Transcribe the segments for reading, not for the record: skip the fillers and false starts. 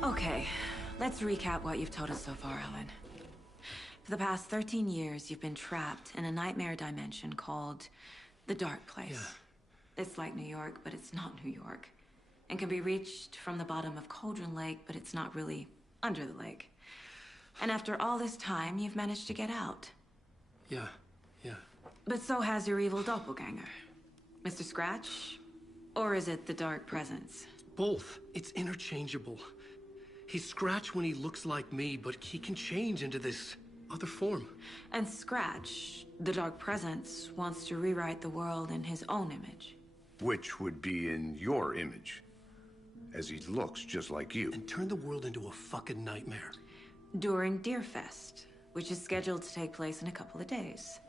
Okay, let's recap what you've told us so far, Alan. For the past 13 years, you've been trapped in a nightmare dimension called the Dark Place. Yeah. It's like New York, but it's not New York. And can be reached from the bottom of Cauldron Lake, but it's not really under the lake. And after all this time, you've managed to get out. Yeah. But so has your evil doppelganger. Mr. Scratch? Or is it the Dark Presence? Both. It's interchangeable. He's Scratch when he looks like me, but he can change into this other form. And Scratch, the Dark Presence, wants to rewrite the world in his own image. Which would be in your image, as he looks just like you. And turn the world into a fucking nightmare. During Deerfest, which is scheduled to take place in a couple of days.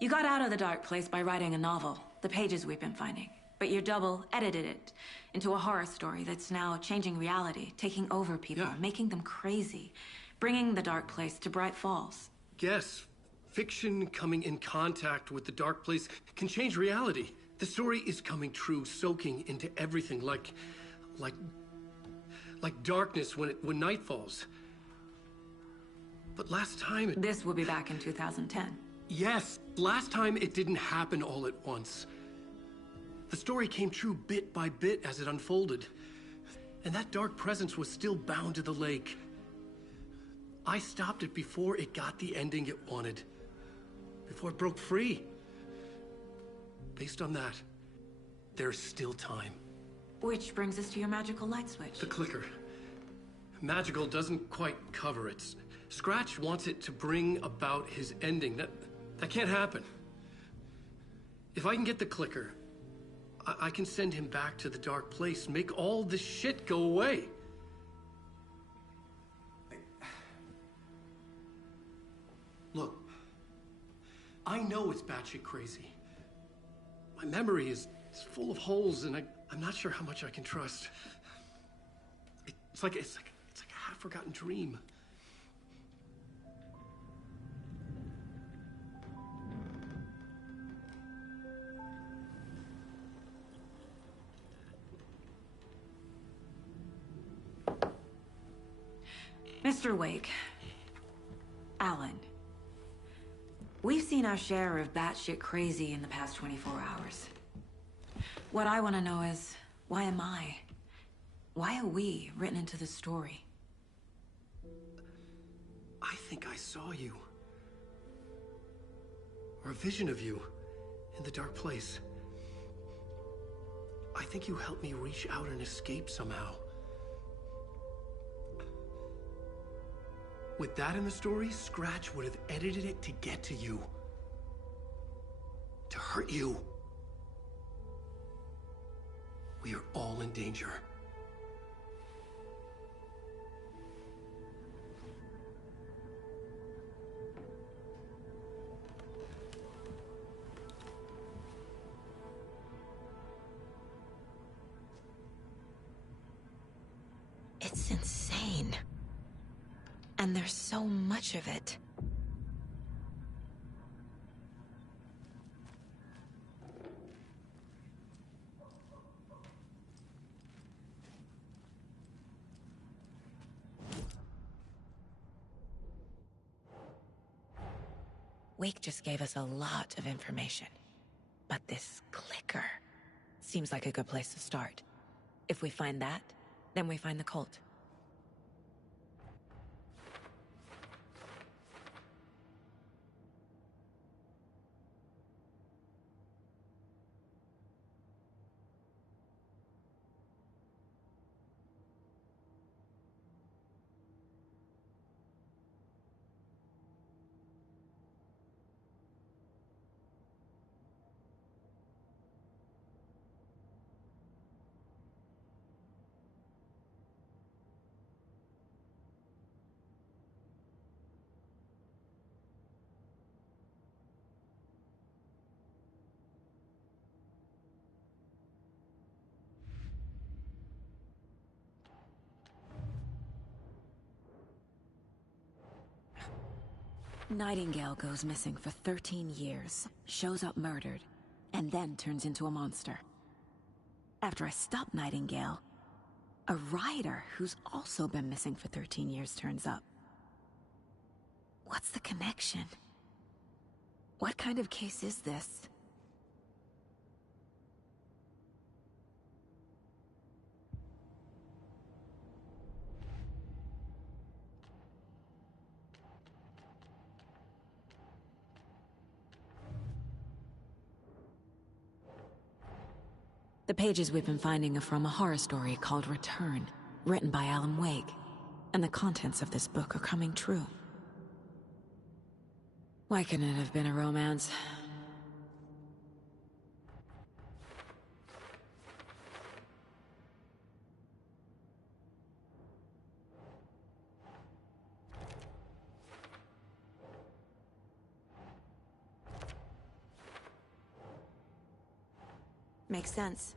You got out of the Dark Place by writing a novel, the pages we've been finding. But your double edited it into a horror story that's now changing reality, taking over people, making them crazy, bringing the Dark Place to Bright Falls. Yes, fiction coming in contact with the Dark Place can change reality. The story is coming true, soaking into everything, like darkness when night falls. But last time This will be back in 2010. Yes, last time it didn't happen all at once. The story came true bit by bit as it unfolded. And that Dark Presence was still bound to the lake. I stopped it before it got the ending it wanted. Before it broke free. Based on that, there's still time. Which brings us to your magical light switch. The clicker. Magical doesn't quite cover it. Scratch wants it to bring about his ending. That can't happen. If I can get the clicker, I can send him back to the Dark Place, make all this shit go away. Look, I know it's batshit crazy. My memory is full of holes, and I'm not sure how much I can trust. It's like a half-forgotten dream. Mr. Wake, Alan, we've seen our share of batshit crazy in the past 24 hours. What I want to know is, why am I? Why are we written into the story? I think I saw you. Or a vision of you in the Dark Place. I think you helped me reach out and escape somehow. With that in the story, Scratch would have edited it to get to you. To hurt you. We are all in danger. It's insane. And there's so much of it. Wake just gave us a lot of information. But this clicker seems like a good place to start. If we find that, then we find the cult. Nightingale goes missing for 13 years, shows up murdered, and then turns into a monster. After I stop Nightingale, a rider who's also been missing for 13 years turns up. What's the connection? What kind of case is this? The pages we've been finding are from a horror story called Return, written by Alan Wake, and the contents of this book are coming true. Why couldn't it have been a romance? Makes sense.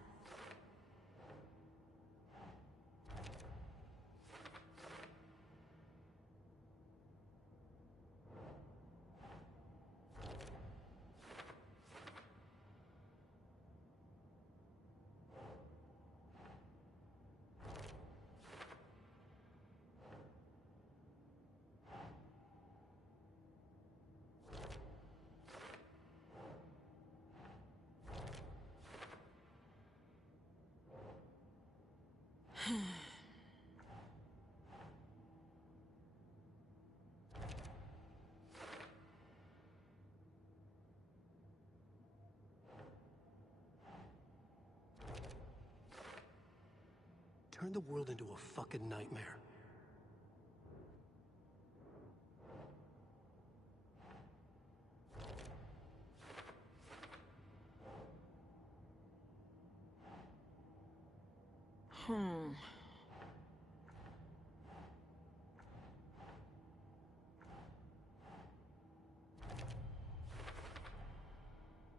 Turn the world into a fucking nightmare.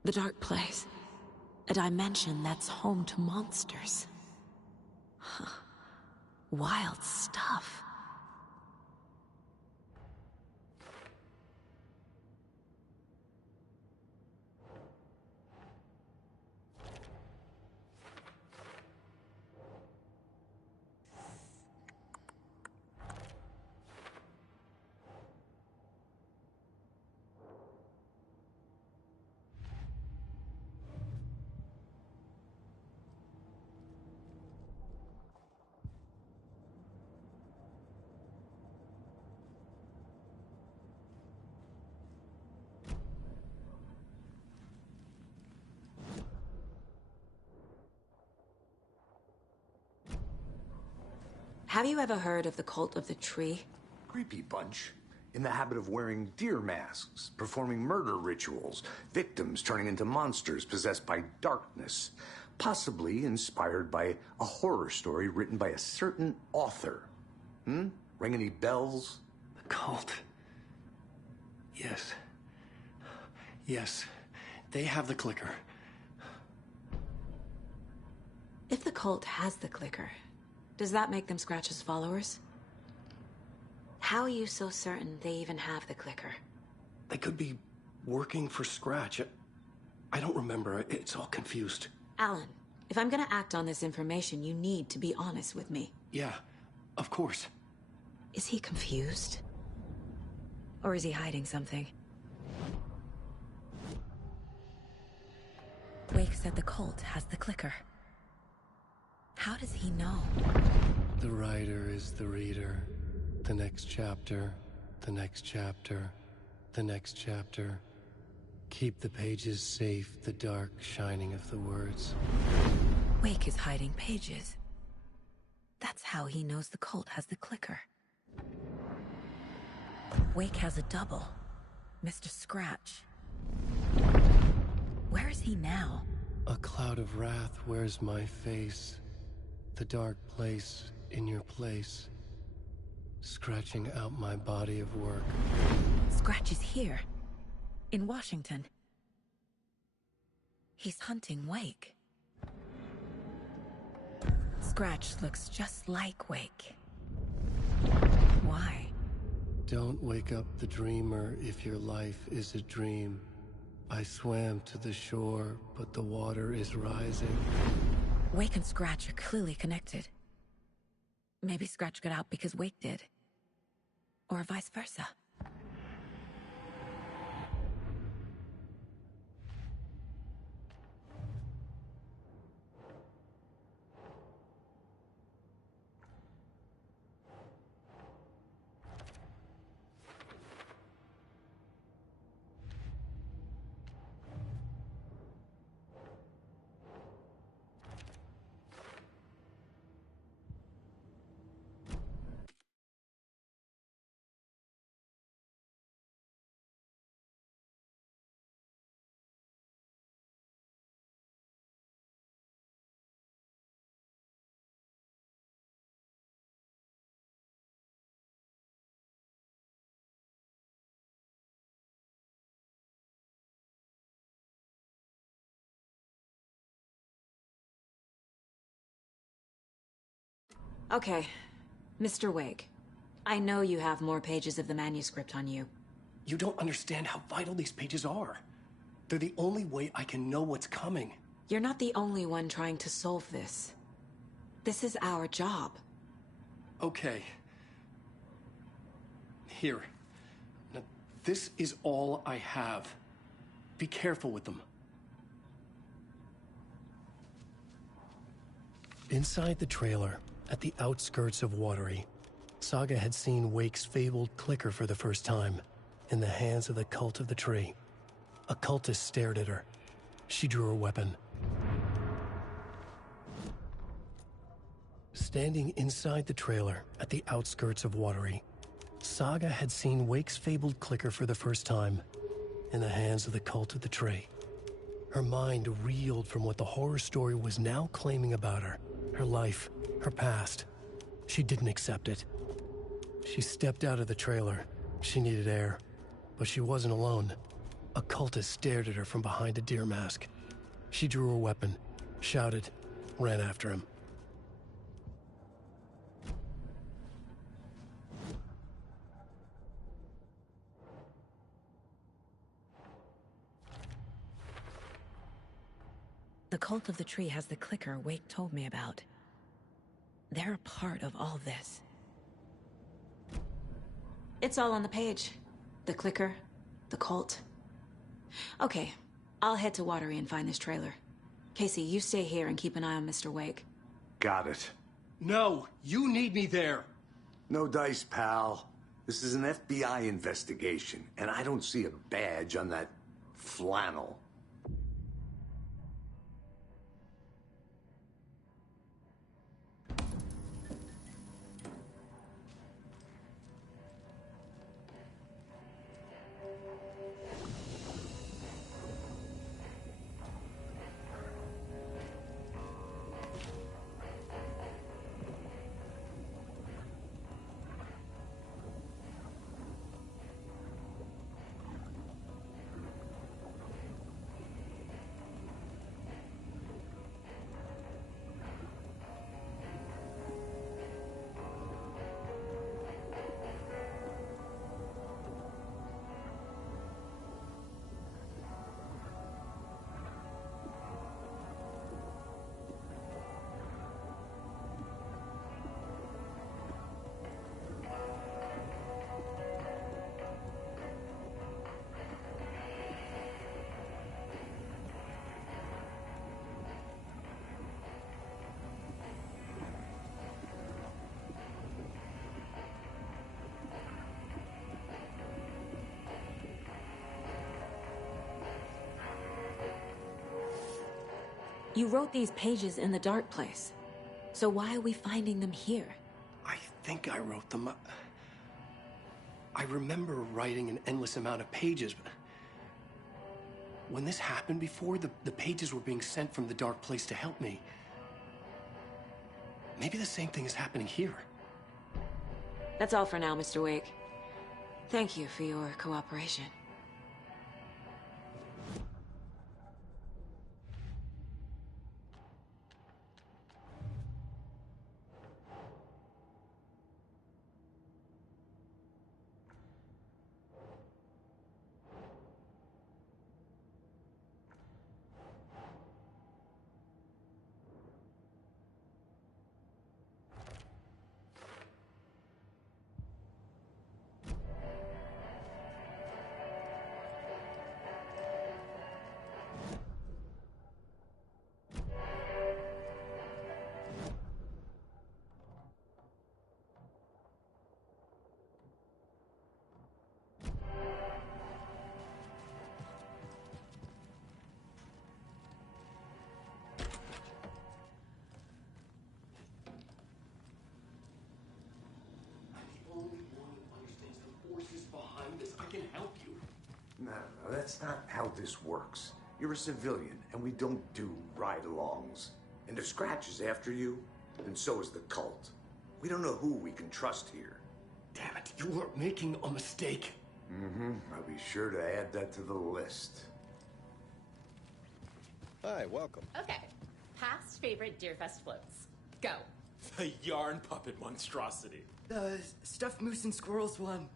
The Dark Place. A dimension that's home to monsters. Huh. Wild stuff. Have you ever heard of the Cult of the Tree? Creepy bunch. In the habit of wearing deer masks, performing murder rituals, victims turning into monsters possessed by darkness, possibly inspired by a horror story written by a certain author. Ring any bells? The cult. Yes. Yes. They have the clicker. If the cult has the clicker, does that make them Scratch's followers? How are you so certain they even have the clicker? They could be working for Scratch. I don't remember. It's all confused. Alan, if I'm gonna act on this information, you need to be honest with me. Yeah, of course. Is he confused? Or is he hiding something? Wake said the cult has the clicker. How does he know? The writer is the reader. The next chapter, the next chapter, the next chapter. Keep the pages safe, the dark shining of the words. Wake is hiding pages. That's how he knows the cult has the clicker. Wake has a double. Mr. Scratch. Where is he now? A cloud of wrath wears my face. The dark place in your place. Scratching out my body of work. Scratch is here. In Washington. He's hunting Wake. Scratch looks just like Wake. Why? Don't wake up the dreamer if your life is a dream. I swam to the shore, but the water is rising. Wake and Scratch are clearly connected. Maybe Scratch got out because Wake did. Or vice versa. Okay, Mr. Wake. I know you have more pages of the manuscript on you. You don't understand how vital these pages are. They're the only way I can know what's coming. You're not the only one trying to solve this. This is our job. Okay. Here. Now, this is all I have. Be careful with them. Inside the trailer, at the outskirts of Watery, Saga had seen Wake's fabled clicker for the first time, in the hands of the Cult of the Tree. A cultist stared at her. She drew her weapon. Standing inside the trailer, at the outskirts of Watery, Saga had seen Wake's fabled clicker for the first time, in the hands of the Cult of the Tree. Her mind reeled from what the horror story was now claiming about her. Her life, her past. She didn't accept it. She stepped out of the trailer. She needed air. But she wasn't alone. A cultist stared at her from behind a deer mask. She drew her weapon, shouted, ran after him. The Cult of the Tree has the clicker Wake told me about. They're a part of all this. It's all on the page. The clicker, the cult. Okay, I'll head to Watery and find this trailer. Casey, you stay here and keep an eye on Mr. Wake. Got it. No, you need me there. No dice, pal. This is an FBI investigation, and I don't see a badge on that flannel. You wrote these pages in the dark place. So why are we finding them here? I think I wrote them. I remember writing an endless amount of pages, but when this happened before, the pages were being sent from the dark place to help me. Maybe the same thing is happening here. That's all for now, Mr. Wake. Thank you for your cooperation. That's not how this works. You're a civilian, and we don't do ride-alongs. And if Scratch is after you, then so is the cult. We don't know who we can trust here. Damn it, you are making a mistake. I'll be sure to add that to the list. Hi, welcome. Okay. Past favorite Deerfest floats. Go. The yarn puppet monstrosity. The stuffed moose and squirrels one.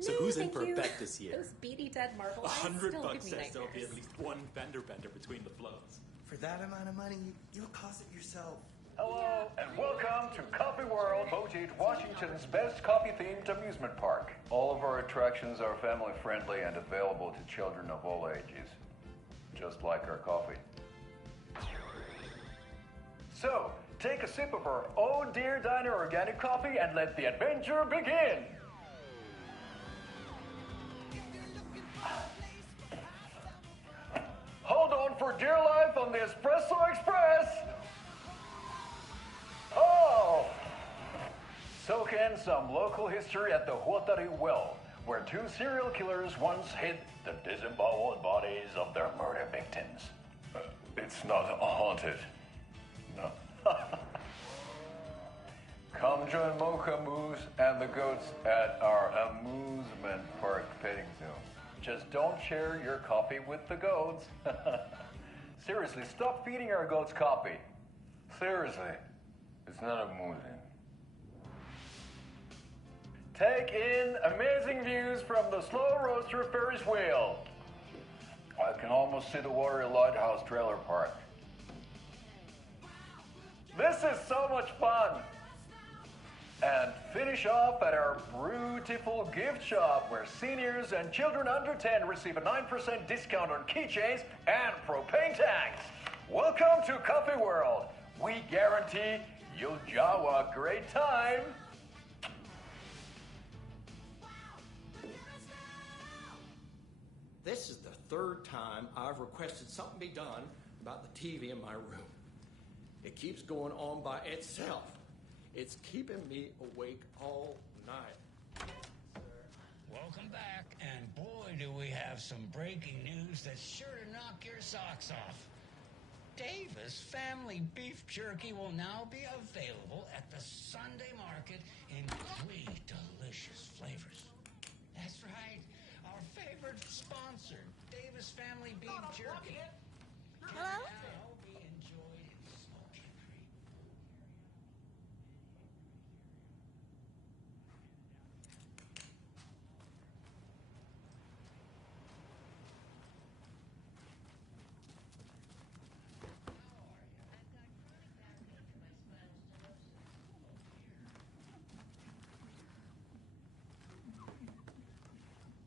So No, who's in thank for you. a bet this year? Those beady dead marbles $100 still give says me there'll be nightmares. at least one fender bender between the floats. For that amount of money, you'll cause it yourself. Hello, and welcome to Coffee World, Bojade, Washington's best coffee-themed amusement park. All of our attractions are family-friendly and available to children of all ages, just like our coffee. So, take a sip of our Oh Dear Diner organic coffee and let the adventure begin! Hold on for dear life on the Espresso Express! Oh! Soak in some local history at the Huatari Well, where two serial killers once hid the disemboweled bodies of their murder victims. It's not haunted. No. Come join Mocha Moose and the goats at our amusement park petting zoo. Just don't share your coffee with the goats. Seriously, stop feeding our goats coffee. Seriously, it's not amusing. Take in amazing views from the Slow Roaster Ferris wheel. I can almost see the Warrior Lighthouse trailer park. This is so much fun! And finish off at our beautiful gift shop where seniors and children under 10 receive a 9% discount on keychains and propane tanks. Welcome to Coffee World. We guarantee you'll jaw a great time. This is the third time I've requested something be done about the TV in my room. It keeps going on by itself. It's keeping me awake all night. Welcome back, and boy, do we have some breaking news that's sure to knock your socks off. Davis Family Beef Jerky will now be available at the Sunday market in 3 delicious flavors. That's right, our favorite sponsor, Davis Family Beef Jerky. Hello? Now be enjoyed in smoke-free.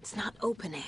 It's not opening.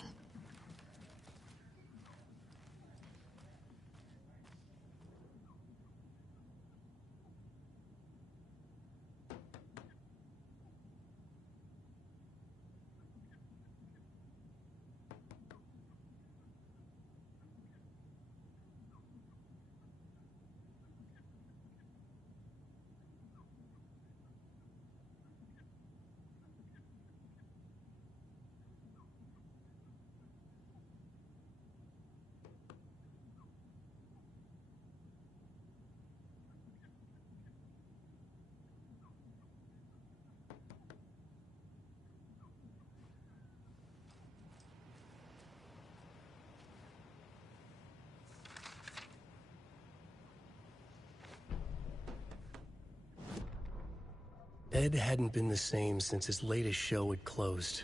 Ed hadn't been the same since his latest show had closed.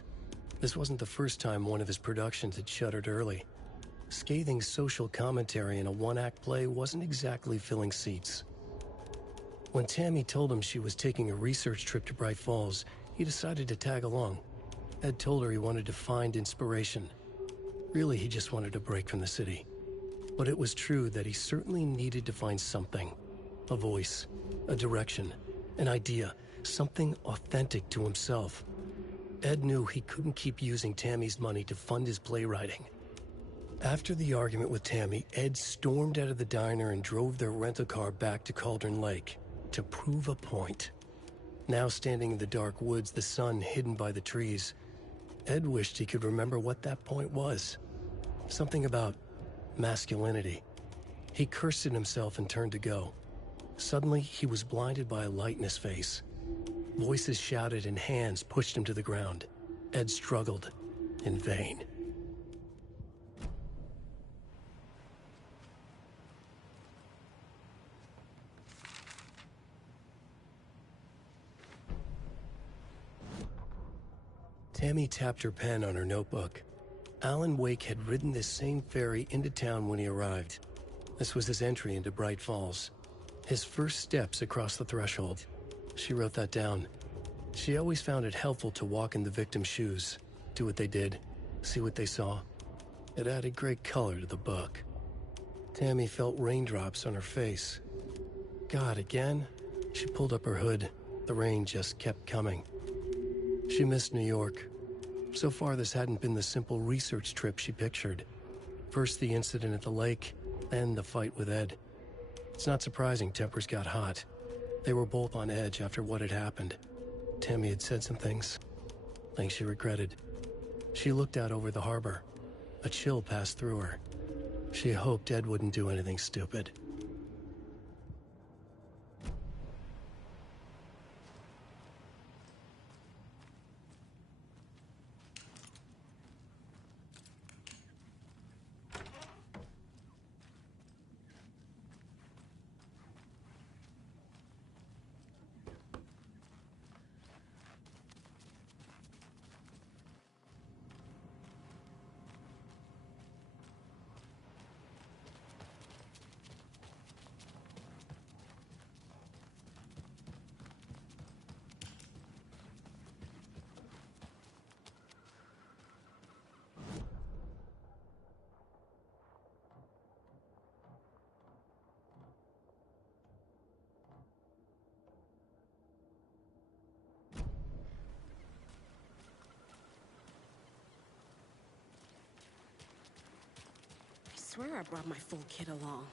This wasn't the first time one of his productions had shuttered early. Scathing social commentary in a one-act play wasn't exactly filling seats. When Tammy told him she was taking a research trip to Bright Falls, he decided to tag along. Ed told her he wanted to find inspiration. Really, he just wanted a break from the city. But it was true that he certainly needed to find something. A voice, a direction, an idea, something authentic to himself. Ed knew he couldn't keep using Tammy's money to fund his playwriting. After the argument with Tammy, Ed stormed out of the diner and drove their rental car back to Cauldron Lake to prove a point. Now standing in the dark woods, the sun hidden by the trees, Ed wished he could remember what that point was. Something about masculinity. He cursed at himself and turned to go. Suddenly, he was blinded by a light in his face. Voices shouted and hands pushed him to the ground. Ed struggled, in vain. Tammy tapped her pen on her notebook. Alan Wake had ridden this same ferry into town when he arrived. This was his entry into Bright Falls. His first steps across the threshold. She wrote that down. She always found it helpful to walk in the victim's shoes, do what they did, see what they saw. It added great color to the book. Tammy felt raindrops on her face. God, again? She pulled up her hood. The rain just kept coming. She missed New York. So far, this hadn't been the simple research trip she pictured. First the incident at the lake, then the fight with Ed. It's not surprising tempers got hot. They were both on edge after what had happened. Tammy had said some things she regretted. She looked out over the harbor. A chill passed through her. She hoped Ed wouldn't do anything stupid. I swear I brought my full kit along.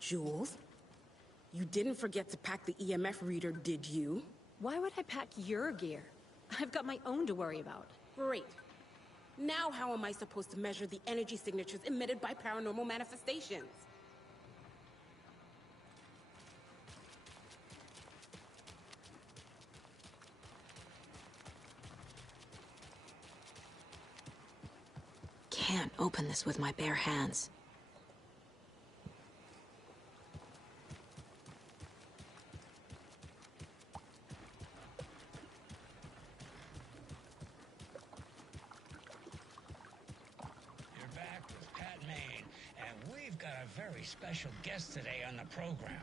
Jules, you didn't forget to pack the EMF reader, did you? Why would I pack your gear? I've got my own to worry about. Great. Now how am I supposed to measure the energy signatures emitted by paranormal manifestations? Can't open this with my bare hands. You're back with Pat Maine, and we've got a very special guest today on the program.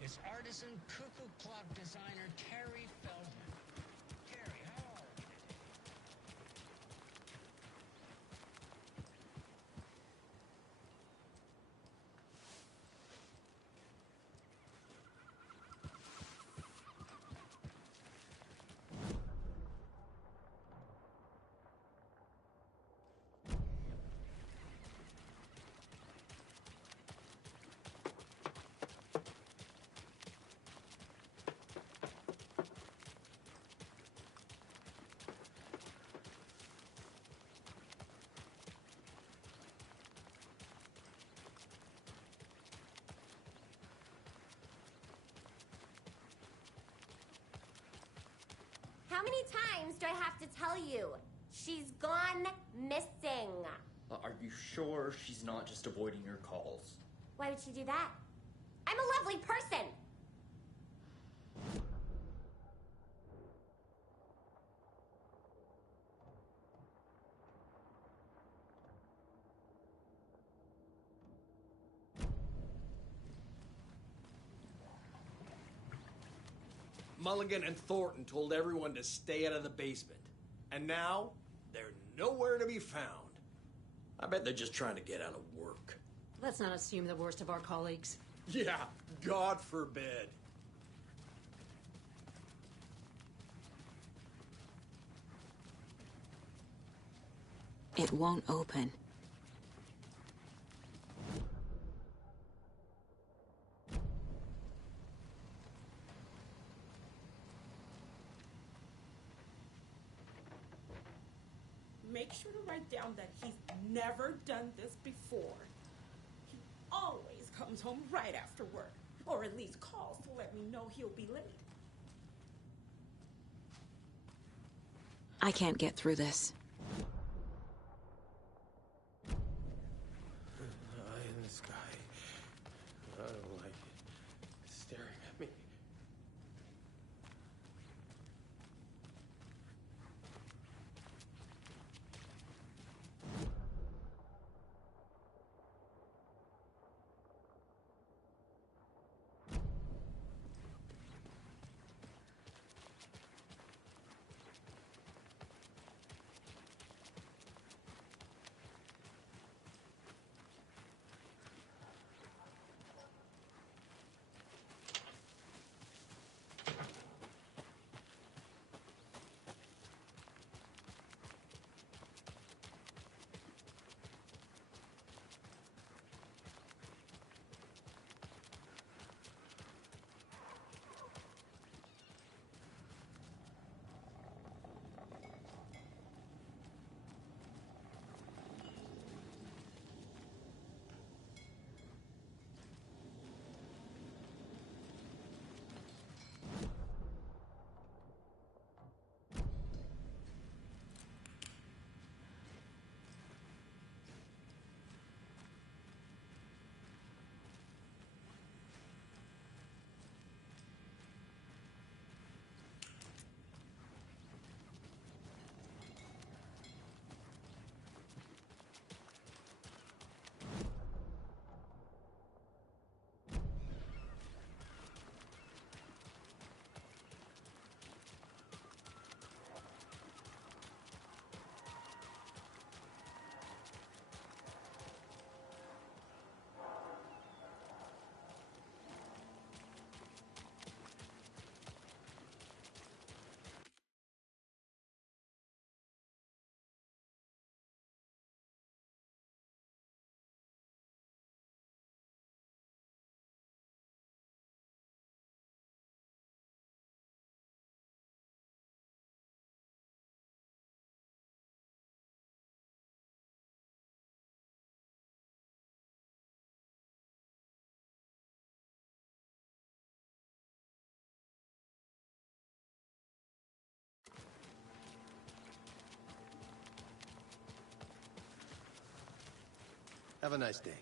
It's artisan cuckoo clock designer Terry Feldman. Terry, how are you today? How many times do I have to tell you? She's gone missing. Are you sure she's not just avoiding your calls? Why would she do that? I'm a lovely person. Mulligan and Thornton told everyone to stay out of the basement. And now, they're nowhere to be found. I bet they're just trying to get out of work. Let's not assume the worst of our colleagues. Yeah, God forbid. It won't open. make sure to write down that he's never done this before. He always comes home right after work, or at least calls to let me know he'll be late. I can't get through this. Eye in the sky. I don't like it. Staring at me. Have a nice day.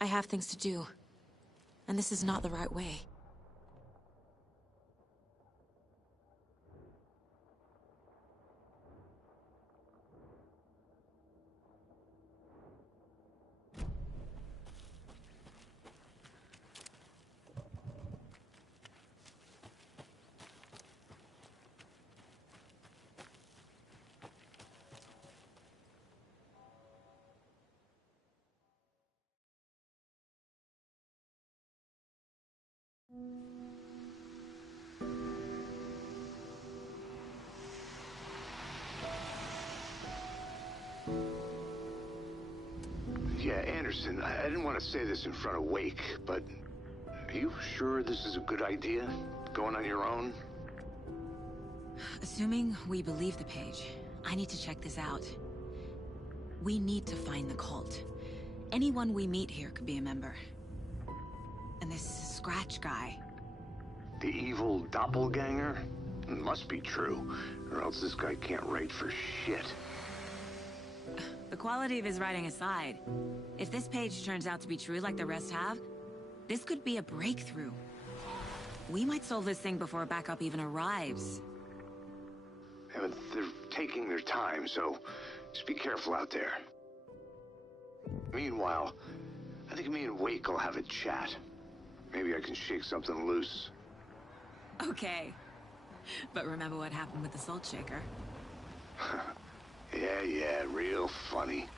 I have things to do, and this is not the right way. Yeah, Anderson, I didn't want to say this in front of Wake, but are you sure this is a good idea? Going on your own? Assuming we believe the page, I need to check this out. We need to find the cult. Anyone we meet here could be a member. And this Scratch guy. The evil doppelganger? Must be true, or else this guy can't write for shit. The quality of his writing aside, if this page turns out to be true like the rest have, this could be a breakthrough. We might solve this thing before backup even arrives. Yeah, but they're taking their time, so just be careful out there. Meanwhile, I think me and Wake will have a chat. Maybe I can shake something loose. Okay. But remember what happened with the salt shaker? Yeah, real funny.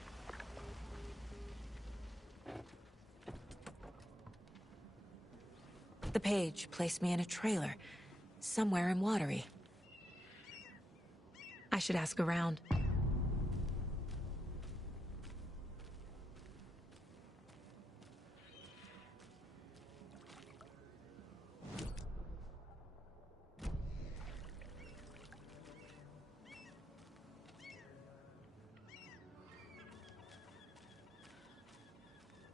The page placed me in a trailer, somewhere in Watery. I should ask around.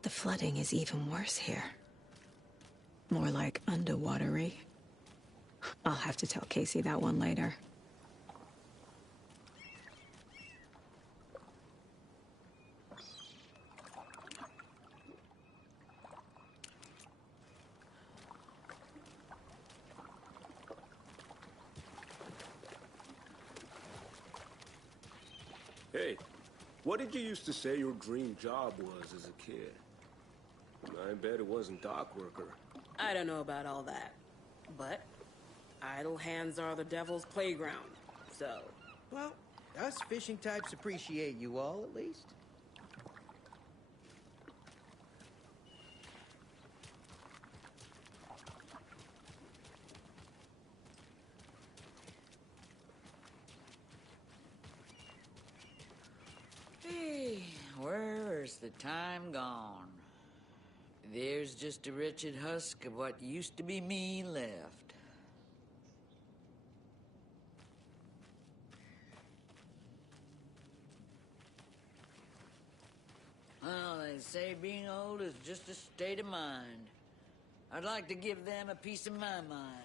The flooding is even worse here. More like underwatery. I'll have to tell Casey that one later. Hey, what did you used to say your dream job was as a kid? I bet it wasn't dock worker. I don't know about all that, but idle hands are the devil's playground, so... Well, us fishing types appreciate you all, at least. Hey, where's the time gone? There's just a wretched husk of what used to be me left. Well, they say being old is just a state of mind. I'd like to give them a piece of my mind.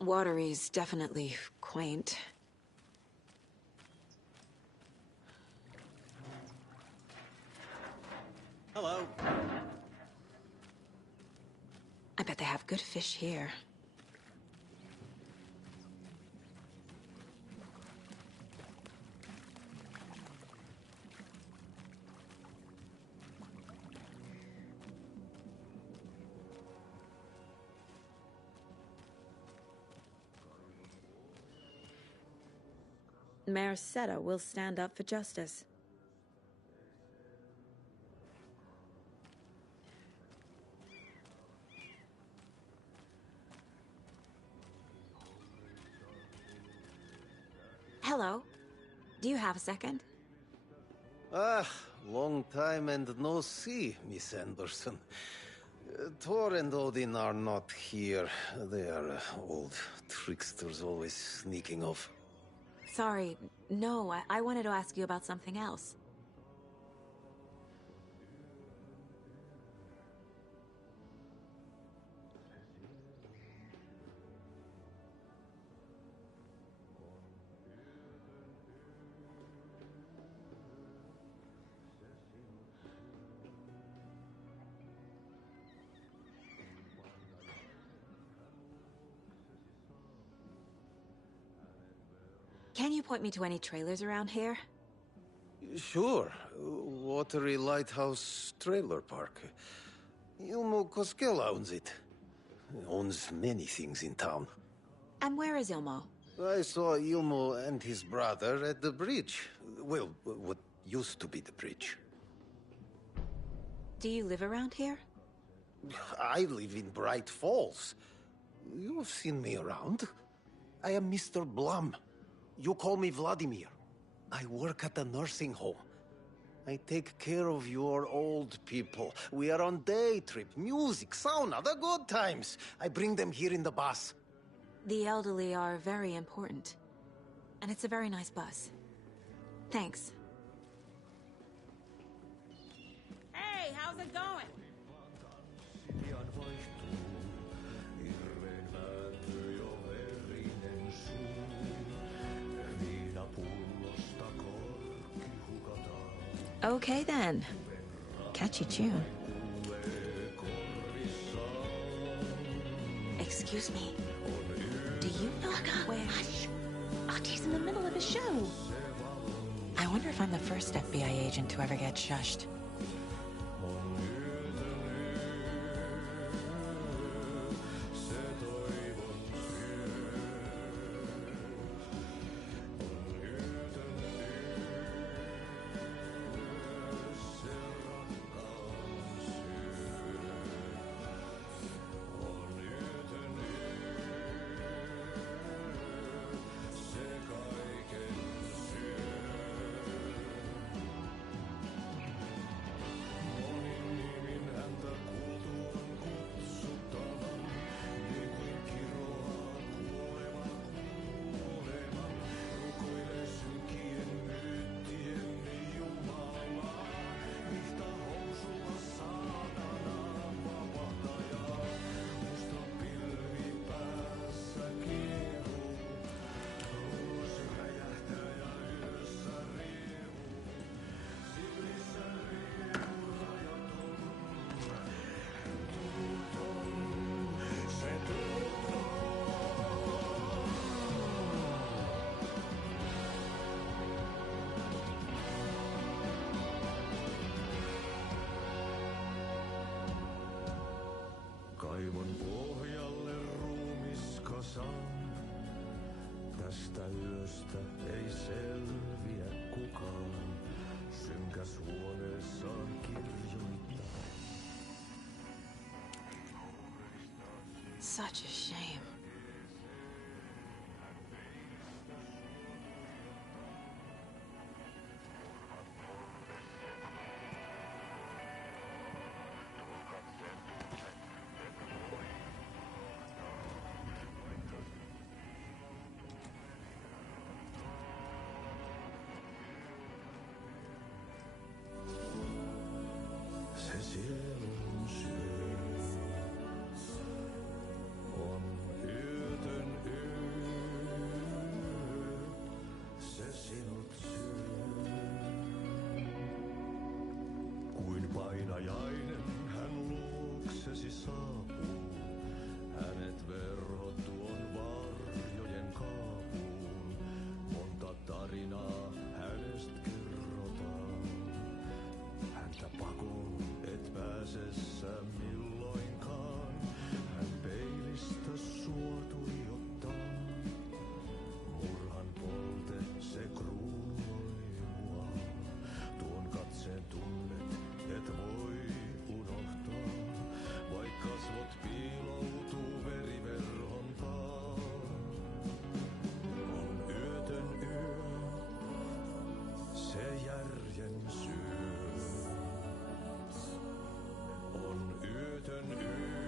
Watery's definitely quaint. Hello. I bet they have good fish here. Mayor Seta will stand up for justice. Hello. Do you have a second? Ah, long time and no see, Miss Anderson. Thor and Odin are not here. They are old tricksters always sneaking off. Sorry. No, I wanted to ask you about something else. Can you point me to any trailers around here? Sure. Watery Lighthouse Trailer Park. Ilmo Koskela owns it. Owns many things in town. And where is Ilmo? I saw Ilmo and his brother at the bridge. Well, what used to be the bridge. Do you live around here? I live in Bright Falls. You've seen me around. I am Mr. Blum. You call me Vladimir. I work at a nursing home. I take care of your old people. We are on day trip, music, sauna, the good times. I bring them here in the bus. The elderly are very important. And it's a very nice bus. Thanks. Hey, how's it going? Okay then. Catchy tune. Excuse me. Do you know where... Hush! Artie's in the middle of a show. I wonder if I'm the first FBI agent to ever get shushed. Kaivon pohjalle ruumiskasan. Tästä yöstä ei selviä kukaan. Synkäs huoneessaan kirjoittaa. Such a shame. Se sielun syö on yötön yö. Se sinut syö. Kuin painajainen hän luoksesi saapuu. Hänet verhot tuon varjojen kaapuun. Monta tarinaa hänestä kerrotaan. Häntä pakoon et pääse sä milloinkaan. Hän peilistä sua tuijottaa. Murhan polte se kruunoi mua. Tuon katseen tunnet et voi unohtaa. Vaik kasvot piiloutuu veriverhon taa. On yötön yö. Se järjen syö. On yötön yö.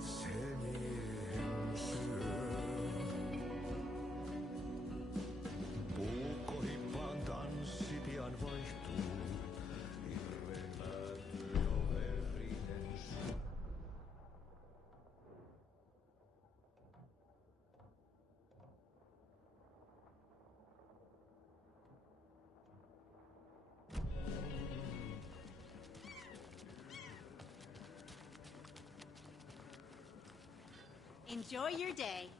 Se miehen syö. Puukkohippaan tanssi pian vaihtuu. Hirveen päätyy jo verinen syö. Enjoy your day.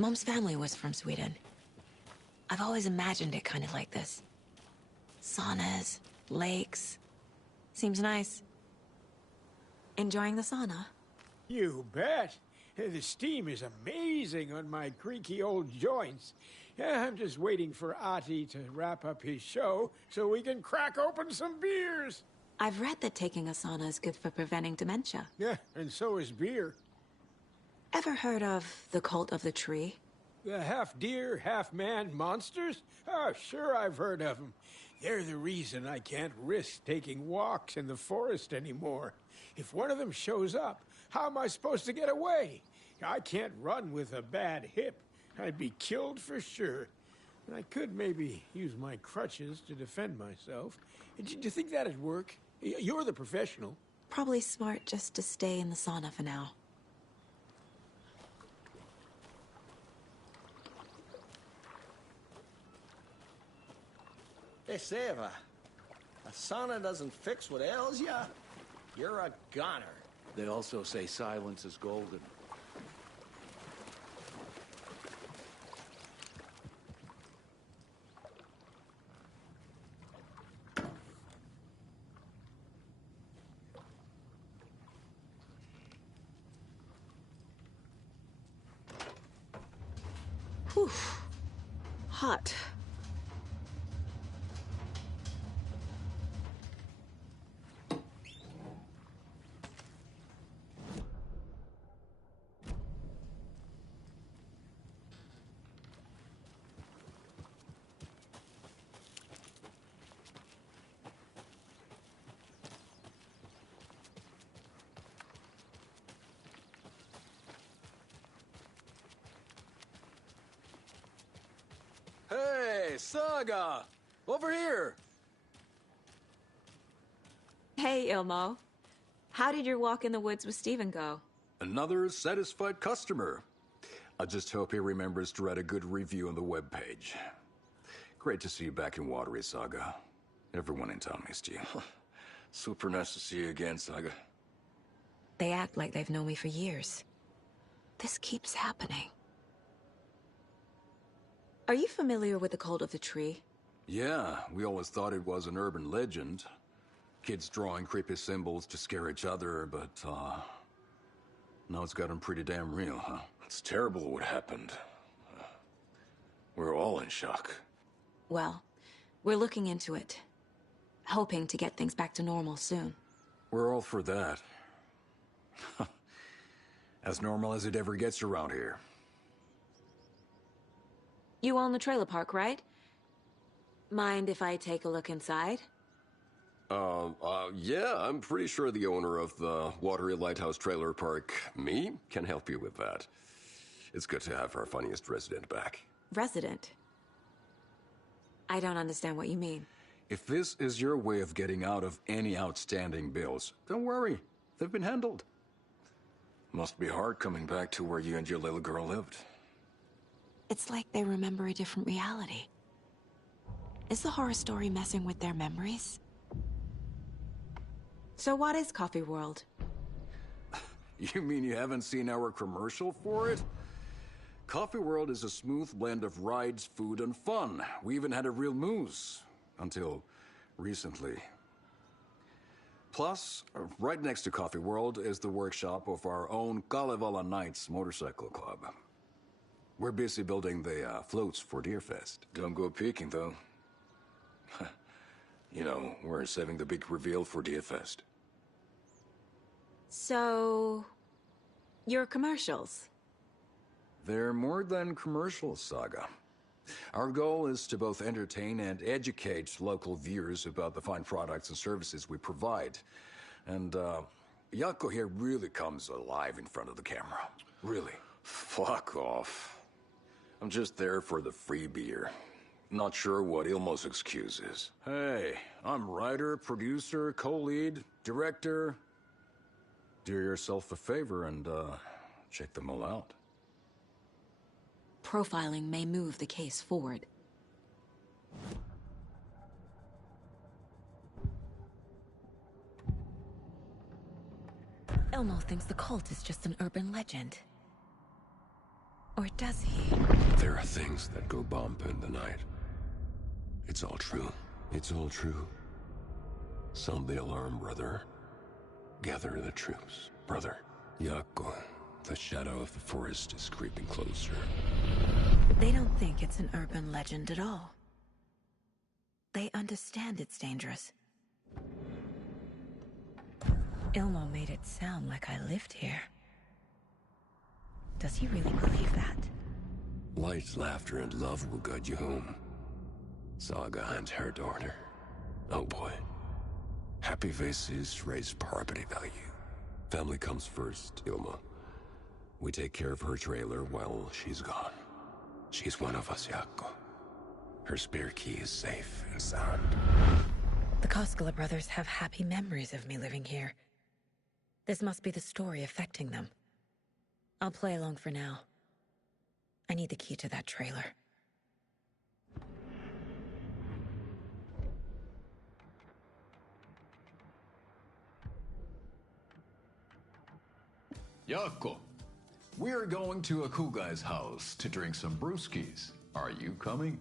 Mom's family was from Sweden. I've always imagined it kind of like this. Saunas, lakes. Seems nice. Enjoying the sauna? You bet. The steam is amazing on my creaky old joints. I'm just waiting for Ati to wrap up his show so we can crack open some beers. I've read that taking a sauna is good for preventing dementia. Yeah, and so is beer. Ever heard of the cult of the tree? The half-deer, half-man monsters? Oh, sure I've heard of them. They're the reason I can't risk taking walks in the forest anymore. If one of them shows up, how am I supposed to get away? I can't run with a bad hip. I'd be killed for sure. And I could maybe use my crutches to defend myself. Do you think that'd work? You're the professional. Probably smart just to stay in the sauna for now. Hey, Seva, a sauna doesn't fix what ails ya. You're a goner. They also say silence is golden. Whew. Hot. Hey, Saga! Over here! Hey, Ilmo. How did your walk in the woods with Steven go? Another satisfied customer. I just hope he remembers to write a good review on the webpage. Great to see you back in Watery, Saga. Everyone in town missed you. Super nice to see you again, Saga. They act like they've known me for years. This keeps happening. Are you familiar with the cult of the tree? Yeah, we always thought it was an urban legend. Kids drawing creepy symbols to scare each other, but, now it's gotten pretty damn real, huh? It's terrible what happened. We're all in shock. Well, we're looking into it. Hoping to get things back to normal soon. We're all for that. As normal as it ever gets around here. You own the trailer park, right? Mind if I take a look inside? Yeah, I'm pretty sure the owner of the Watery Lighthouse Trailer Park, me, can help you with that. It's good to have our funniest resident back. Resident? I don't understand what you mean. If this is your way of getting out of any outstanding bills, don't worry. They've been handled. Must be hard coming back to where you and your little girl lived. It's like they remember a different reality. Is the horror story messing with their memories? So what is Coffee World? You mean you haven't seen our commercial for it? Coffee World is a smooth blend of rides, food, and fun. We even had a real moose. Until recently. Plus, right next to Coffee World is the workshop of our own Kalevala Knights Motorcycle Club. We're busy building the floats for Deerfest. Don't go peeking, though. You know, we're saving the big reveal for Deerfest. So... your commercials? They're more than commercials, Saga. Our goal is to both entertain and educate local viewers about the fine products and services we provide. And, Yako here really comes alive in front of the camera. Really. Fuck off. I'm just there for the free beer. Not sure what Ilmo's excuse is. Hey, I'm writer, producer, co-lead, director. Do yourself a favor and, check them all out. Profiling may move the case forward. Elmo thinks the cult is just an urban legend. Or does he? There are things that go bump in the night. It's all true. It's all true. Sound the alarm, brother. Gather the troops, brother. Yako, the shadow of the forest is creeping closer. They don't think it's an urban legend at all. They understand it's dangerous. Ilmo made it sound like I lived here. Does he really believe that? Light, laughter, and love will guide you home. Saga and her daughter. Oh boy. Happy faces raise property value. Family comes first, Ilma. We take care of her trailer while she's gone. She's one of us, Yako. Her spare key is safe and sound. The Koskela brothers have happy memories of me living here. This must be the story affecting them. I'll play along for now. I need the key to that trailer. Yako, we're going to Akugai's house to drink some brewskis. Are you coming?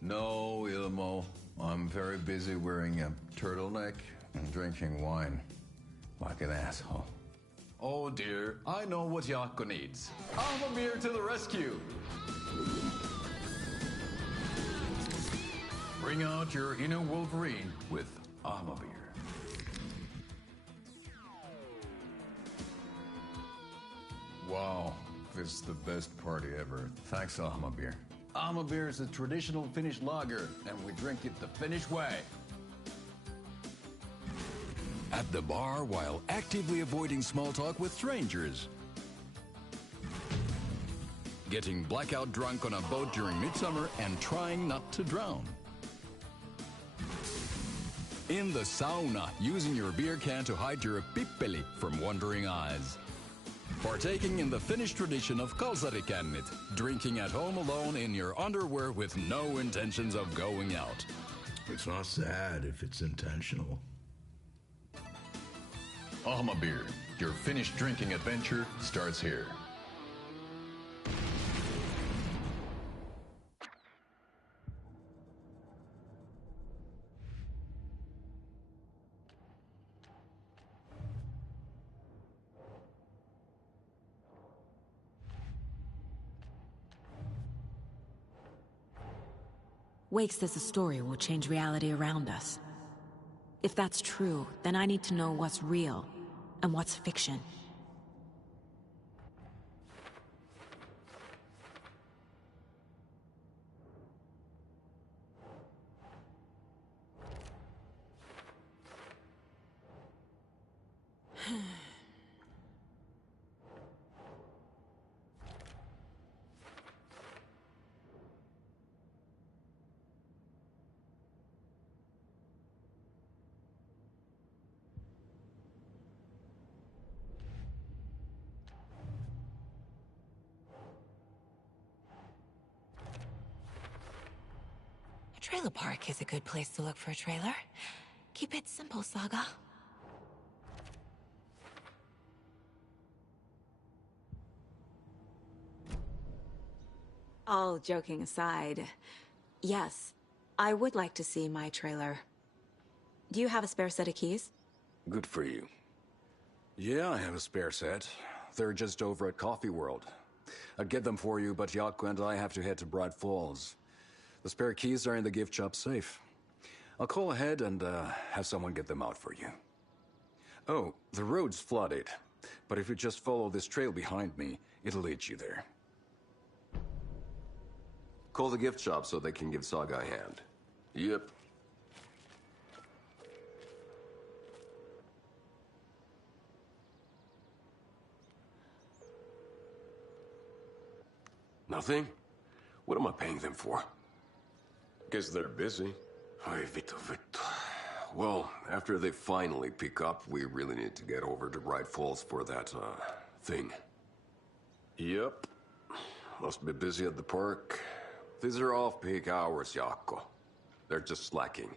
No, Ilmo. I'm very busy wearing a turtleneck and drinking wine. Like an asshole. Oh dear, I know what Yako needs. Amamir to the rescue! Bring out your inner Wolverine with Amamir. Wow, this is the best party ever. Thanks, Ahmabir. Amamir is a traditional Finnish lager, and we drink it the Finnish way. At the bar while actively avoiding small talk with strangers. Getting blackout drunk on a boat during midsummer and trying not to drown. In the sauna, using your beer can to hide your pippeli from wandering eyes. Partaking in the Finnish tradition of kalsarikännit, drinking at home alone in your underwear with no intentions of going out. It's not sad if it's intentional. Ahmabir, your Finnish drinking adventure starts here. Wake says the story will change reality around us. If that's true, then I need to know what's real and what's fiction. A trailer park is a good place to look for a trailer. Keep it simple, Saga. All joking aside, yes, I would like to see my trailer. Do you have a spare set of keys? Good for you. Yeah, I have a spare set. They're just over at Coffee World. I'd get them for you, but Yako and I have to head to Bright Falls. The spare keys are in the gift shop safe. I'll call ahead and have someone get them out for you. Oh, the road's flooded, but if you just follow this trail behind me, it'll lead you there. Call the gift shop so they can give Saga a hand. Yep. Nothing? What am I paying them for? Guess they're busy. Ay, vittu. Well, after they finally pick up, we really need to get over to Bright Falls for that, thing. Yep. Must be busy at the park. These are off-peak hours, Yako. They're just slacking.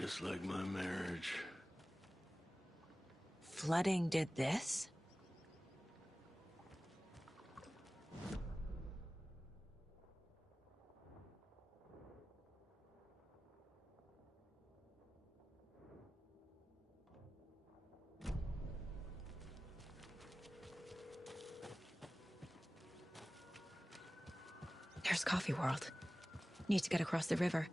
Just like my marriage. Flooding did this? There's Coffee World. Need to get across the river.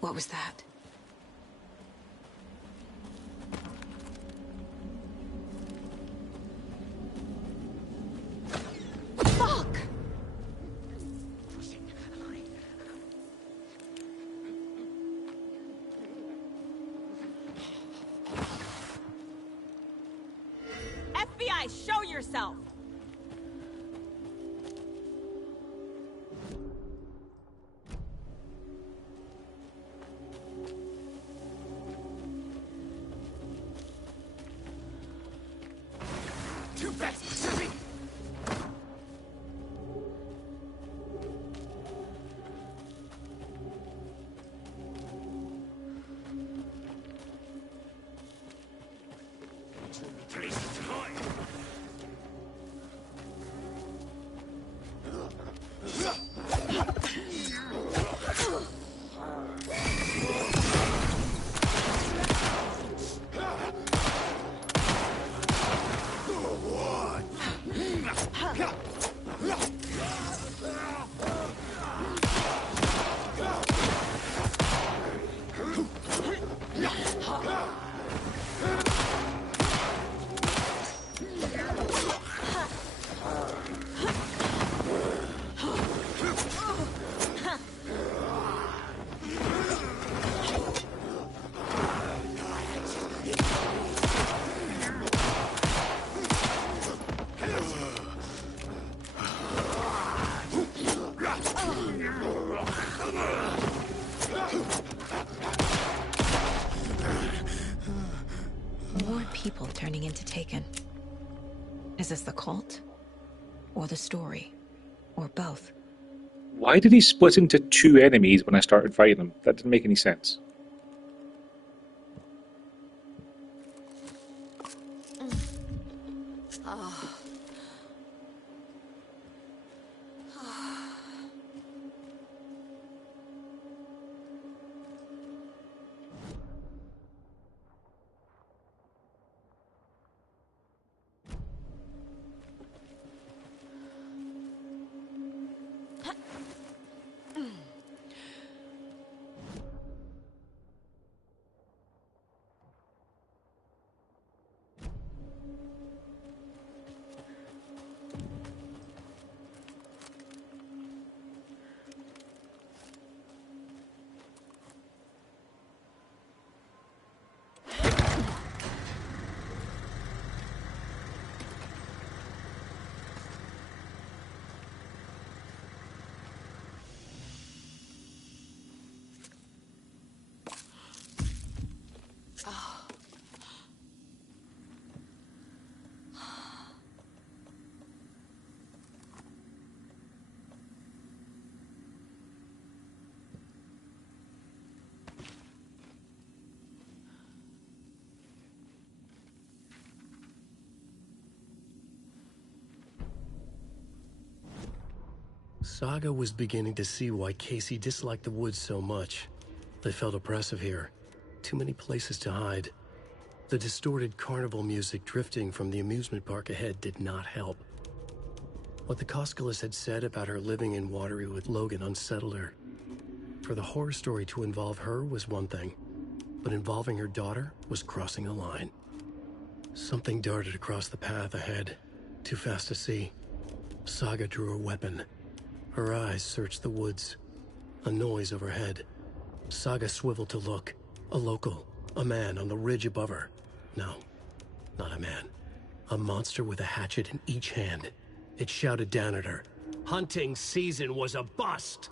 What was that? Fuck! FBI, show yourself! Too fast! Surfing! More people turning into Taken. Is this the cult? Or the story? Or both? Why did he split into two enemies when I started fighting them? That didn't make any sense. Saga was beginning to see why Casey disliked the woods so much. They felt oppressive here. Too many places to hide. The distorted carnival music drifting from the amusement park ahead did not help. What the Koskalas had said about her living in Watery with Logan unsettled her. For the horror story to involve her was one thing, but involving her daughter was crossing a line. Something darted across the path ahead, too fast to see. Saga drew her weapon. Her eyes searched the woods. A noise overhead. Saga swiveled to look. A local. A man on the ridge above her. No, not a man. A monster with a hatchet in each hand. It shouted down at her. Hunting season was a bust!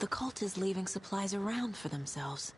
The cult is leaving supplies around for themselves.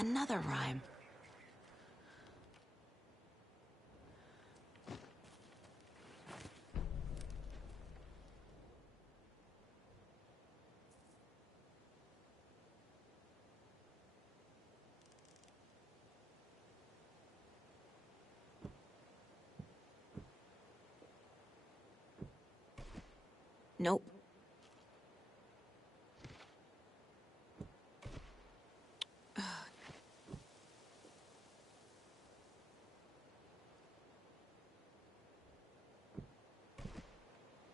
Another rhyme. Nope.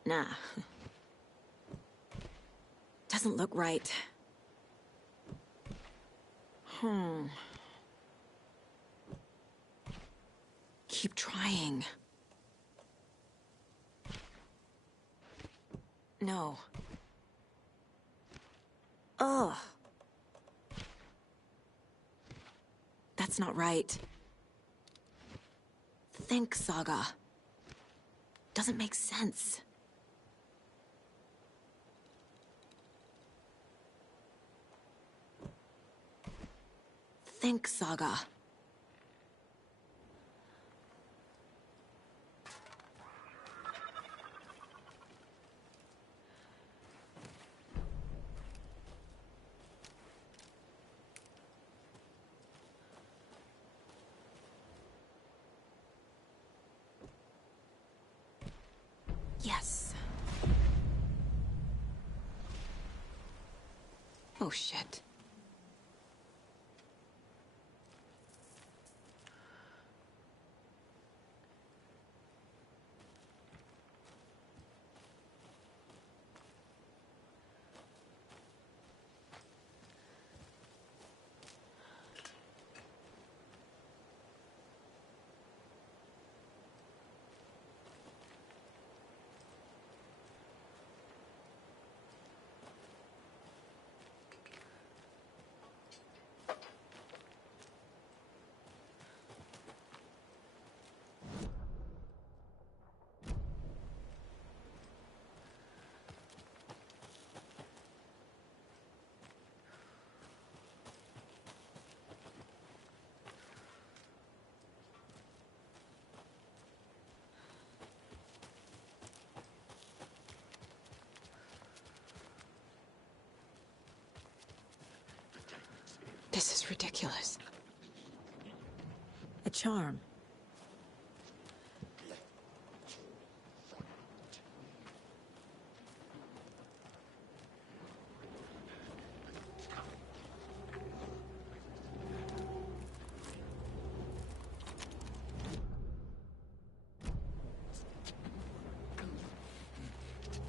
Nah. Doesn't look right. keep trying. No. Ugh. That's not right. Think, Saga. Doesn't make sense. Think, Saga. Yes. Oh, shit. This is ridiculous. A charm.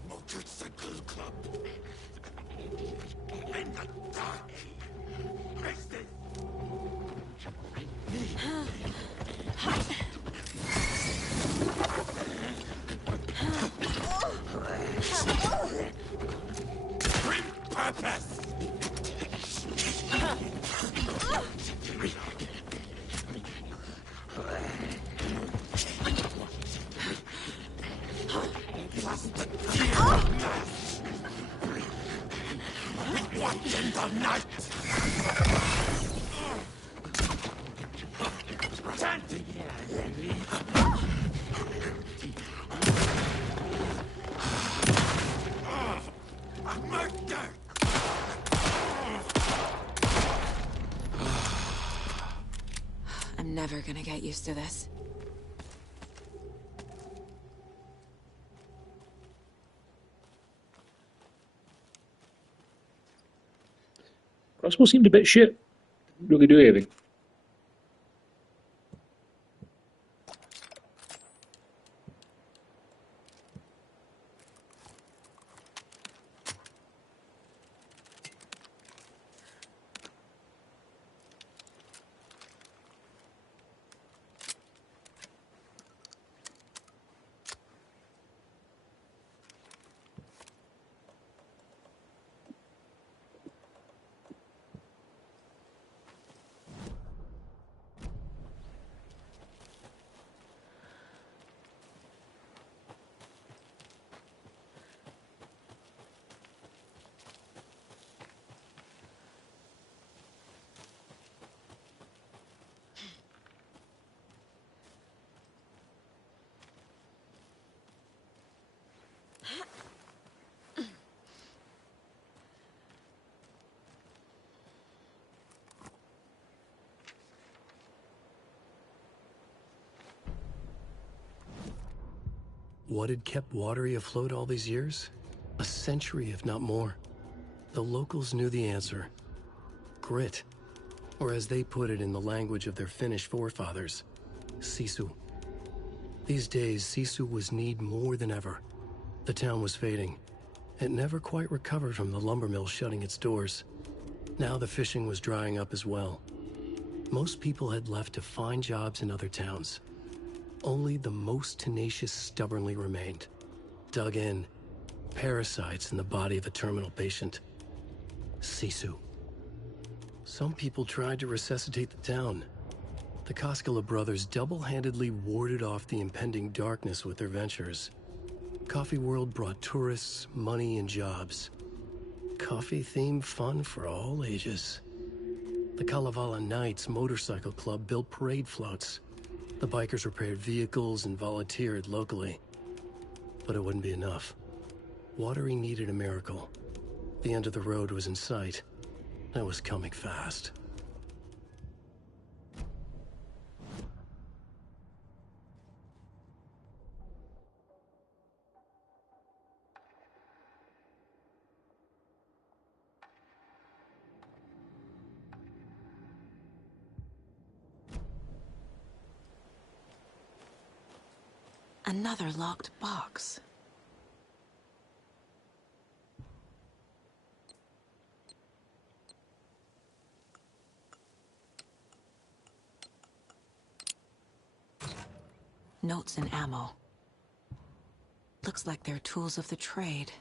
Motorcycle club. In the dark. Grim purpose. What in the night? Murder! I'm never gonna get used to this. Crossbow seemed a bit shit. Didn't really do anything. What had kept Watery afloat all these years? A century, if not more. The locals knew the answer. Grit. Or as they put it in the language of their Finnish forefathers, sisu. These days, sisu was needed more than ever. The town was fading. It never quite recovered from the lumber mill shutting its doors. Now the fishing was drying up as well. Most people had left to find jobs in other towns. only the most tenacious stubbornly remained. Dug in, parasites in the body of a terminal patient. Sisu. Some people tried to resuscitate the town. The Koskela brothers double-handedly warded off the impending darkness with their ventures. Coffee World brought tourists, money, and jobs. Coffee-themed fun for all ages. The Kalevala Knights Motorcycle Club built parade floats. The bikers repaired vehicles and volunteered locally. But it wouldn't be enough. Watering needed a miracle. The end of the road was in sight. It was coming fast. Another locked box. Notes and ammo. Looks like they're tools of the trade.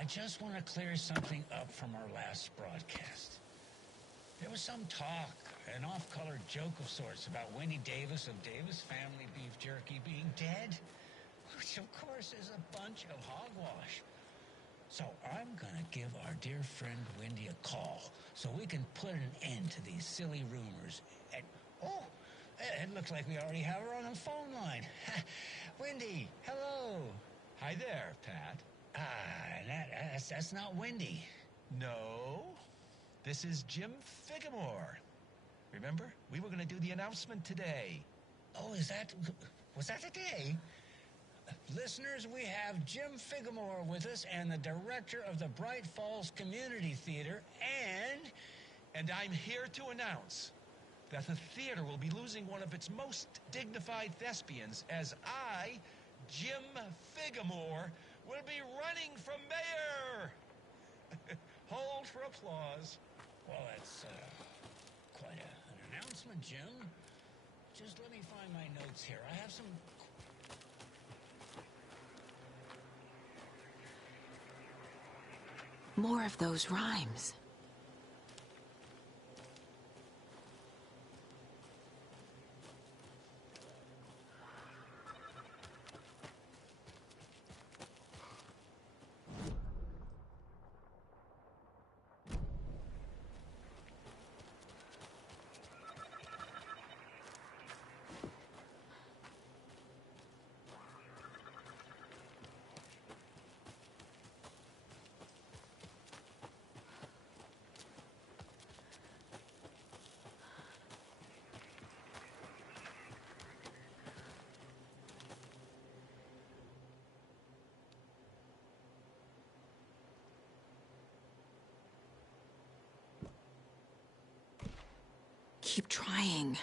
I just want to clear something up from our last broadcast. There was some talk, an off-color joke of sorts, about Wendy Davis of Davis Family Beef Jerky being dead, which of course is a bunch of hogwash. So I'm gonna give our dear friend Wendy a call so we can put an end to these silly rumors. And, oh, it looks like we already have her on the phone line. Wendy, hello. Hi there, Pat. That's not Wendy. No, this is Jim Figamore. Remember, we were going to do the announcement today. Oh, was that today? Listeners, we have Jim Figamore with us and the director of the Bright Falls Community Theater And I'm here to announce that the theater will be losing one of its most dignified thespians as I, Jim Figamore, will be running for mayor. Hold for applause. Well, that's quite an announcement, Jim. Just let me find my notes here. I have some... More of those rhymes. keep trying.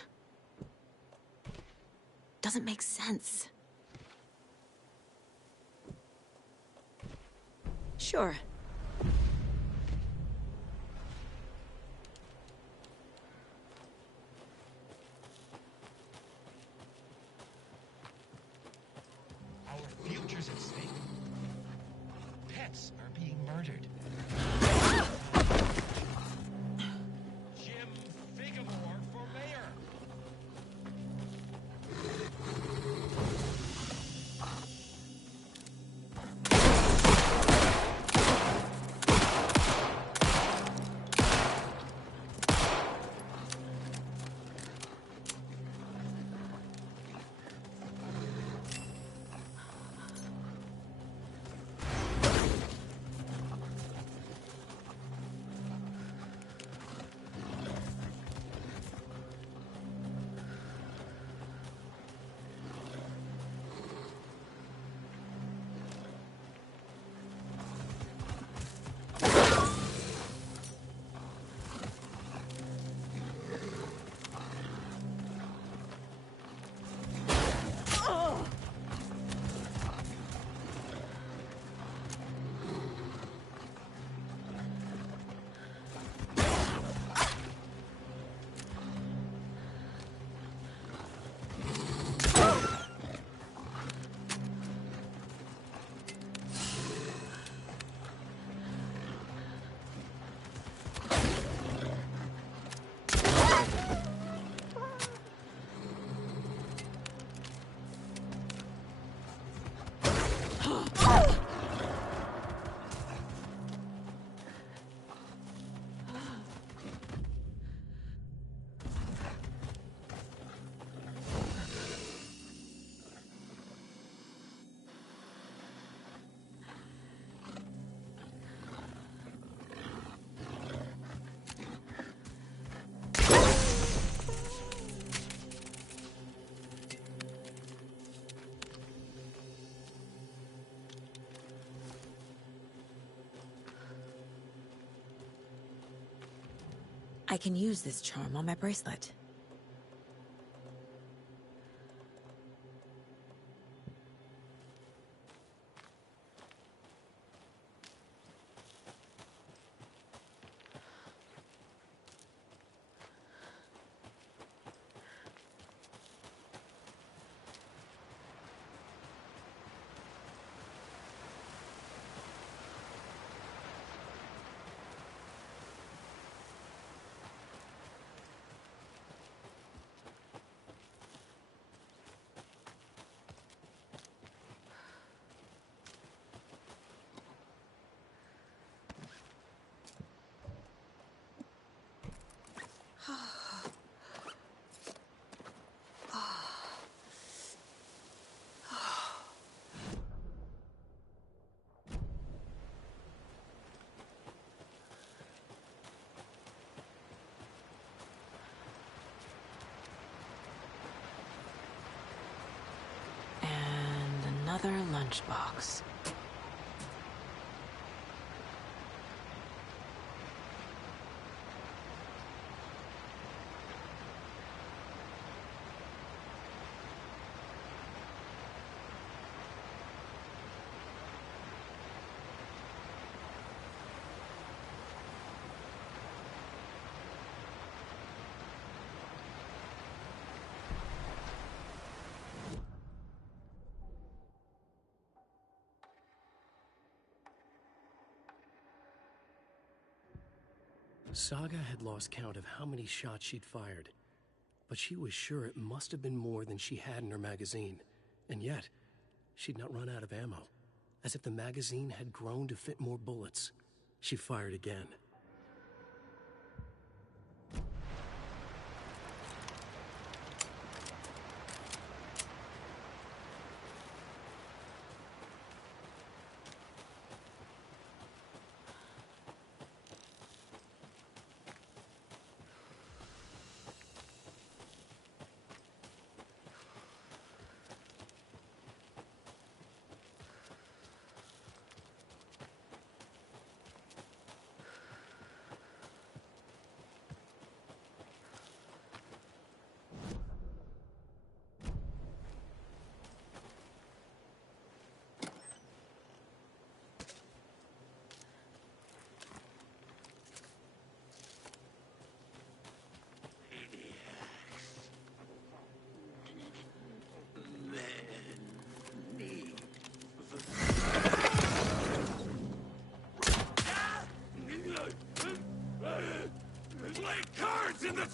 Doesn't make sense. Sure. Our future's at stake. Pets are being murdered. Jim Figamore for mayor. I can use this charm on my bracelet. Another lunchbox. Saga had lost count of how many shots she'd fired, but she was sure it must have been more than she had in her magazine. And yet, she'd not run out of ammo. As if the magazine had grown to fit more bullets. She fired again.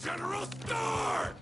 general store!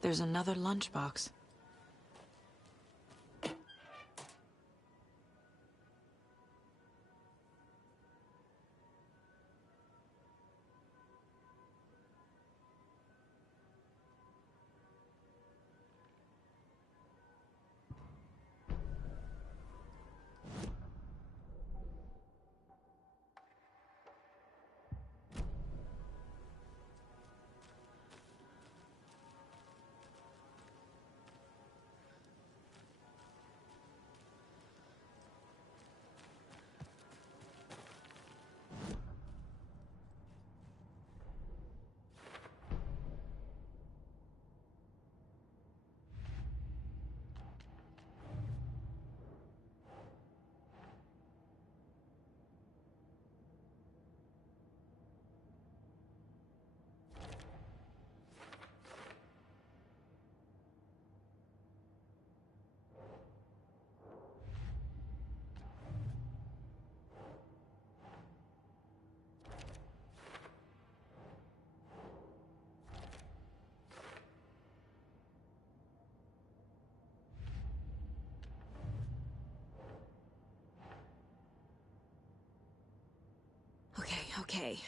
There's another lunchbox. Okay.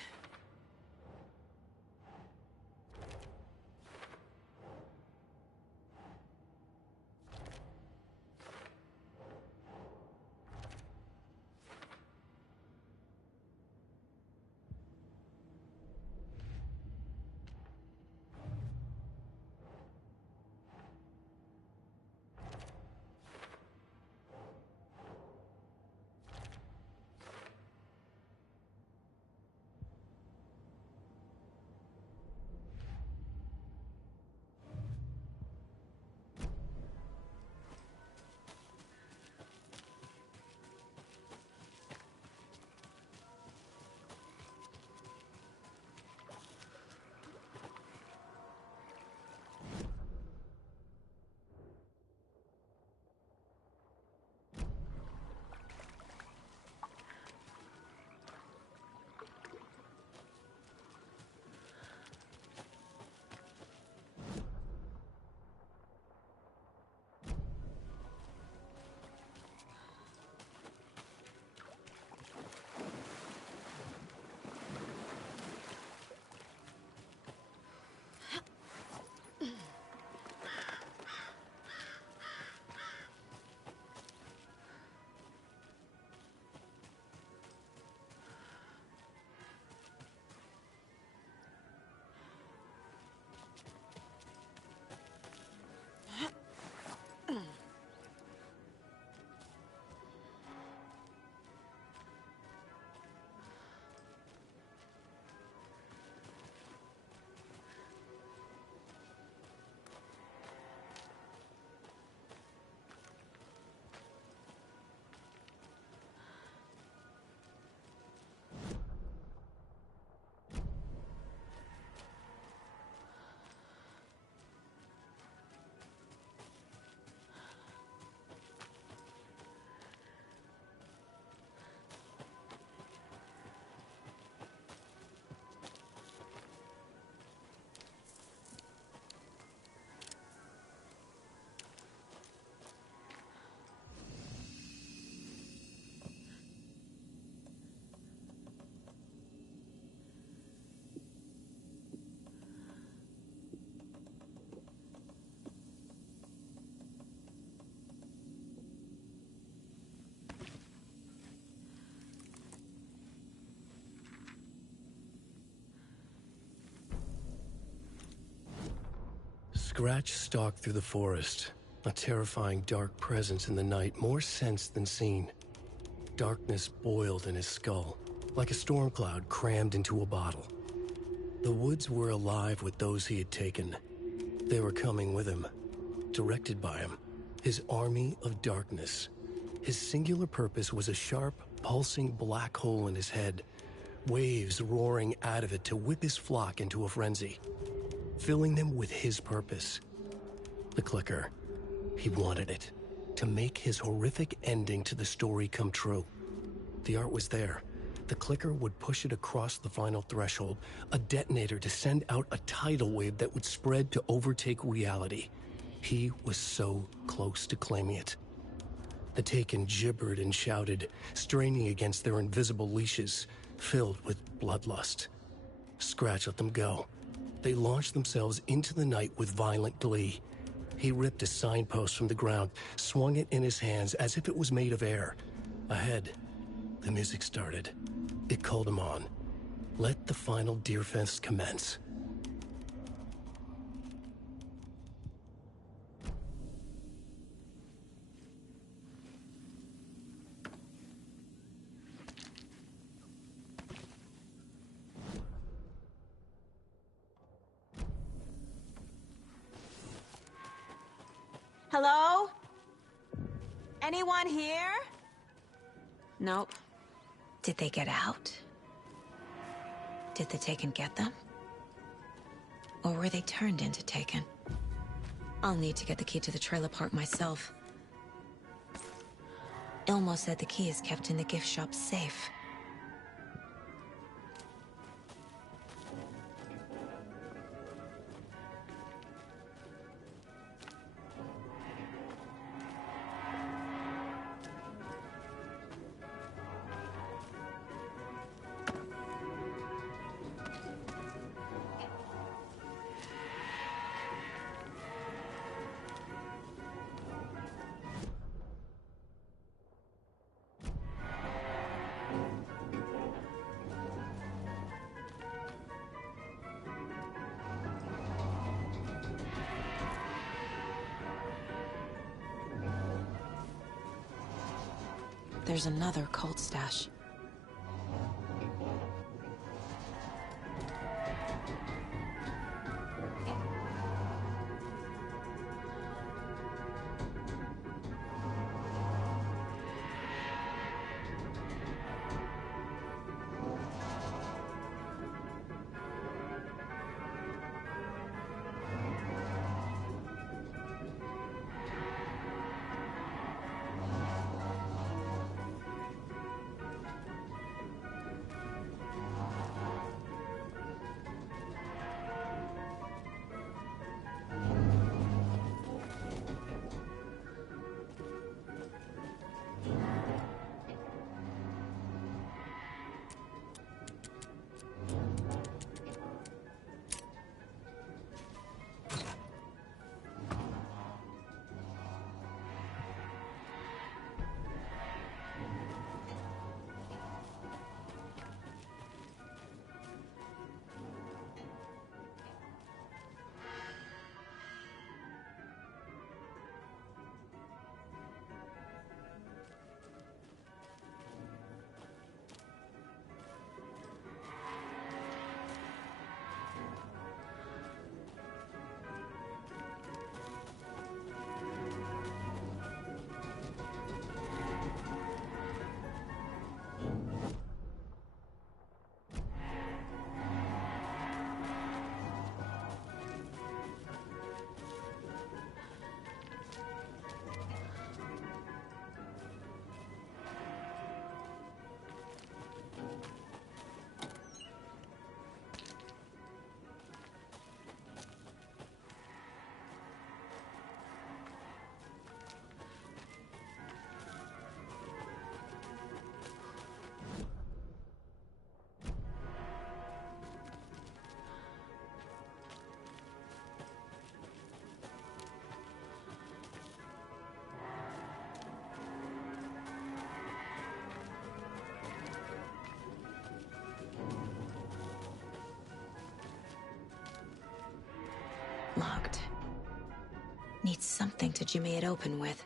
Scratch stalked through the forest, a terrifying dark presence in the night, more sensed than seen. Darkness boiled in his skull, like a storm cloud crammed into a bottle. The woods were alive with those he had taken. They were coming with him, directed by him, his army of darkness. His singular purpose was a sharp, pulsing black hole in his head, waves roaring out of it to whip his flock into a frenzy, filling them with his purpose. The clicker. He wanted it, to make his horrific ending to the story come true. The art was there. The clicker would push it across the final threshold, a detonator to send out a tidal wave that would spread to overtake reality. He was so close to claiming it. The Taken gibbered and shouted, straining against their invisible leashes, filled with bloodlust. Scratch let them go. They launched themselves into the night with violent glee. He ripped a signpost from the ground, swung it in his hands as if it was made of air. Ahead, the music started. It called him on. Let the final deer fest commence. Hello? Anyone here? Nope. Did they get out? Did the Taken get them? Or were they turned into Taken? I'll need to get the key to the trailer park myself. Ilmo said the key is kept in the gift shop safe. There's another cult stash. Locked. Need something to jimmy it open with.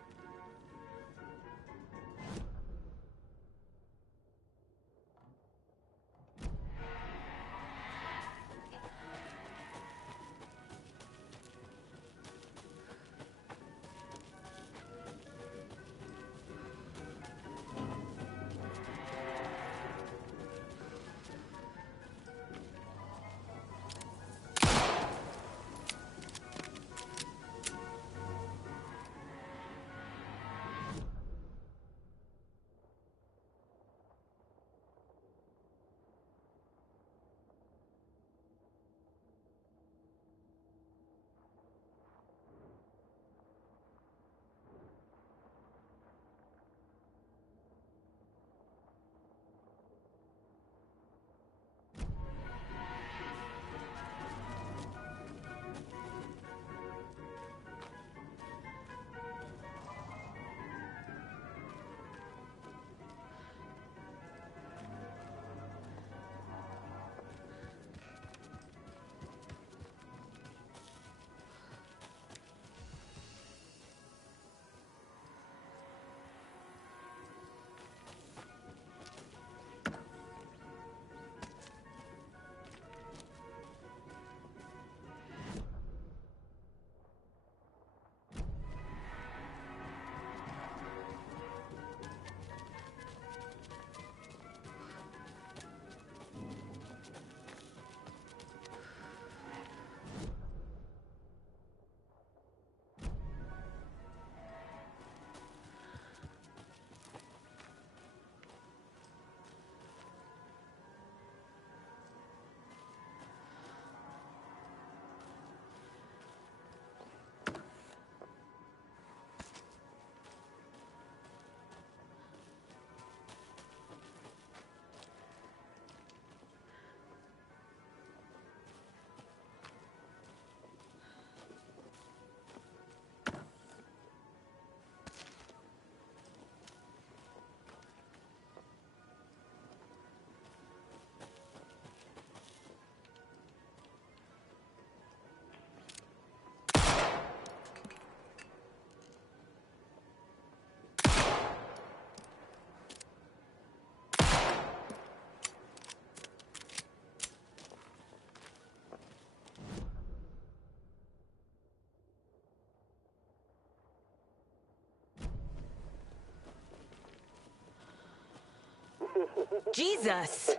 Jesus!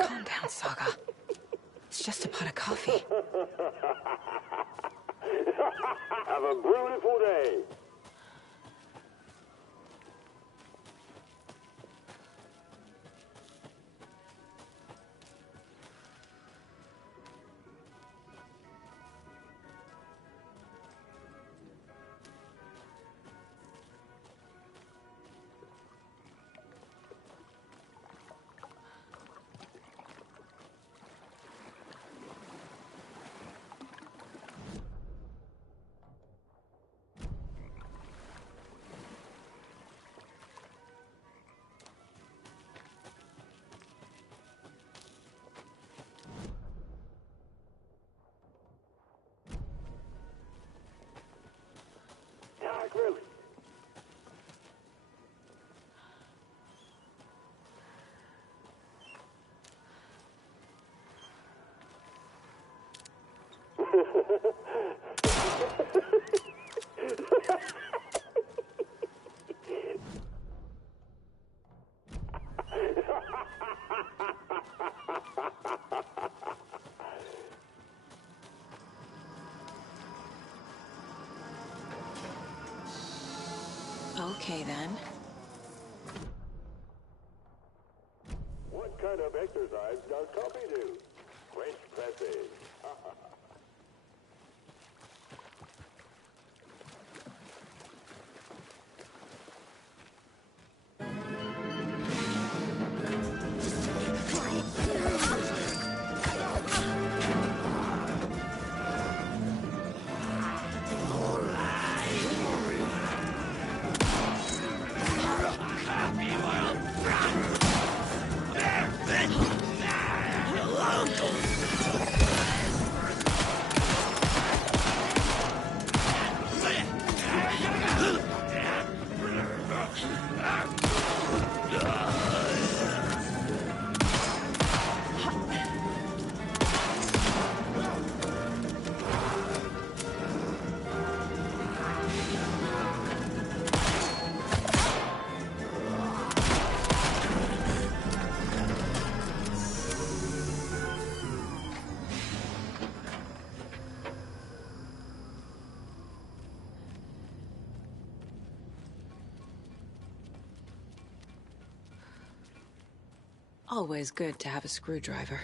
Calm down, Saga. It's just a pot of coffee. Have a beautiful day. Really? Okay, then. What kind of exercise does coffee do? Bench presses. always good to have a screwdriver.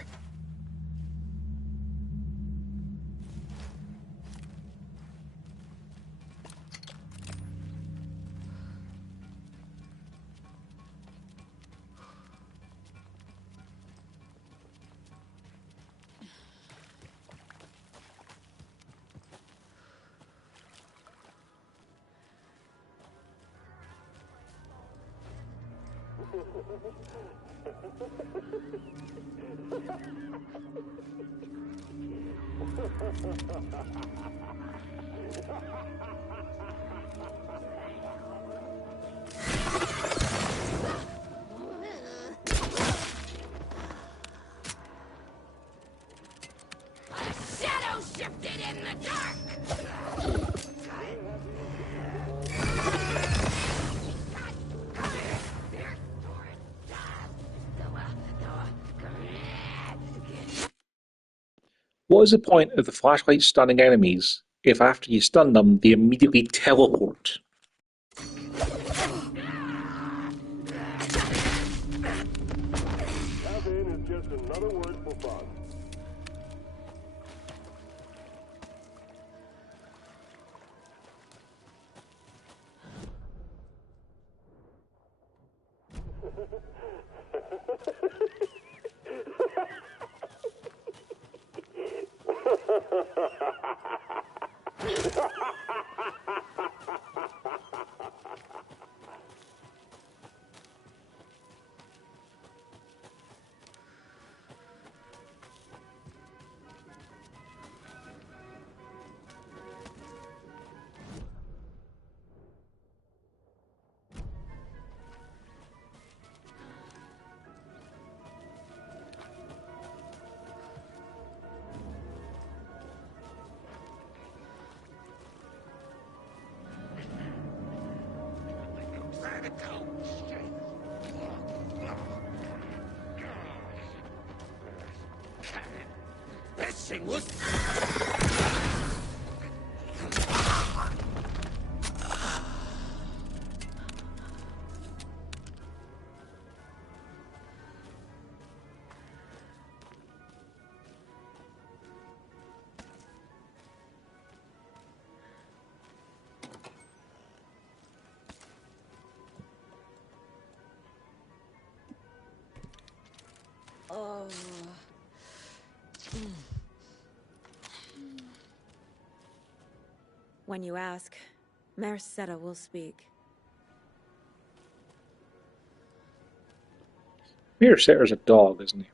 Shadow shifted in the dark! What is the point of the flashlight stunning enemies if after you stun them, they immediately teleport? Having is just another word for fun. This thing was... Oh. When you ask, Merceda will speak. Mirrorsetter's a dog, isn't he?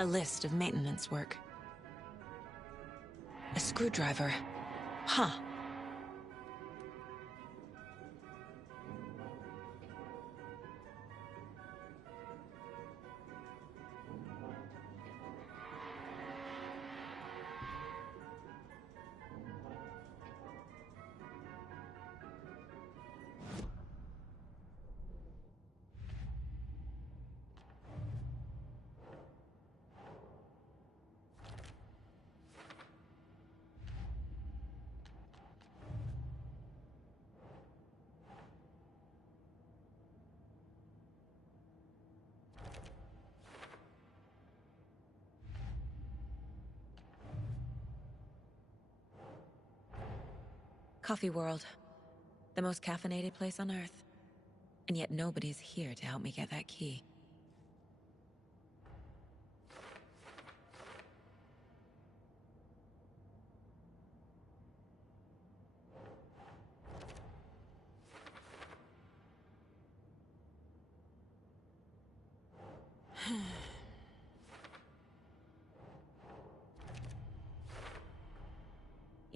A list of maintenance work. A screwdriver. Huh. Coffee World. The most caffeinated place on Earth. And yet nobody's here to help me get that key.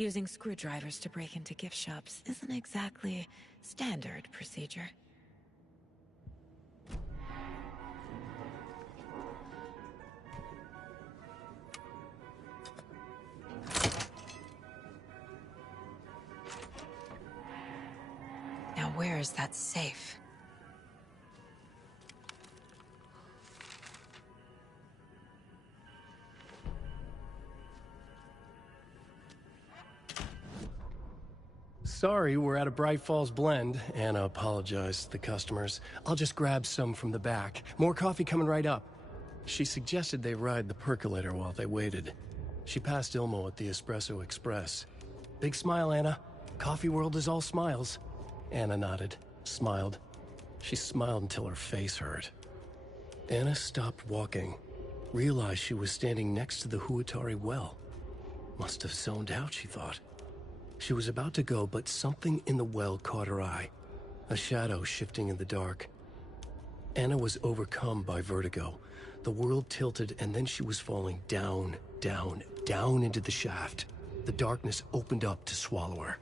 Using screwdrivers to break into gift shops isn't exactly standard procedure. Now where is that safe? Sorry, we're at a Bright Falls blend. Anna apologized to the customers. I'll just grab some from the back. More coffee coming right up. She suggested they ride the percolator while they waited. She passed Ilmo at the Espresso Express. Big smile, Anna. Coffee World is all smiles. Anna nodded, smiled. She smiled until her face hurt. Anna stopped walking, realized she was standing next to the Huatari well. Must have zoned out, she thought. She was about to go, but something in the well caught her eye. A shadow shifting in the dark. Anna was overcome by vertigo. The world tilted, and then she was falling down, down, down into the shaft. The darkness opened up to swallow her.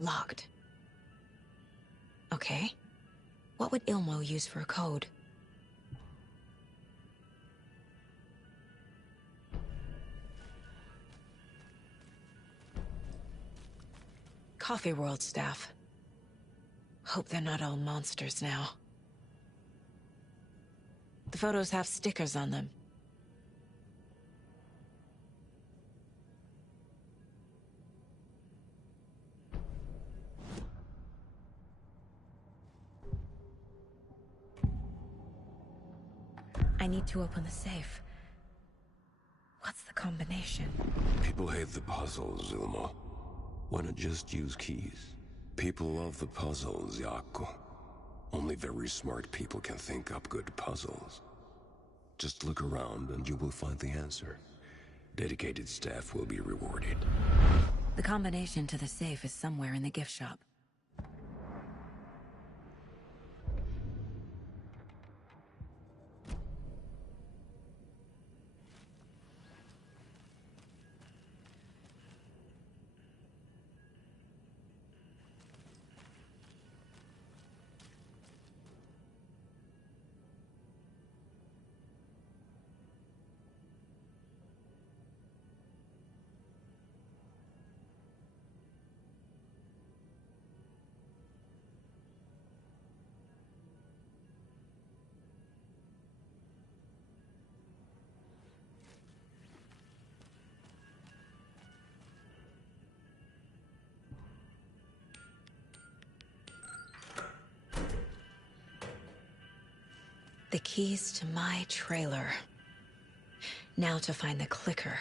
Locked. Okay. What would Ilmo use for a code? Coffee World staff. Hope they're not all monsters now. The photos have stickers on them. I need to open the safe. What's the combination? People hate the puzzles, Ilmo. Why not just use keys? People love the puzzles, Jaakko. Only very smart people can think up good puzzles. Just look around and you will find the answer. Dedicated staff will be rewarded. The combination to the safe is somewhere in the gift shop. The keys to my trailer. Now to find the clicker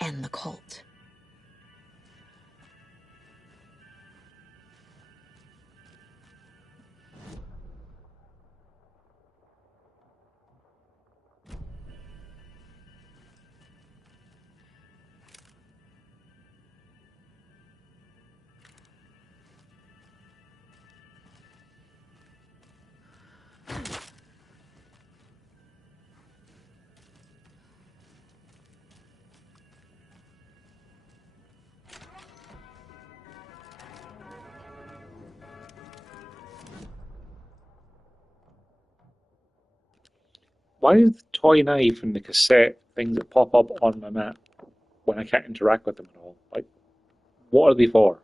and the Colt. Why are the toy knife and the cassette things that pop up on my map when I can't interact with them at all? Like, what are they for?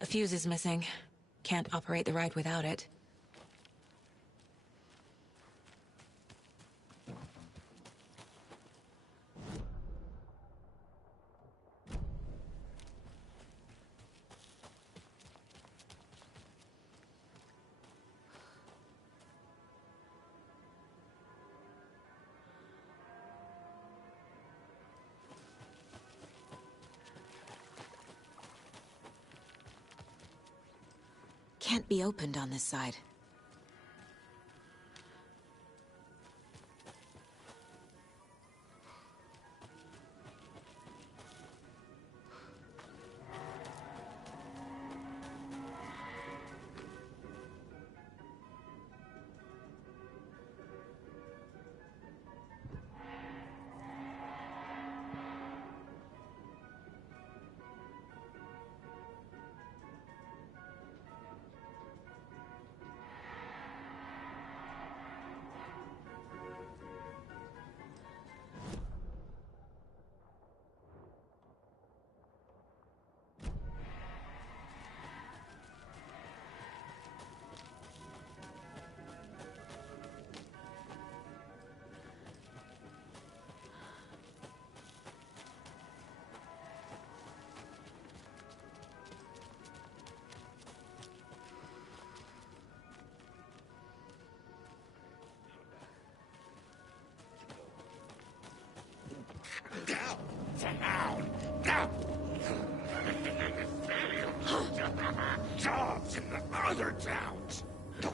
A fuse is missing. Can't operate the ride without it. Can't be opened on this side. Jobs in the other towns. No.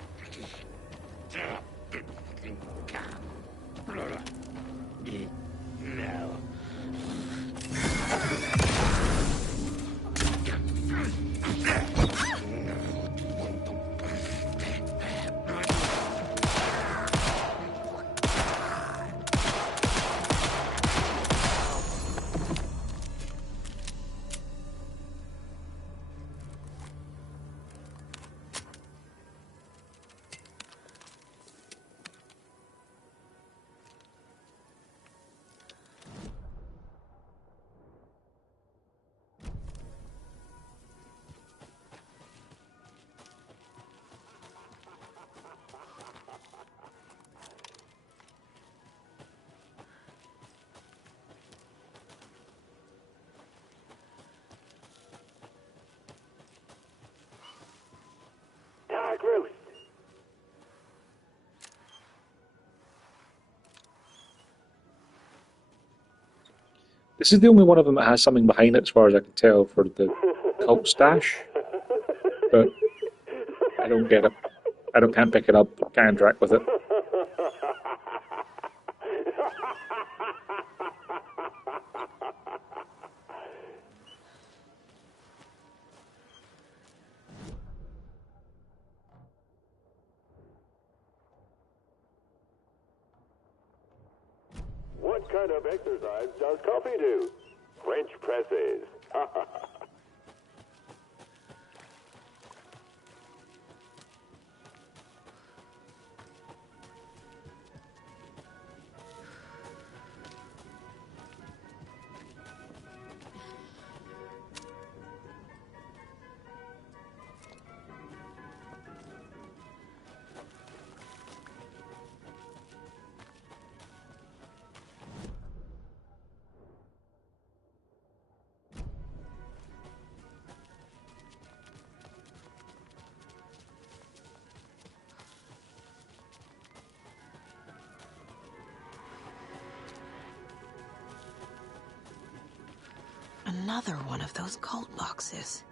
This is the only one of them that has something behind it, as far as I can tell, for the cult stash. But I don't get it. Can't pick it up. Can't interact with it. What kind of exercise does coffee do? French presses. Another one of those cult boxes.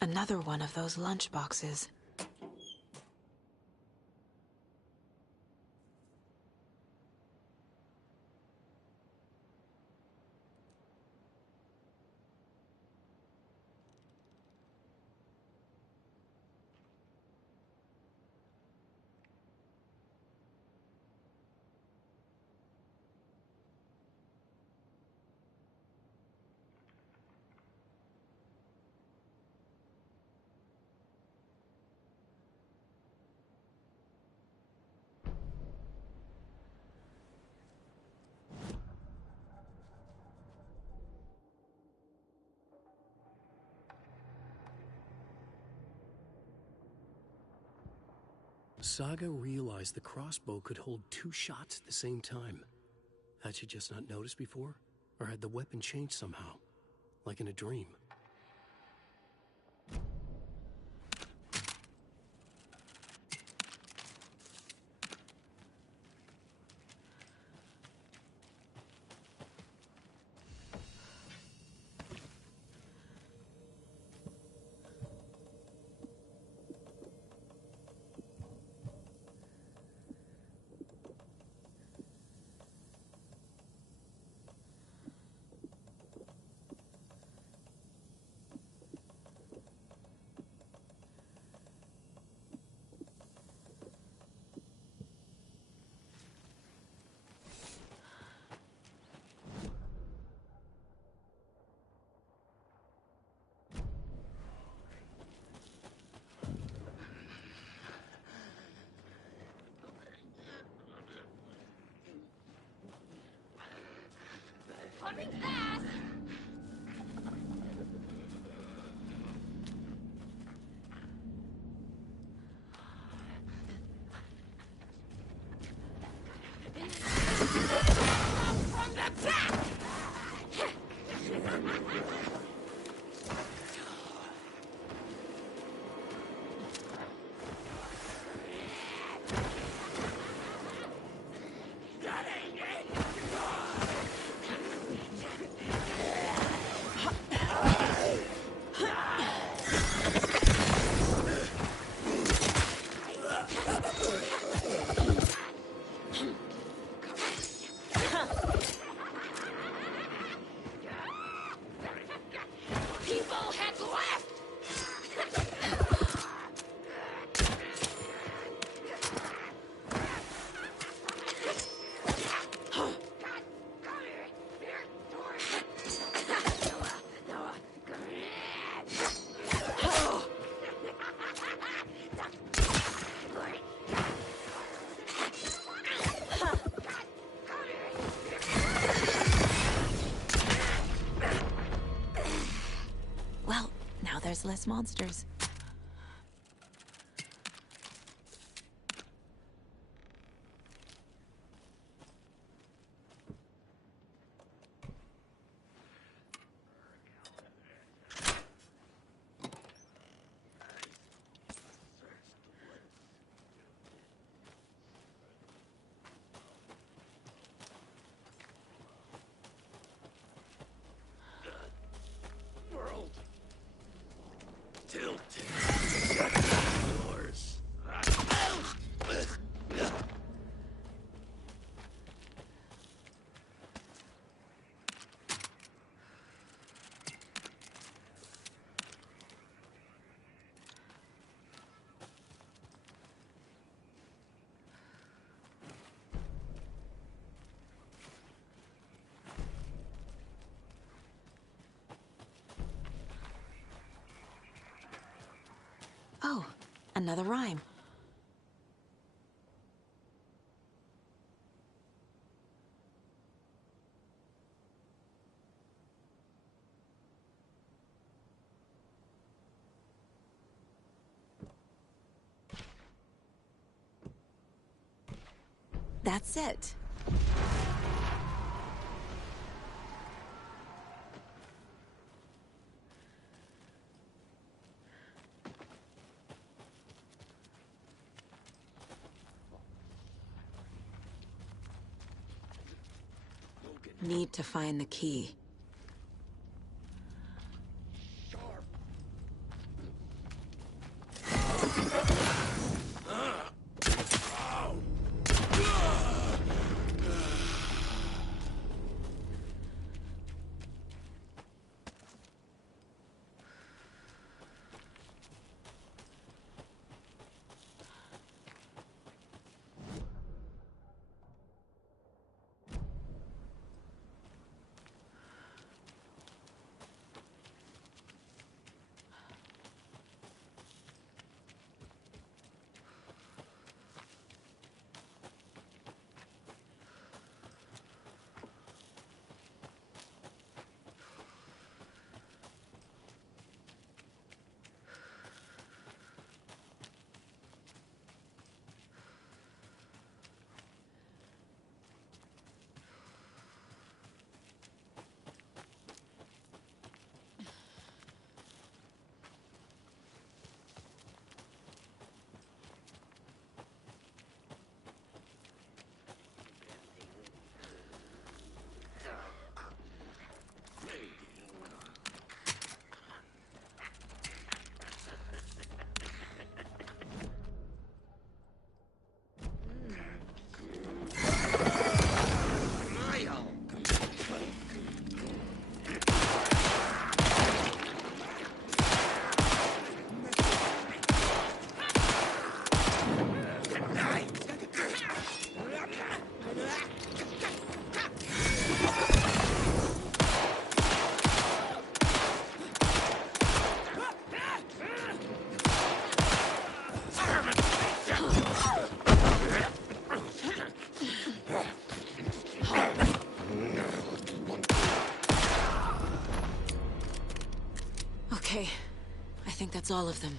Another one of those lunch boxes. Saga realized the crossbow could hold 2 shots at the same time. Had she just not noticed before? Or had the weapon changed somehow? Like in a dream? Coming fast! From the back! People had left! Well, now there's less monsters. World. Tilt. Yours. Oh, another rhyme. That's it. Need to find the key. Okay, I think that's all of them.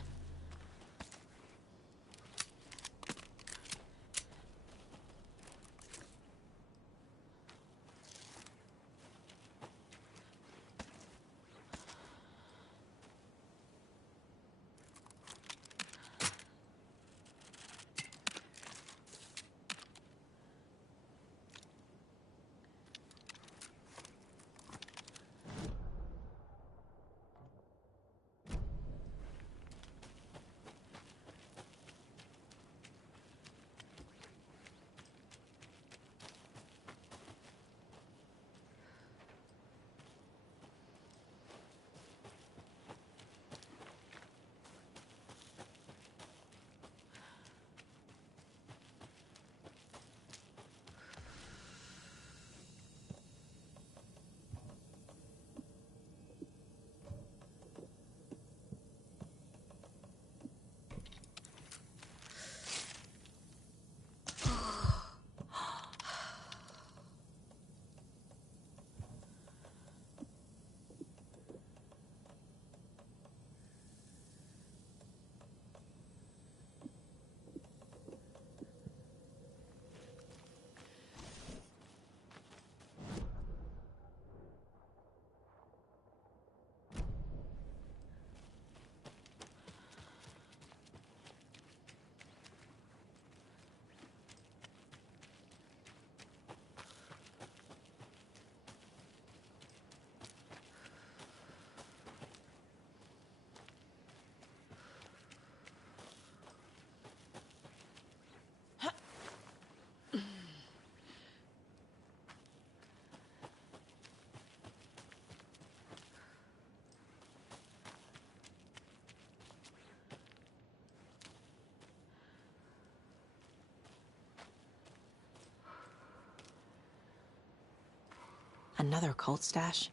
Another cult stash?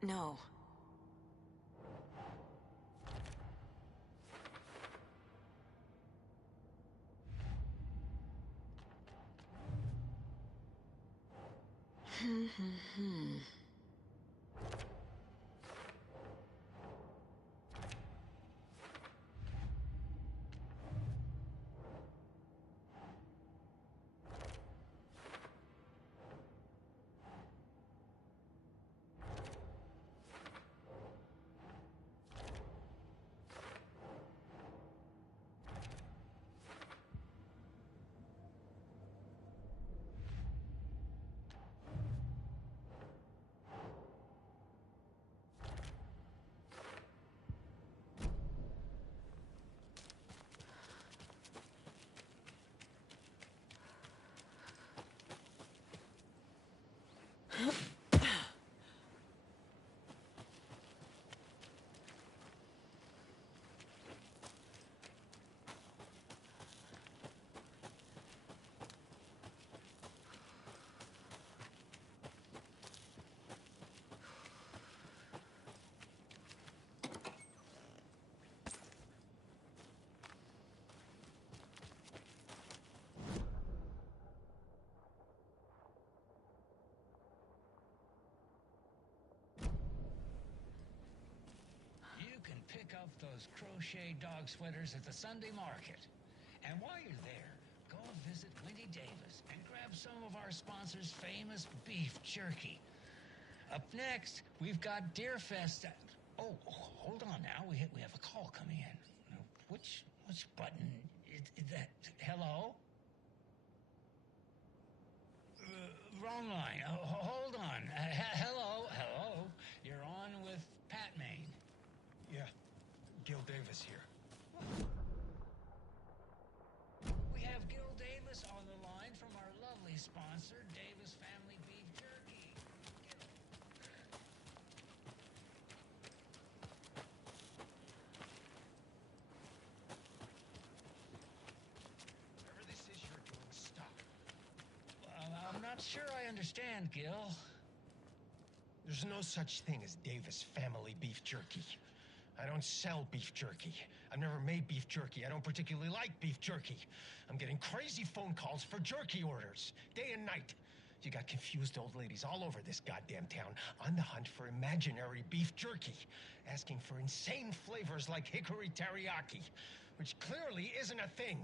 No. those crochet dog sweaters at the Sunday market. And while you're there, go visit Wendy Davis and grab some of our sponsor's famous beef jerky. Up next, we've got Deerfest. Oh, hold on now. We have a call coming in. Which button is that? Hello? Wrong line. Hold on. Hello. You're on with Pat Maine. Yeah, Gil Davis here. We have Gil Davis on the line from our lovely sponsor, Davis Family Beef Jerky. Whatever this is you're doing, stop. I'm not sure I understand, Gil. There's no such thing as Davis Family Beef Jerky. I don't sell beef jerky. I've never made beef jerky. I don't particularly like beef jerky. I'm getting crazy phone calls for jerky orders, day and night. You got confused old ladies all over this goddamn town on the hunt for imaginary beef jerky, asking for insane flavors like hickory teriyaki, which clearly isn't a thing.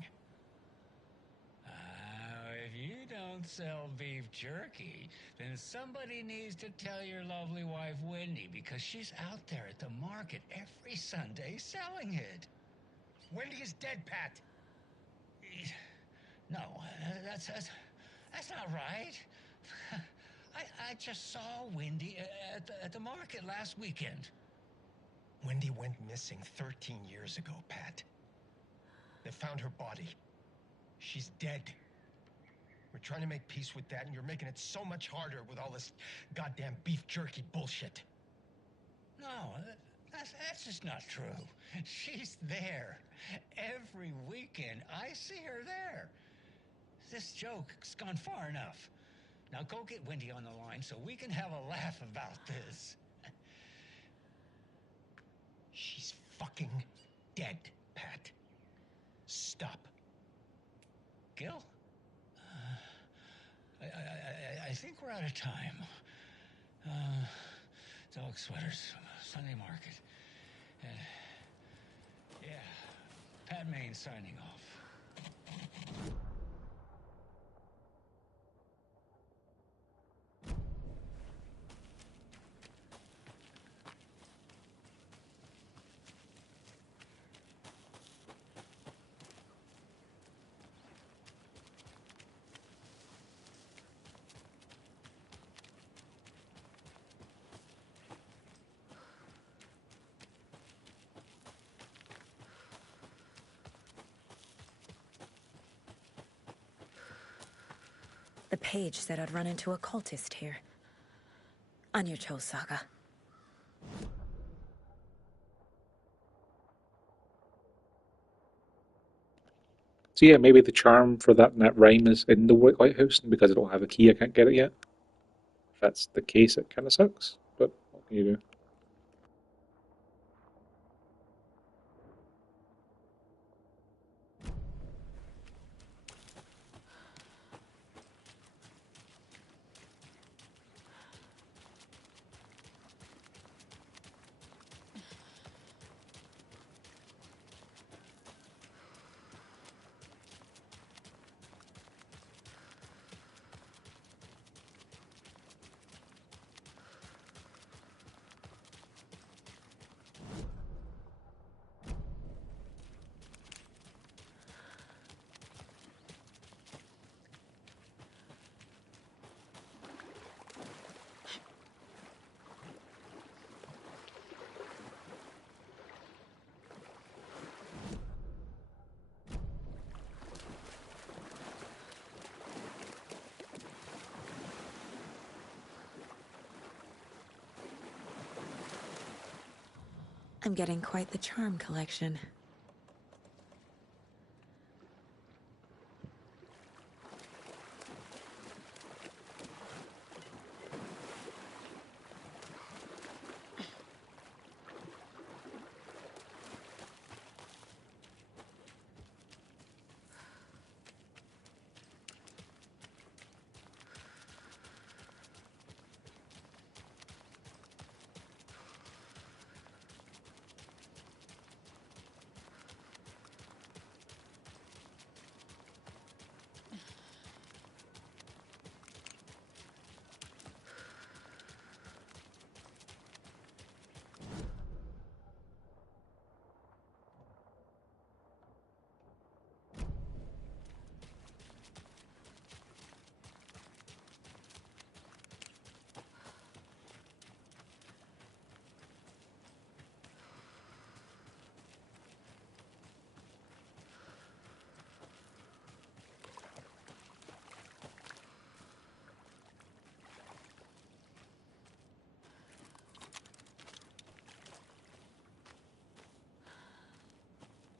If you don't sell beef jerky, then somebody needs to tell your lovely wife, Wendy, because she's out there at the market every Sunday selling it. Wendy is dead, Pat. No, that's not right. I just saw Wendy at the market last weekend. Wendy went missing 13 years ago, Pat. They found her body. She's dead. We're trying to make peace with that, and you're making it so much harder with all this goddamn beef jerky bullshit. No, that's just not true. She's there. Every weekend, I see her there. This joke's gone far enough. Now go get Wendy on the line so we can have a laugh about this. She's fucking dead, Pat. Stop. Gil? I think we're out of time. Dog sweaters, Sunday market. Yeah, Pat Maine signing off. The page said I'd run into a cultist here. On your Cho saga. So yeah, maybe the charm for that rhyme is in the White House, and because I don't have a key, I can't get it yet. If that's the case, it kind of sucks. But what can you do? I'm getting quite the charm collection.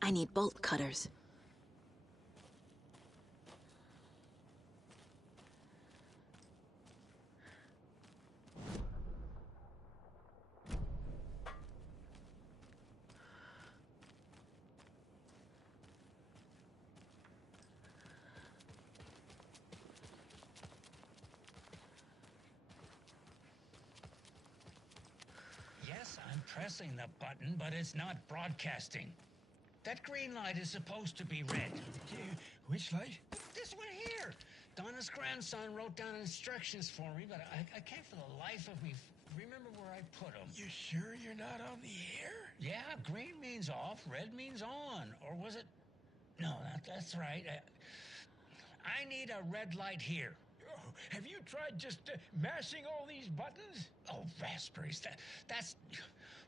I need bolt cutters. Yes, I'm pressing the button, but it's not broadcasting. That green light is supposed to be red. Which light? This one here. Donna's grandson wrote down instructions for me, but I can't for the life of me remember where I put them. You sure you're not on the air? Yeah, green means off, red means on. Or was it? No, that's right. I need a red light here. Oh, have you tried just mashing all these buttons? Oh, raspberries. That's...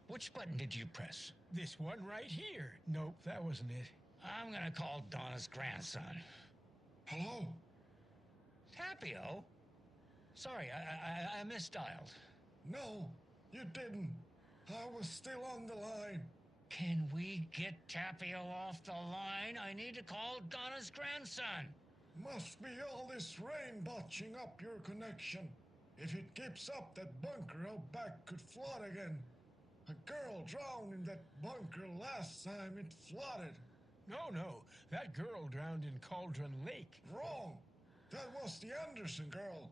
Which button did you press? This one right here. Nope, that wasn't it. I'm gonna call Donna's grandson. Hello? Tapio? Sorry, I misdialed. No, you didn't. I was still on the line. Can we get Tapio off the line? I need to call Donna's grandson. Must be all this rain botching up your connection. If it keeps up, that bunker out back could flood again. A girl drowned in that bunker last time it flooded. No. That girl drowned in Cauldron Lake. Wrong. That was the Anderson girl.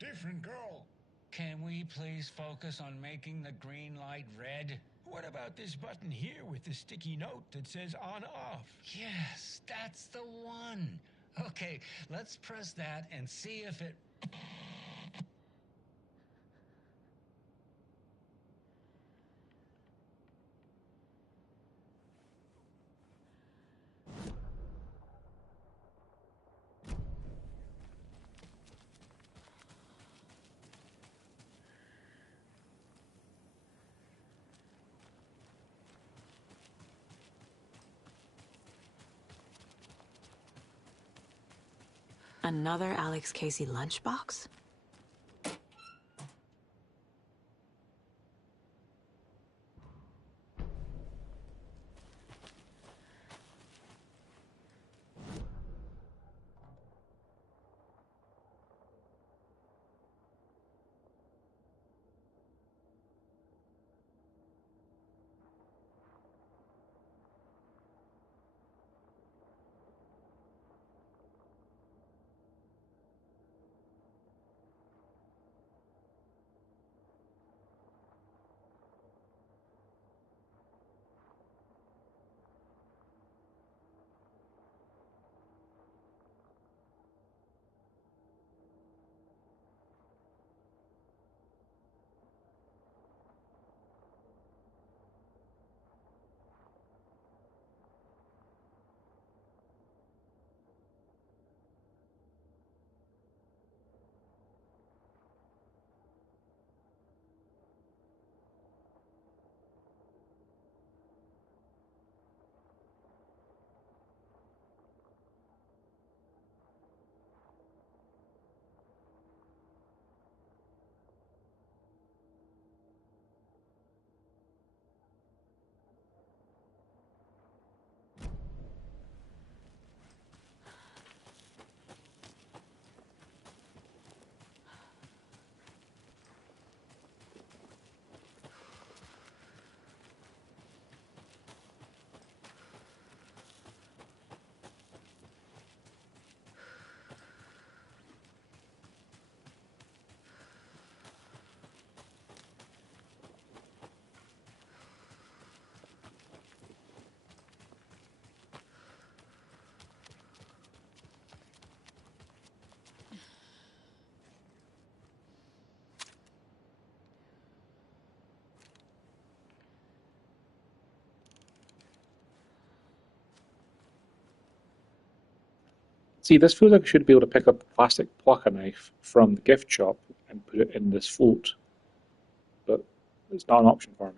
Different girl. Can we please focus on making the green light red? What about this button here with the sticky note that says on-off? Yes, that's the one. Okay, let's press that and see if it... Another Alex Casey lunchbox? See, this feels like I should be able to pick up a plastic plucker knife from the gift shop and put it in this float, but it's not an option for me.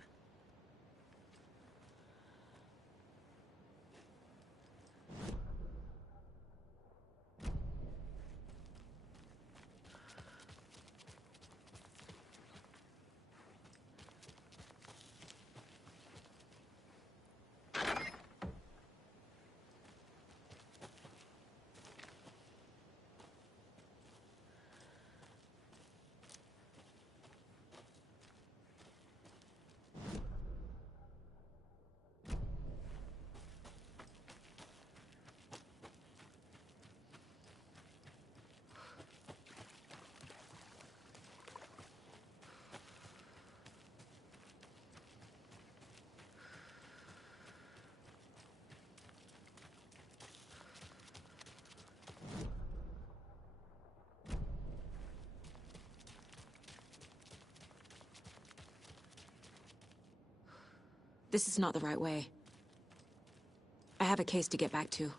This is not the right way. I have a case to get back to.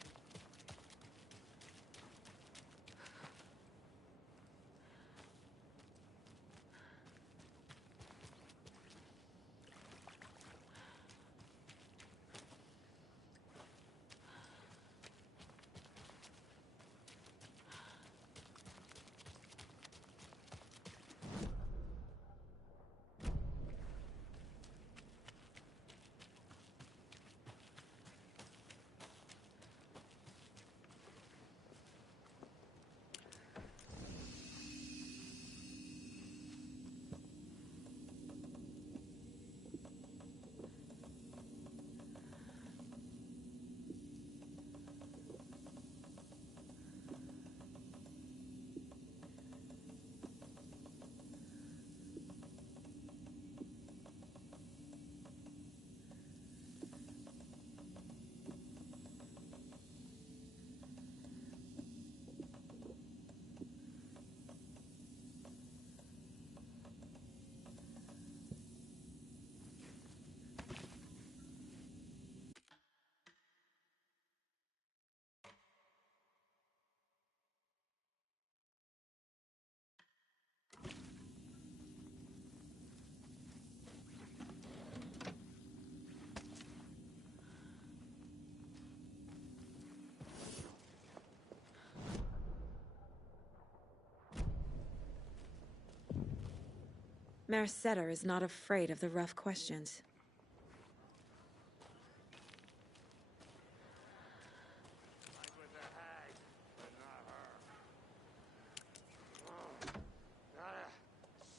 Merceder is not afraid of the rough questions.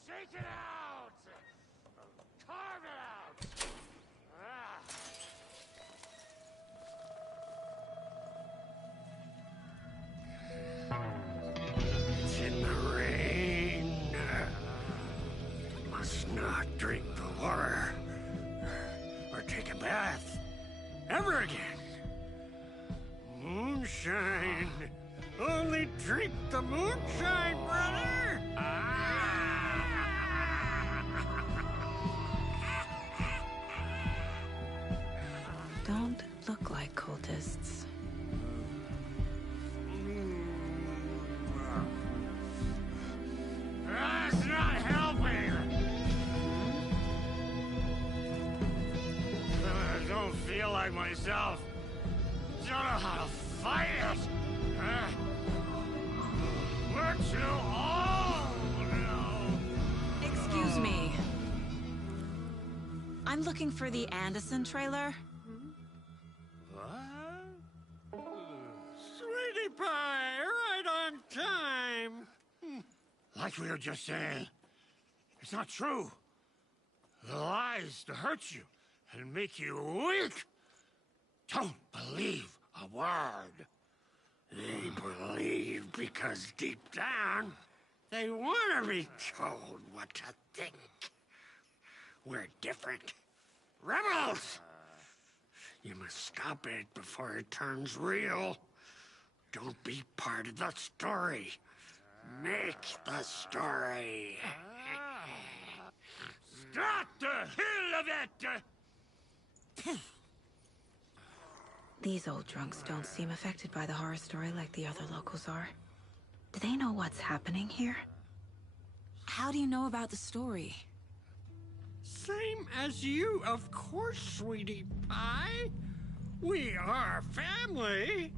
Shake it out! Carve it out! It's in the rain. Must not drink the water. Or take a bath. Ever again. Moonshine. Only drink the moonshine, brother! Don't look like cultists. That's not helping! I don't feel like myself. Don't know how to fight it. We're too old now. Excuse me. I'm looking for the Anderson trailer. What? Sweetie pie, right on time. Like we were just saying, it's not true. The lies to hurt you and make you weak. Don't believe a word. They believe because deep down, they want to be told what to think. We're different. Rebels! You must stop it before it turns real. Don't be part of the story. Make the story. Start the hell of it! These old drunks don't seem affected by the horror story like the other locals are. Do they know what's happening here? How do you know about the story? Same as you, of course, sweetie pie. We are family.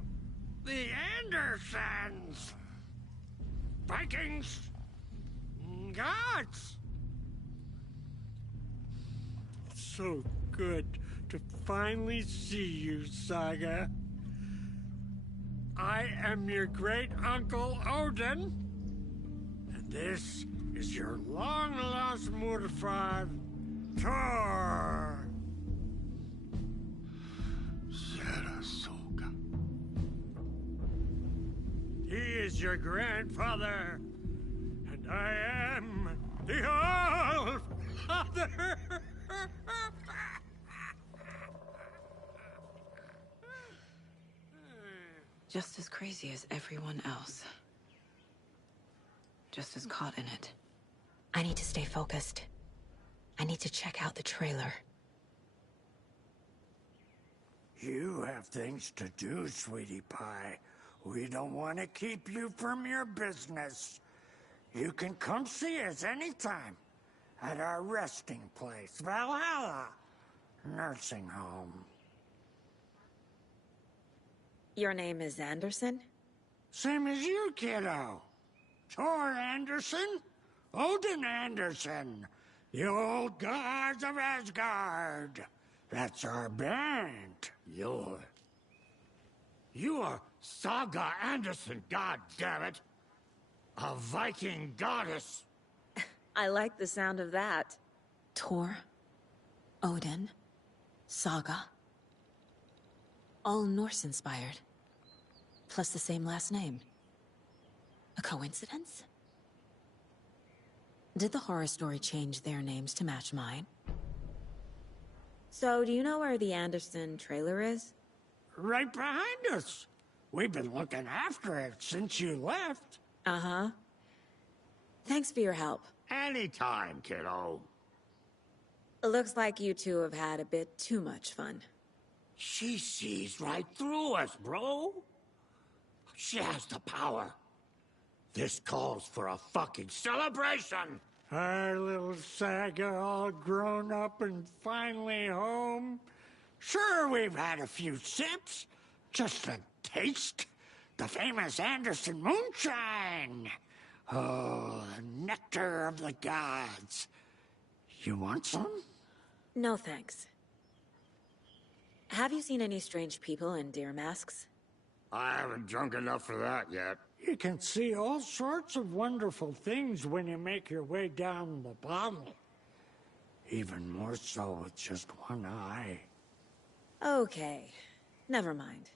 The Andersons. Vikings. Gods. So good to finally see you, Saga. I am your great-uncle Odin. And this is your long-lost mortified Thor. Sarasota. He is your grandfather, and I am the All-Father. Just as crazy as everyone else. Just as caught in it. I need to stay focused. I need to check out the trailer. You have things to do, sweetie pie. We don't want to keep you from your business. You can come see us anytime at our resting place, Valhalla Nursing Home. Your name is Anderson? Same as you, kiddo. Thor Anderson, Odin Anderson, the old gods of Asgard. That's our band. You are Saga Anderson, goddammit. A Viking goddess. I like the sound of that. Thor, Odin, Saga. All Norse-inspired. Plus the same last name. A coincidence? Did the horror story change their names to match mine? So, do you know where the Anderson trailer is? Right behind us. We've been looking after it since you left. Uh-huh. Thanks for your help. Anytime, kiddo. Looks like you two have had a bit too much fun. She sees right through us, bro. She has the power. This calls for a fucking celebration. Our little Saga all grown up and finally home. Sure, we've had a few sips. Just a taste. The famous Anderson moonshine. Oh, the nectar of the gods. You want some? No, thanks. Have you seen any strange people in deer masks? I haven't drunk enough for that yet. You can see all sorts of wonderful things when you make your way down the bottle. Even more so with just one eye. Okay, never mind.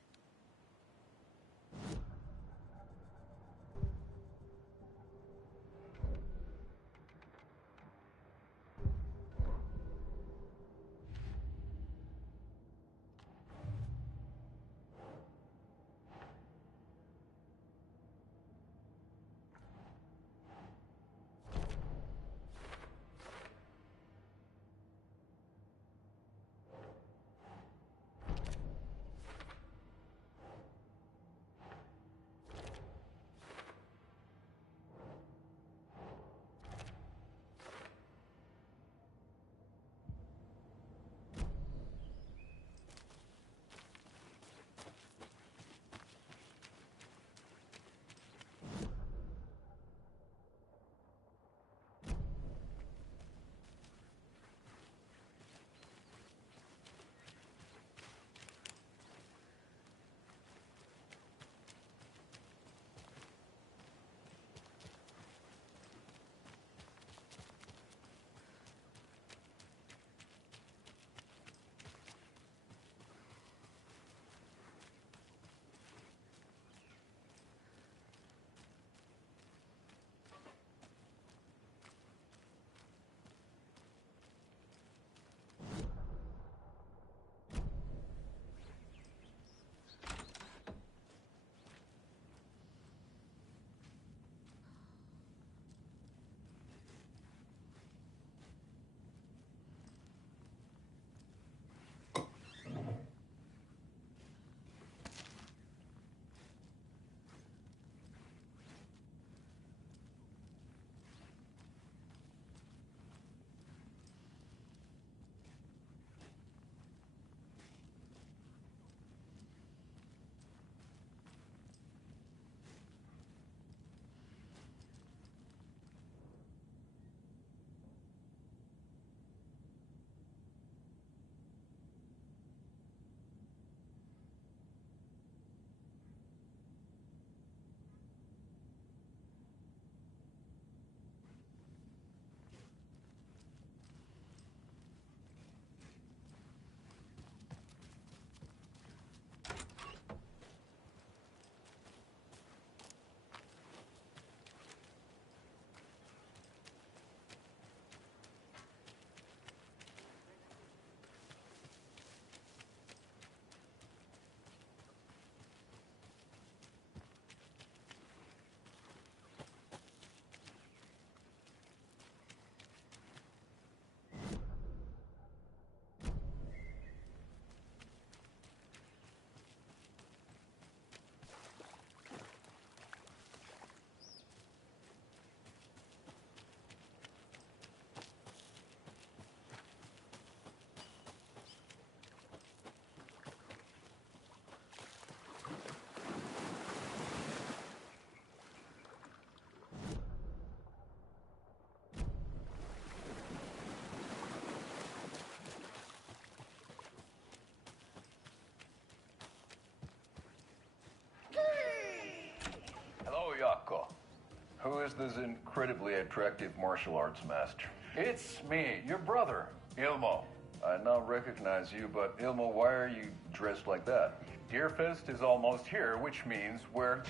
is this incredibly attractive martial arts master? It's me, your brother, Ilmo. I now recognize you, but Ilmo, why are you dressed like that? Deerfest is almost here, which means we're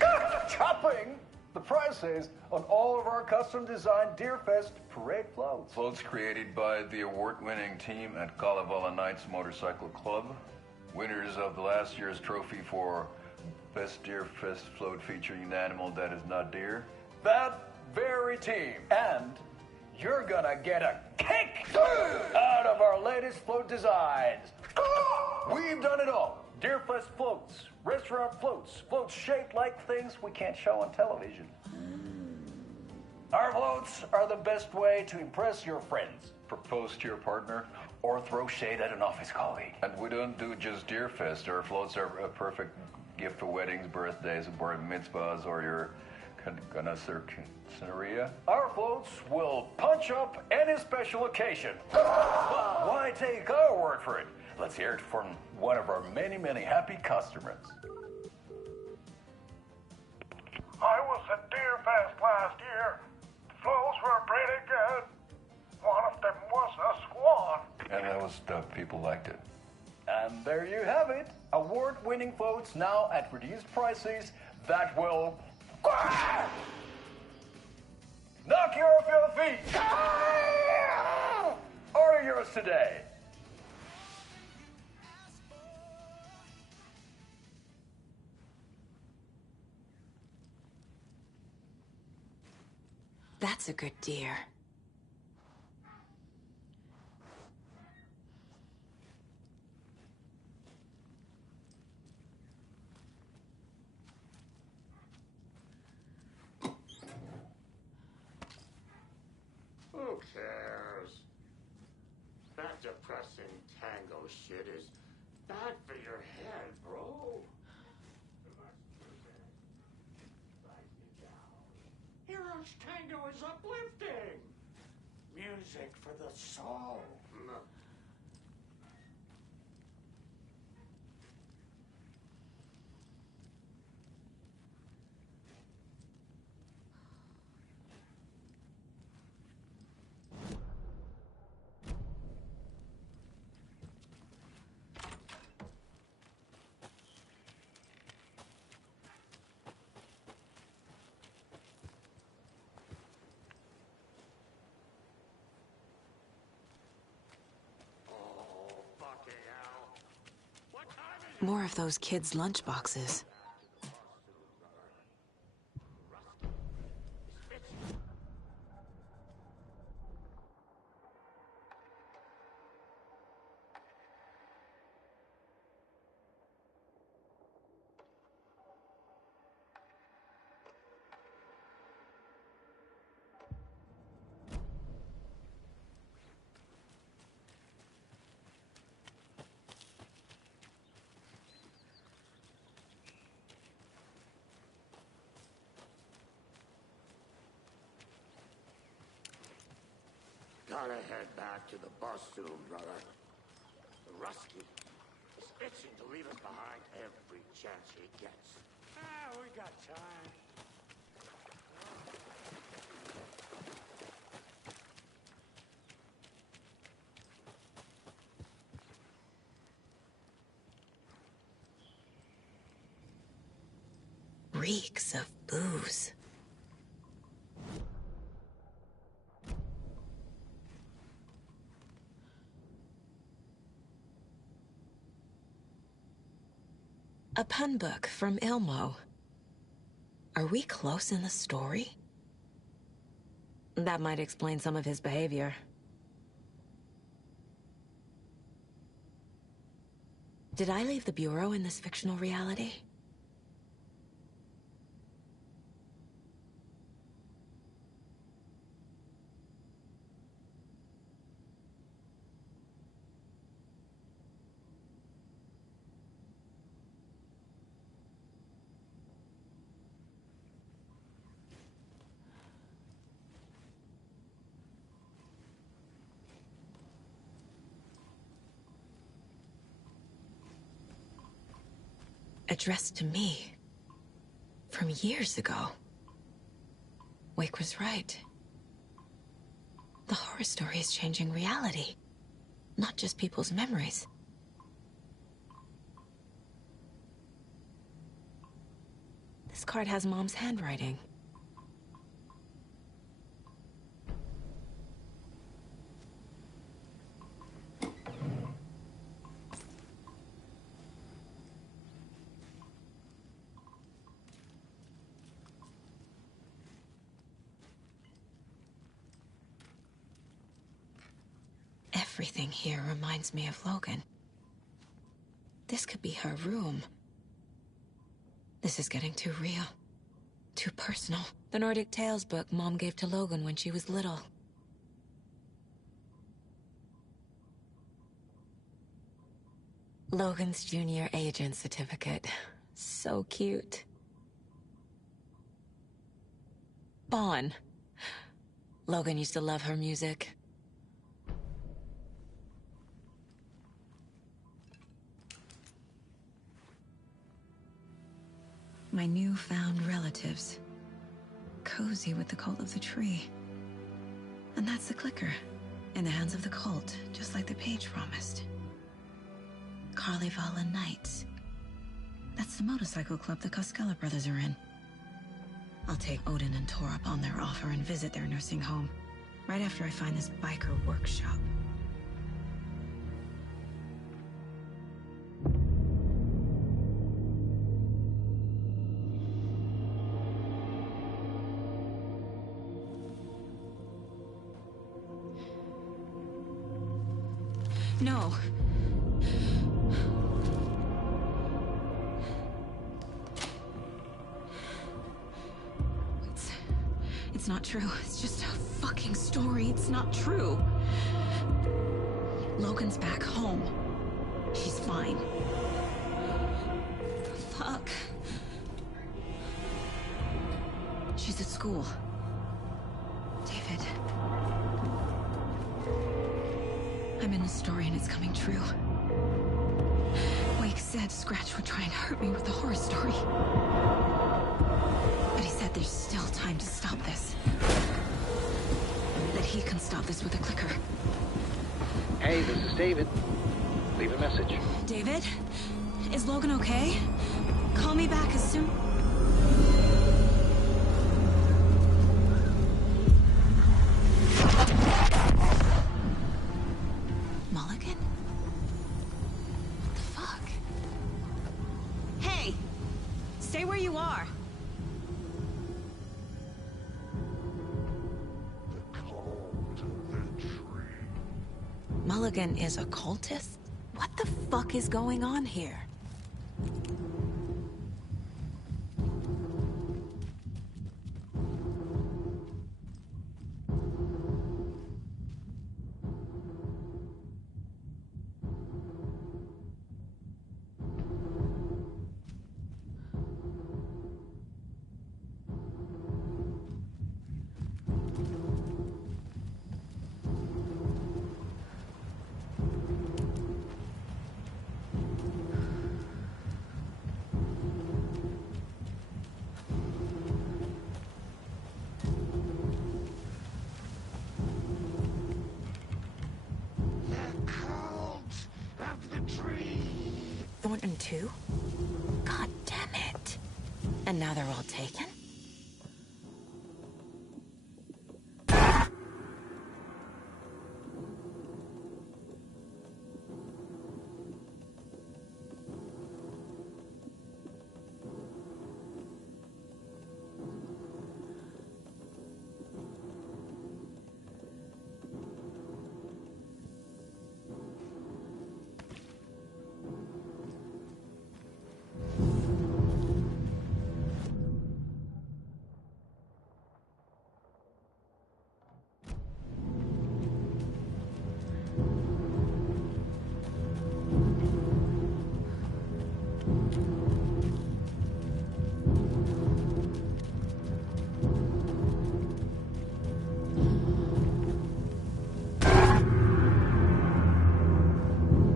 chopping the prices on all of our custom-designed Deerfest parade floats. Floats created by the award-winning team at Kalevala Knights Motorcycle Club, winners of the last year's trophy for Best Deerfest float featuring an animal that is not deer. That very team. And you're gonna get a kick out of our latest float designs. We've done it all. Deerfest floats, restaurant floats, floats shaped like things we can't show on television. Our floats are the best way to impress your friends, propose to your partner, or throw shade at an office colleague. And we don't do just Deerfest. Our floats are a perfect gift for weddings, birthdays, bar mitzvahs, or your Scenaria. Our floats will punch up any special occasion. But why take our word for it? Let's hear it from one of our many, many happy customers. I was at Deerfest last year. The floats were pretty good. One of them was a swan. And that was the people liked it. And there you have it. Award-winning floats now at reduced prices that will knock you off your feet. Order yours today. That's a good deer. Who cares? That depressing tango shit is bad for your head, bro. Hero's tango is uplifting. Music for the soul. More of those kids' lunchboxes. Gotta head back to the bus soon, brother. Rusky is itching to leave us behind every chance he gets. We got time. Reeks of booze. A pun book from Ilmo. Are we close in the story? That might explain some of his behavior. Did I leave the Bureau in this fictional reality? Addressed to me. From years ago. Wake was right. The horror story is changing reality, not just people's memories. This card has Mom's handwriting. Everything here reminds me of Logan. This could be her room. This is getting too real. Too personal. The Nordic Tales book Mom gave to Logan when she was little. Logan's junior agent certificate. So cute. Vaughn. Logan used to love her music. My newfound relatives. Cozy with the cult of the tree. And that's the clicker. In the hands of the cult, just like the page promised. Carnival Knights. That's the motorcycle club the Koskela brothers are in. I'll take Odin and Tor up on their offer and visit their nursing home. Right after I find this biker workshop. No. It's not true. It's just a fucking story. It's not true. Logan's back home. She's fine. Fuck. She's at school. David. I'm in the story and it's coming true. Wake said Scratch would try and hurt me with the horror story. But he said there's still time to stop this. That he can stop this with a clicker. Hey, this is David. Leave a message. David? Is Logan okay? Call me back as soon... Mulligan? What the fuck? Hey! Stay where you are! Mulligan is a cultist? What the fuck is going on here? Thornton too? God damn it. And now they're all taken?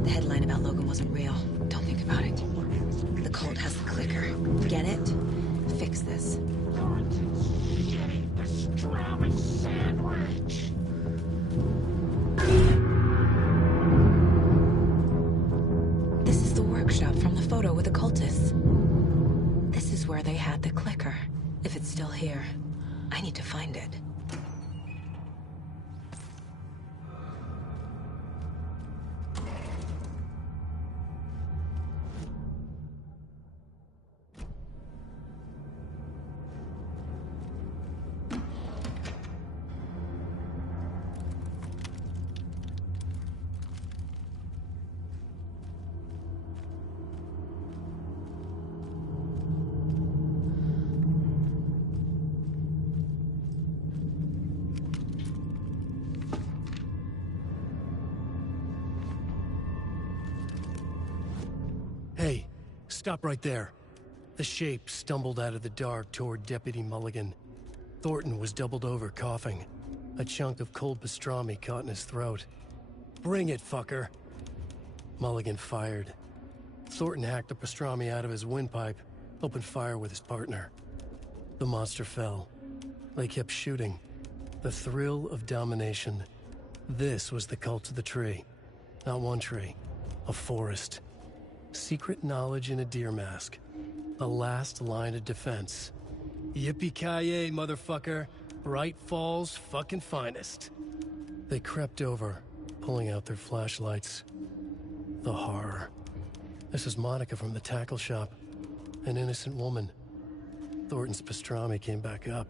The headline about Logan wasn't real. Don't think about it. The cult has the clicker. Get it? fix this. Shitty pastrami sandwich! This is the workshop from the photo with the cultists. This is where they had the clicker. If it's still here, I need to find it. Hey, stop right there. The shape stumbled out of the dark toward Deputy Mulligan. Thornton was doubled over, coughing. A chunk of cold pastrami caught in his throat. Bring it, fucker! Mulligan fired. Thornton hacked the pastrami out of his windpipe, opened fire with his partner. The monster fell. They kept shooting. The thrill of domination. This was the cult of the tree. Not one tree, a forest. Secret knowledge in a deer mask. The last line of defense. Yippee-ki-yay, motherfucker. Bright Falls' fucking finest. They crept over, pulling out their flashlights. The horror. This is Monica from the tackle shop. An innocent woman. Thornton's pastrami came back up.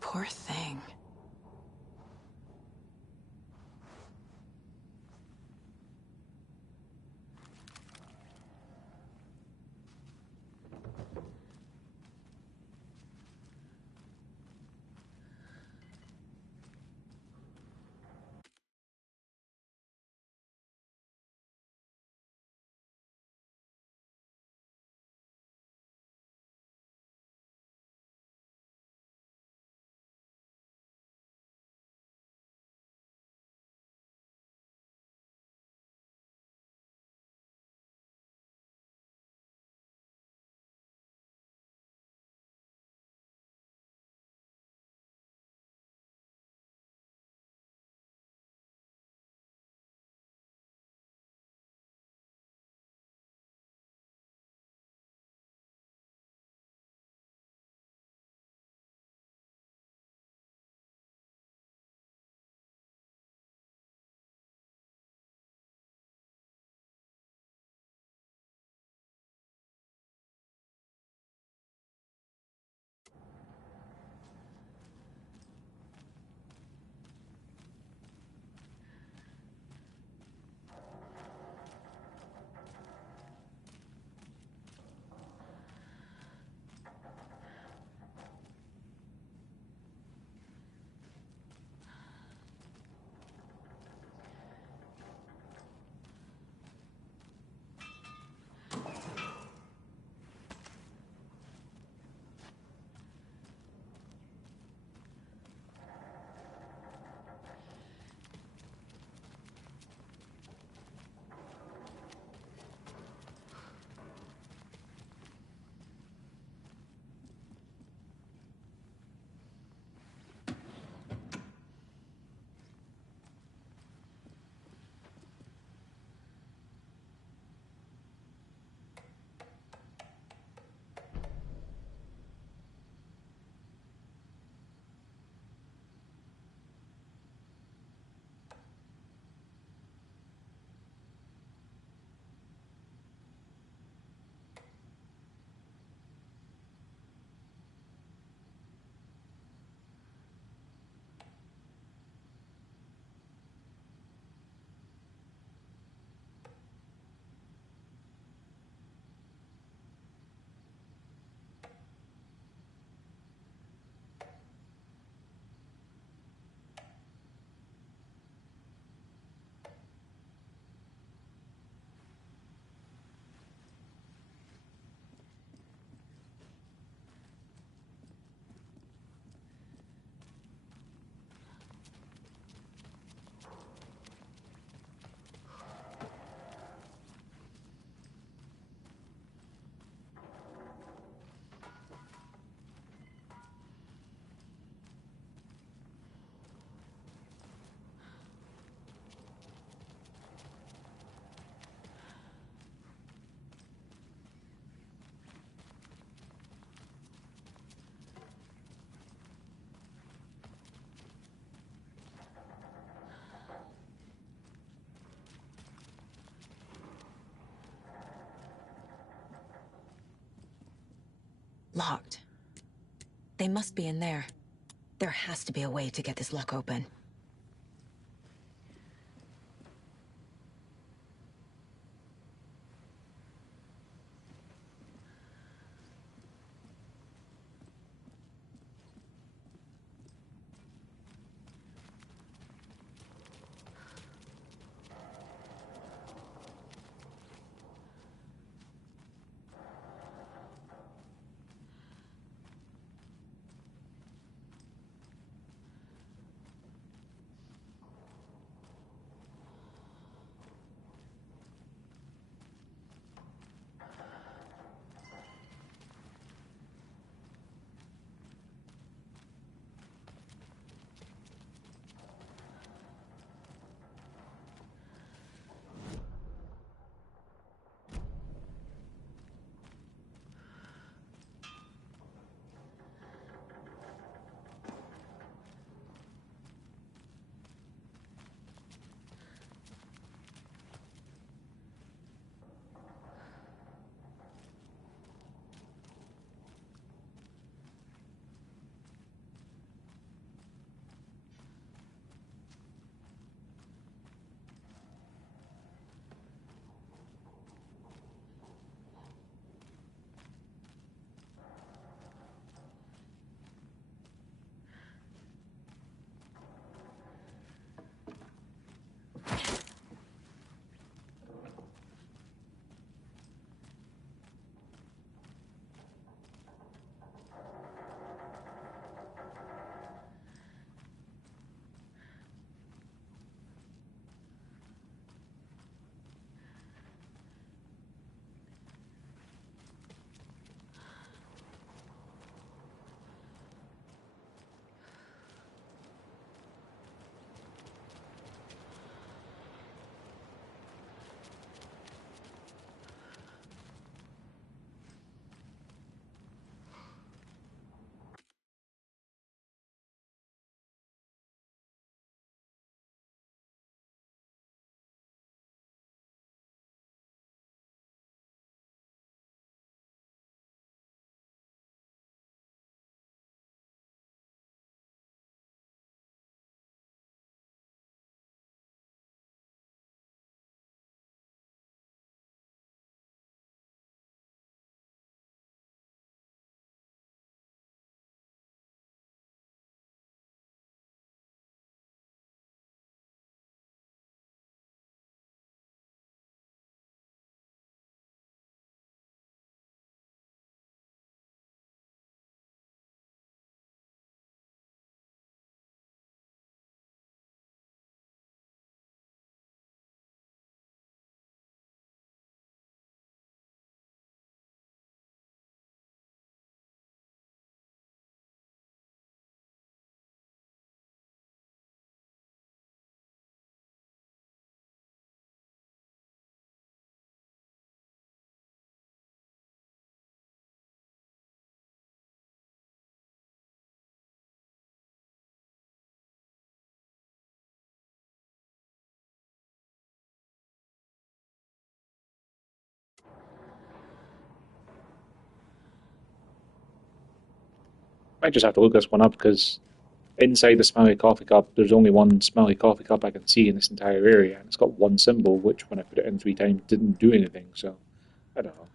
Poor thing. Locked. They must be in there. There has to be a way to get this lock open. I just have to look this one up because inside the smelly coffee cup, there's only one smelly coffee cup I can see in this entire area, and it's got one symbol, which when I put it in 3 times didn't do anything, so I don't know.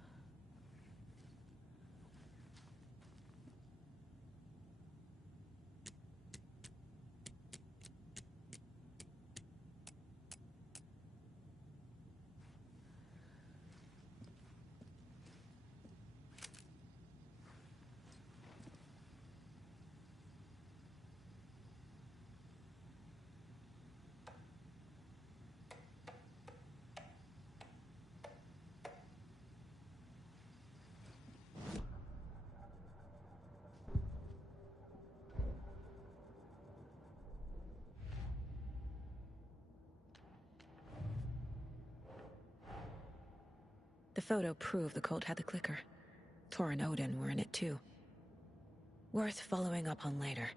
The photo proved the cult had the clicker. Tor and Odin were in it too. Worth following up on later.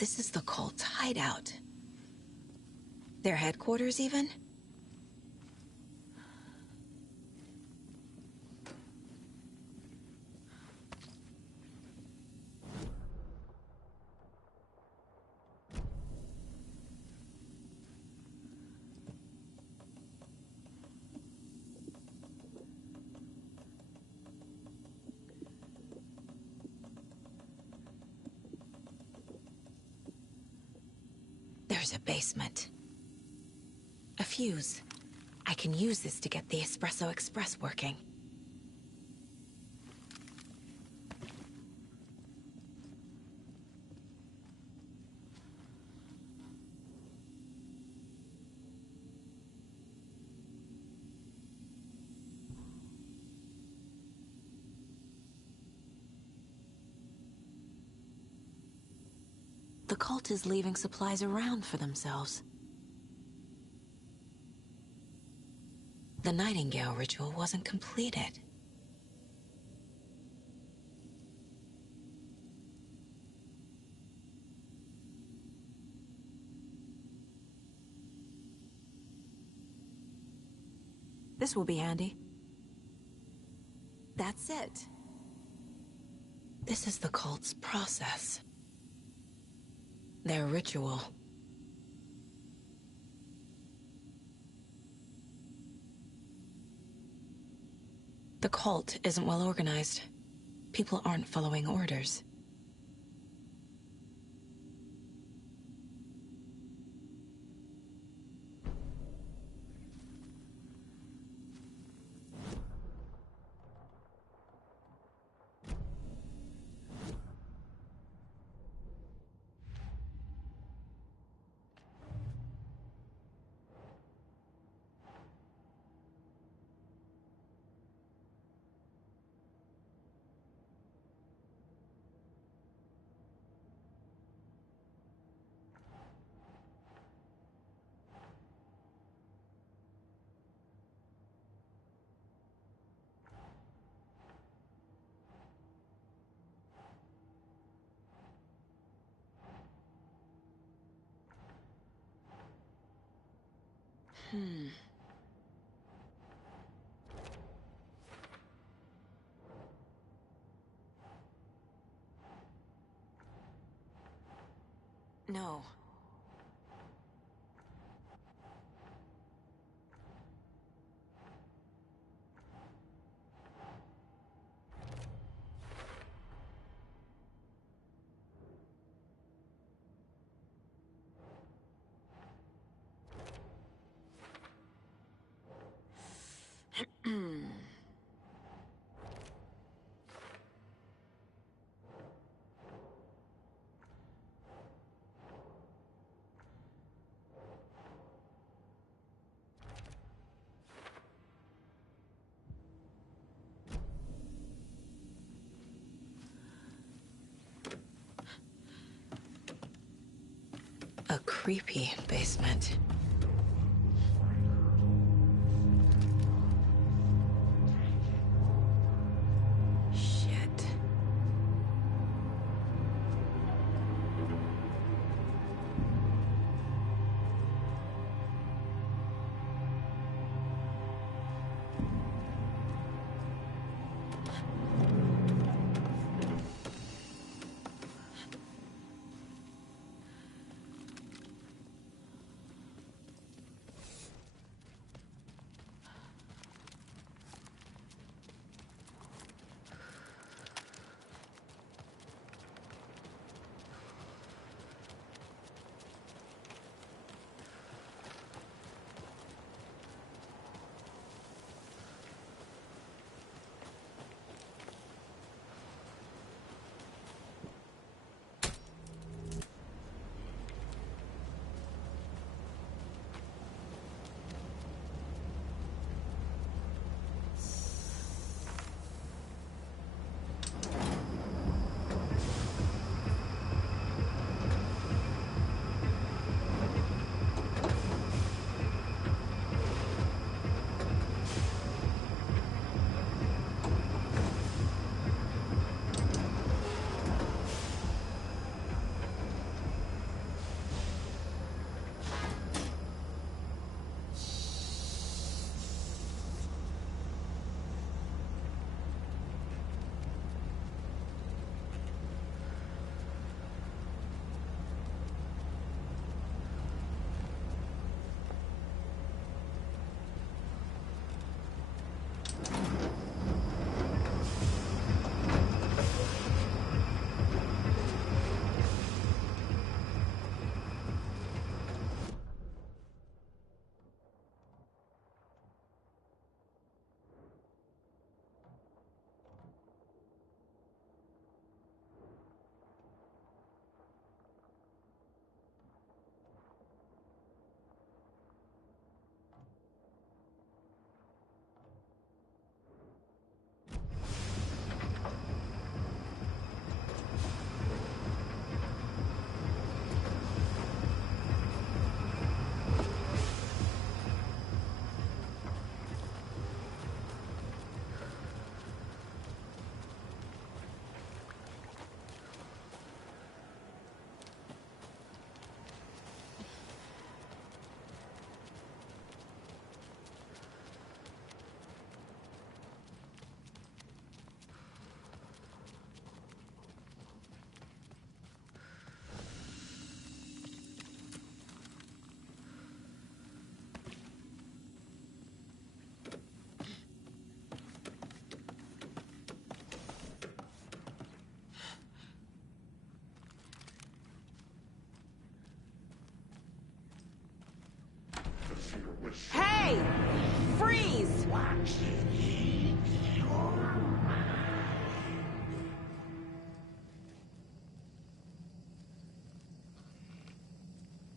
This is the cult's hideout. Their headquarters, even? There's a basement. A fuse. I can use this to get the Espresso Express working. The cult is leaving supplies around for themselves. The Nightingale ritual wasn't completed. This will be handy. That's it. This is the cult's process. Their ritual. The cult isn't well organized. People aren't following orders. No. A creepy basement. Shit.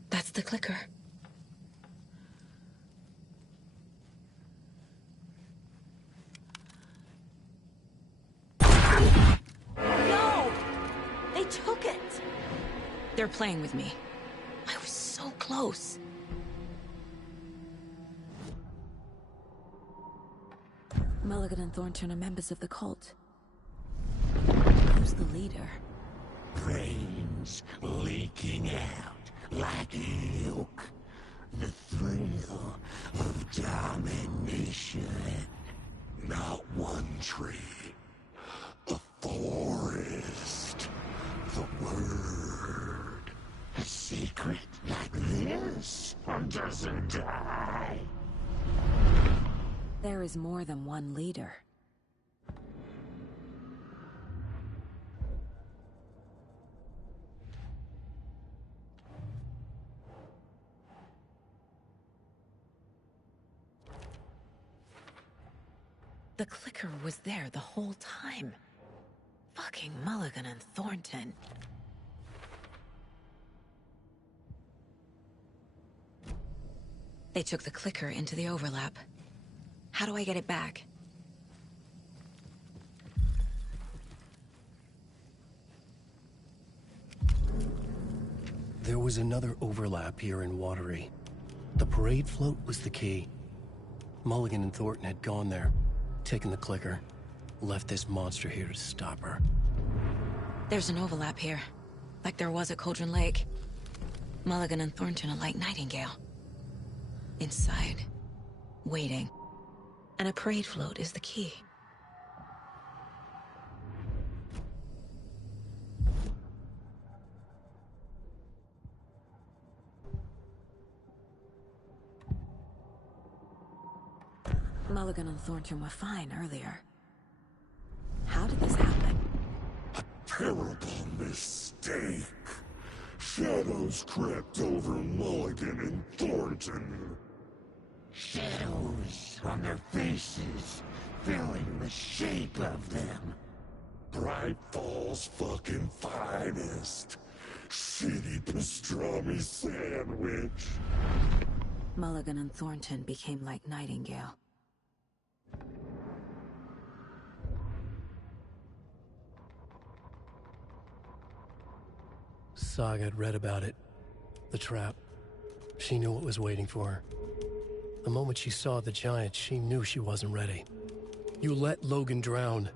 That's the clicker. No! They took it! They're playing with me. I was so close. Mulligan and Thornton are members of the cult. Who's the leader? Brains leaking out like milk. The thrill of domination. Not one tree. A forest. The word. A secret like this doesn't die. There is more than one leader. The clicker was there the whole time. Fucking Mulligan and Thornton. They took the clicker into the overlap. How do I get it back? There was another overlap here in Watery. The parade float was the key. Mulligan and Thornton had gone there, taken the clicker, left this monster here to stop her. There's an overlap here, like there was at Cauldron Lake. Mulligan and Thornton are like Nightingale. Inside, waiting. And a parade float is the key. Mulligan and Thornton were fine earlier. How did this happen? Terrible mistake. Shadows crept over Mulligan and Thornton. Shadows on their faces, filling the shape of them. Bright Falls fucking finest. Shitty pastrami sandwich. Mulligan and Thornton became like Nightingale. Saga had read about it. The trap. She knew what was waiting for her. The moment she saw the giant, she knew she wasn't ready. You let Logan drown.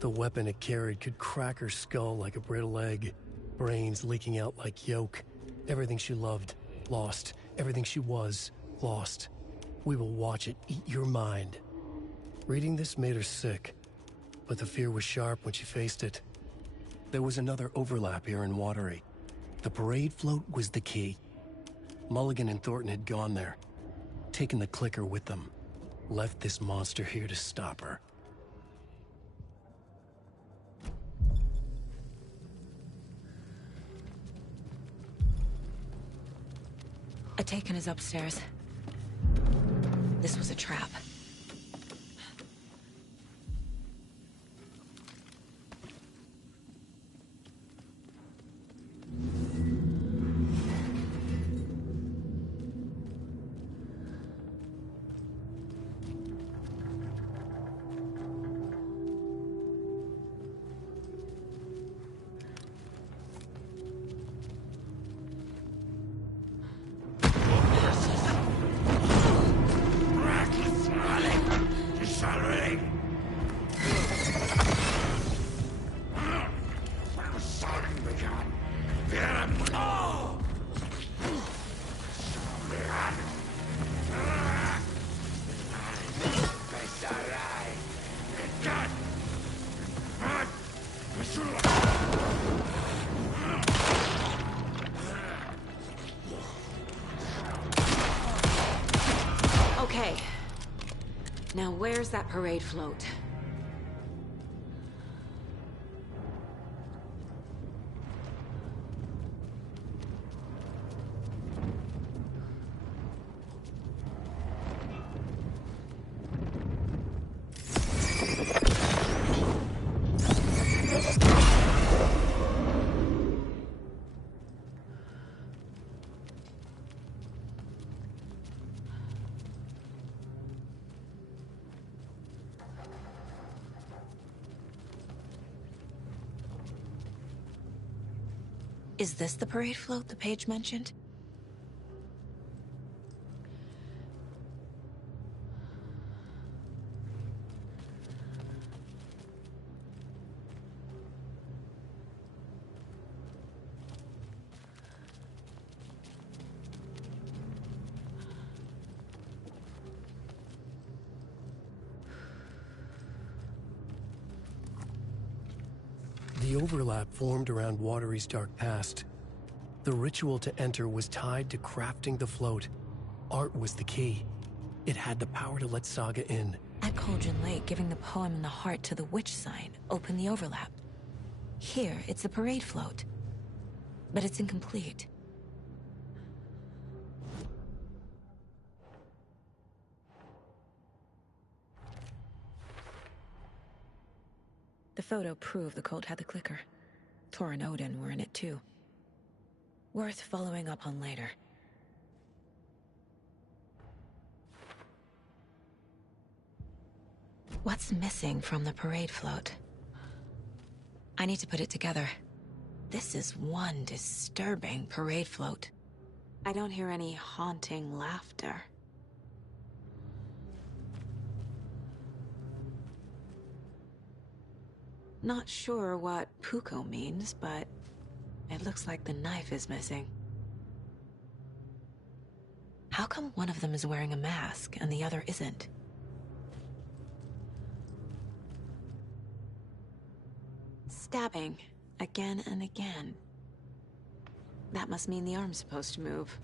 The weapon it carried could crack her skull like a brittle egg. Brains leaking out like yolk. Everything she loved, lost. Everything she was, lost. We will watch it eat your mind. Reading this made her sick, but the fear was sharp when she faced it. There was another overlap here in Watery. The parade float was the key. Mulligan and Thornton had gone there, taken the clicker with them, left this monster here to stop her. Ataken is upstairs. This was a trap. Okay. Now where's that parade float? Is this the parade float the page mentioned? The overlap formed around Watery's dark past. The ritual to enter was tied to crafting the float. Art was the key. It had the power to let Saga in. At Cauldron Lake, giving the poem and the heart to the witch sign opened the overlap. Here, it's the parade float. But it's incomplete. The photo proved the cult had the clicker. Tor and Odin were in it too. Worth following up on later. What's missing from the parade float? I need to put it together. This is one disturbing parade float. I don't hear any haunting laughter. Not sure what Puko means, but it looks like the knife is missing. How come one of them is wearing a mask and the other isn't? Stabbing again and again. That must mean the arm's supposed to move.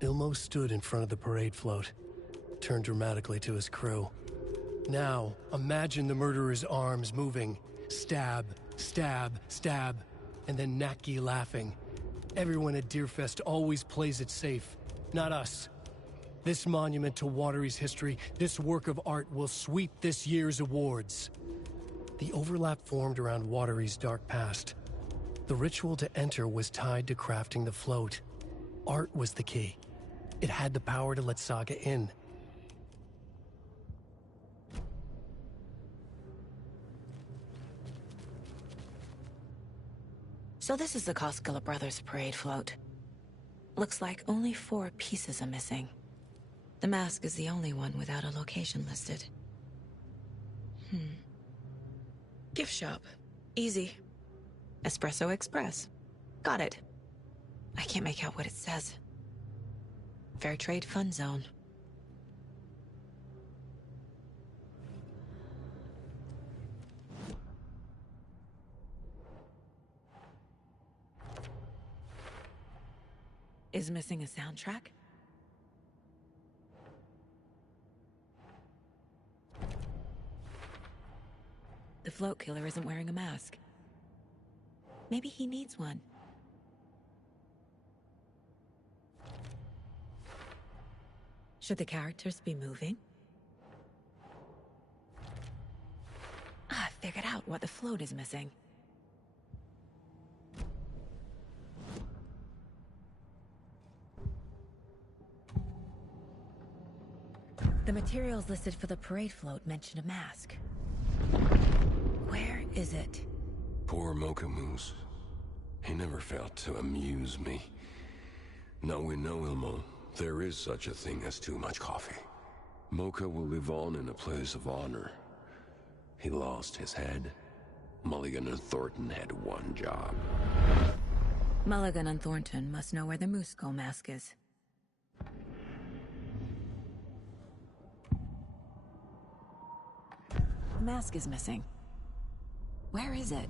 Ilmo stood in front of the parade float, turned dramatically to his crew. Now, imagine the murderer's arms moving. Stab, stab, stab, and then Natki laughing. Everyone at Deerfest always plays it safe, not us. This monument to Watery's history, this work of art will sweep this year's awards. The overlap formed around Watery's dark past. The ritual to enter was tied to crafting the float. Art was the key. It had the power to let Saga in. So this is the Koskela Brothers parade float. Looks like only 4 pieces are missing. The mask is the only one without a location listed. Gift shop. Easy. Espresso Express. Got it. I can't make out what it says. Fair Trade Fun Zone. Is missing a soundtrack? The float killer isn't wearing a mask. Maybe he needs one. Should the characters be moving? I figured out what the float is missing. The materials listed for the parade float mention a mask. Where is it? Poor Mocha Moose. He never failed to amuse me. Now we know, Ilmo, there is such a thing as too much coffee. Mocha will live on in a place of honor. He lost his head. Mulligan and Thornton had one job. Mulligan and Thornton must know where the Moose Skull mask is. The mask is missing. Where is it?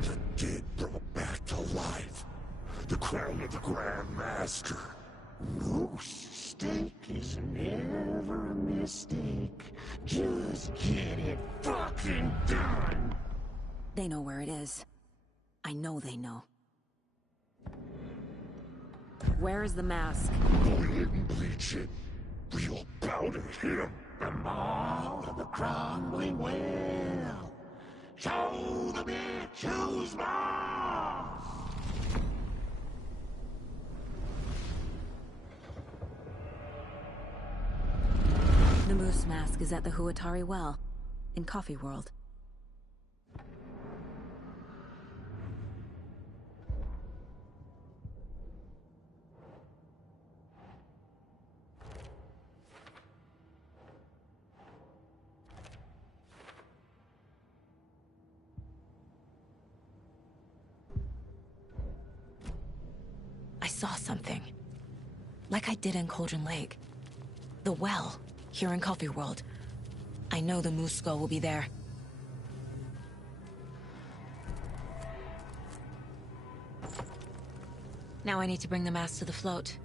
The dead brought back to life. The crown of the Grand Master. Moose steak is never a mistake. Just get it fucking done. They know where it is. I know they know. Where is the mask? Go ahead and bleach it. Real powder him. The mall of the crumbling well. Show the bitch who's boss. The moose mask is at the Huatari Well, in Coffee World. I saw something. Like I did in Cauldron Lake. The well, here in Coffee World. I know the moose skull will be there. Now I need to bring the mask to the float.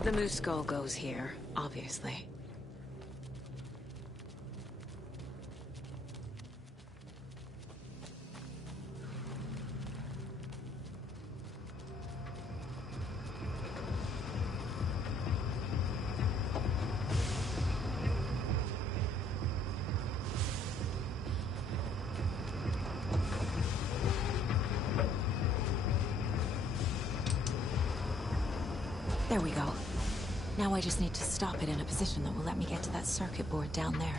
The moose skull goes here, obviously. There we go. Now I just need to stop it in a position that will let me get to that circuit board down there.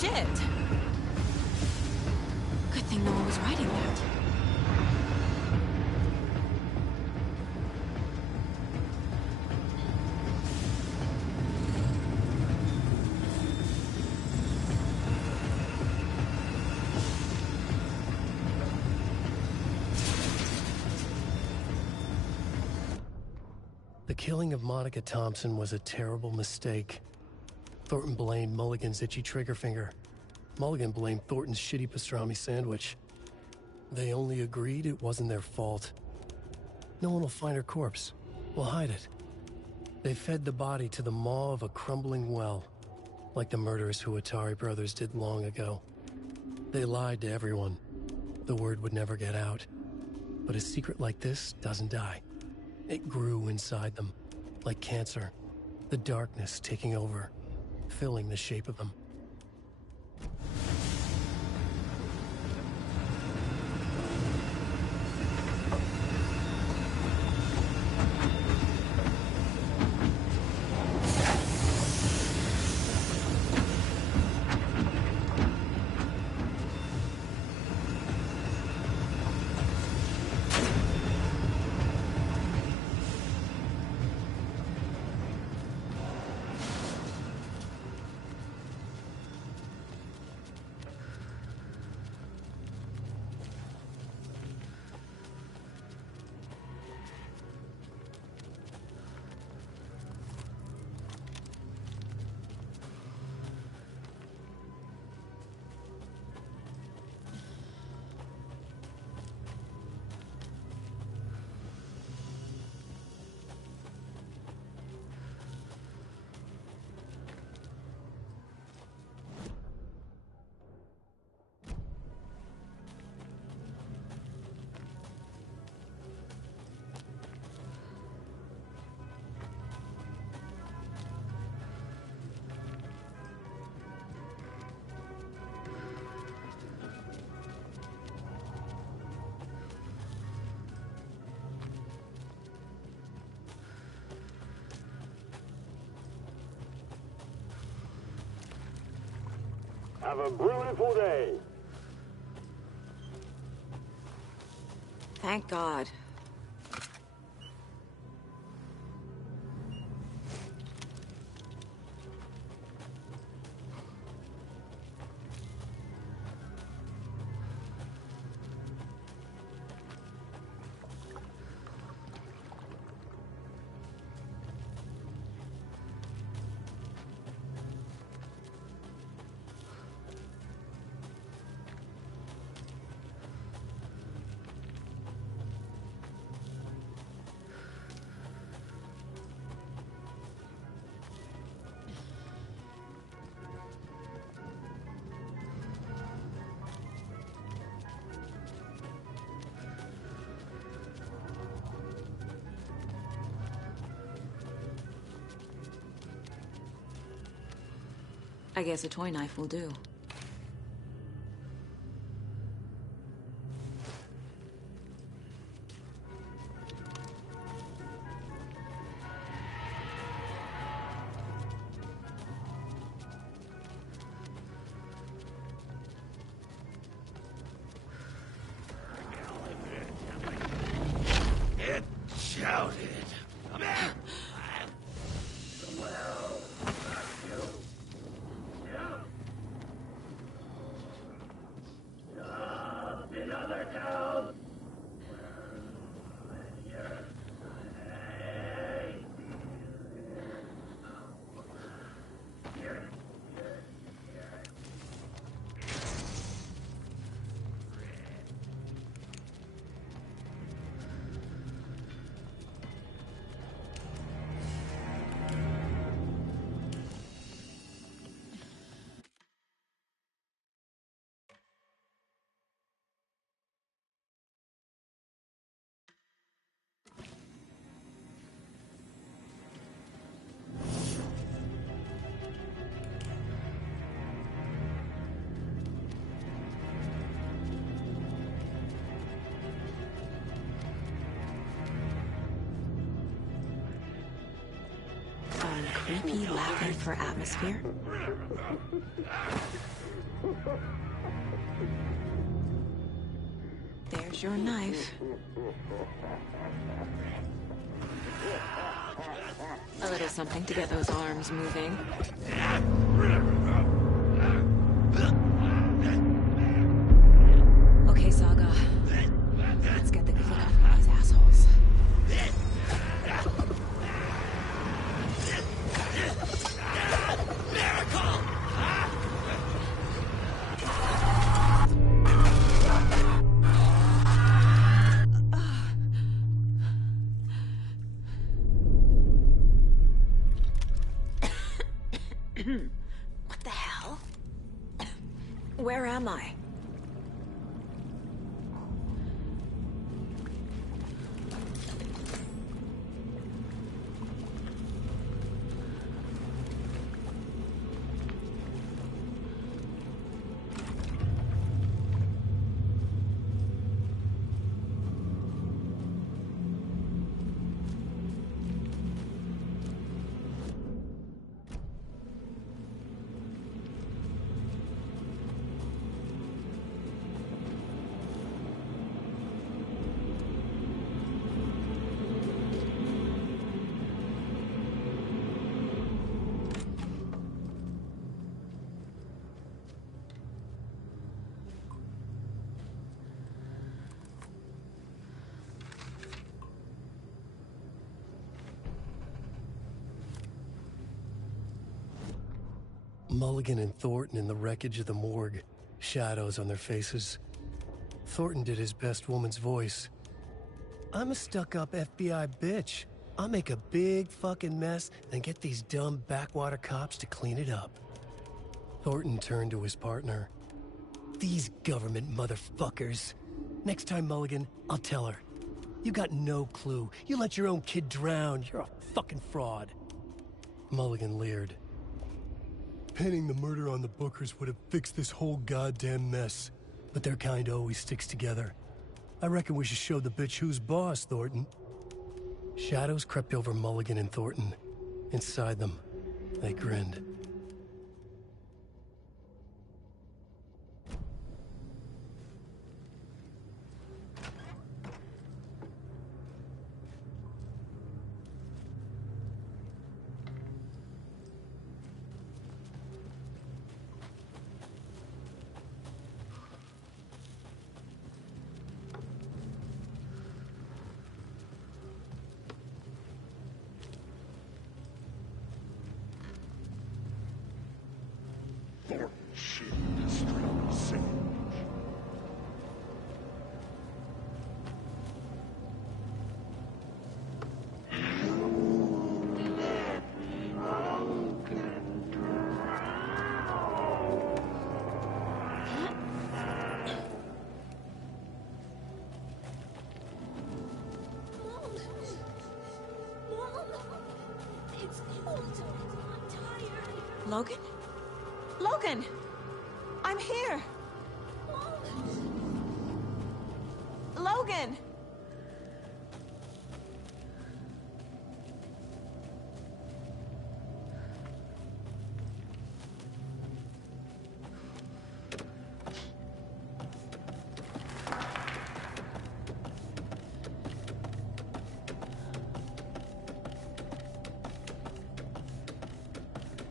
Shit! Good thing no one was riding that. The killing of Monica Thompson was a terrible mistake. Thornton blamed Mulligan's itchy trigger finger. Mulligan blamed Thornton's shitty pastrami sandwich. They only agreed it wasn't their fault. No one will find her corpse. We'll hide it. They fed the body to the maw of a crumbling well, like the murderous Huatari brothers did long ago. They lied to everyone. The word would never get out. But a secret like this doesn't die. It grew inside them, like cancer. The darkness taking over, filling the shape of them. Have a beautiful day. Thank God. I guess a toy knife will do. It shouted. Come here. Another town. Creepy laughing for atmosphere? There's your knife. A little something to get those arms moving. Okay, Saga. Let's get the good look off these assholes. What the hell? Where am I? Mulligan and Thornton in the wreckage of the morgue, shadows on their faces. Thornton did his best woman's voice. I'm a stuck-up FBI bitch. I'll make a big fucking mess and get these dumb backwater cops to clean it up. Thornton turned to his partner. These government motherfuckers. Next time, Mulligan, I'll tell her. You got no clue. You let your own kid drown. You're a fucking fraud. Mulligan leered. Pinning the murder on the Bookers would have fixed this whole goddamn mess. But their kind always sticks together. I reckon we should show the bitch who's boss, Thornton. Shadows crept over Mulligan and Thornton. Inside them, they grinned. Logan? Logan! I'm here! Logan!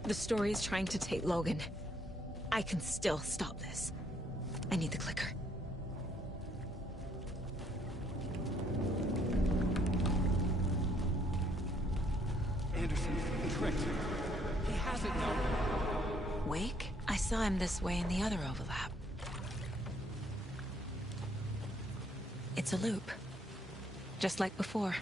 The story is trying to take Logan. I can still stop this. I need the clicker. Anderson tricked him. He has it now. Wake? I saw him this way in the other overlap. It's a loop. Just like before.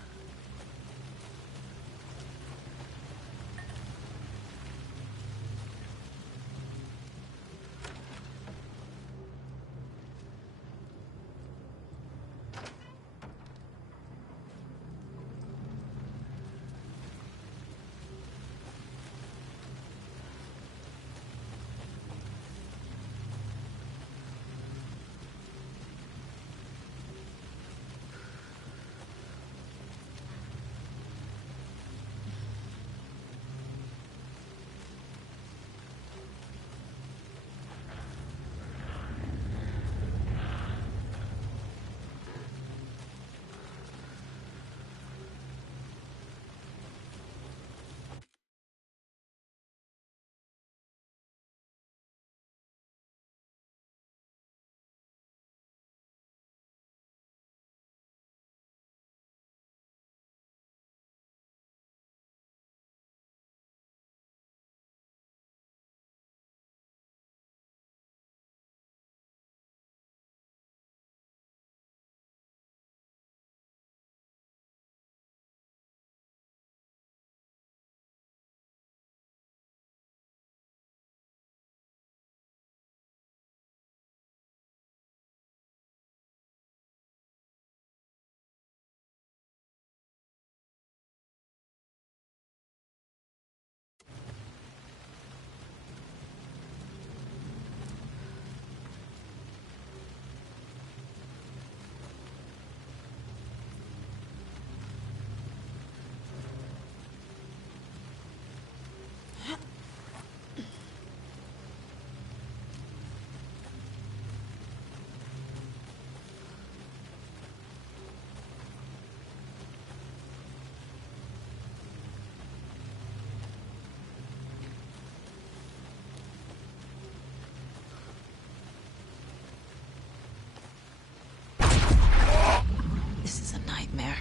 This is a nightmare.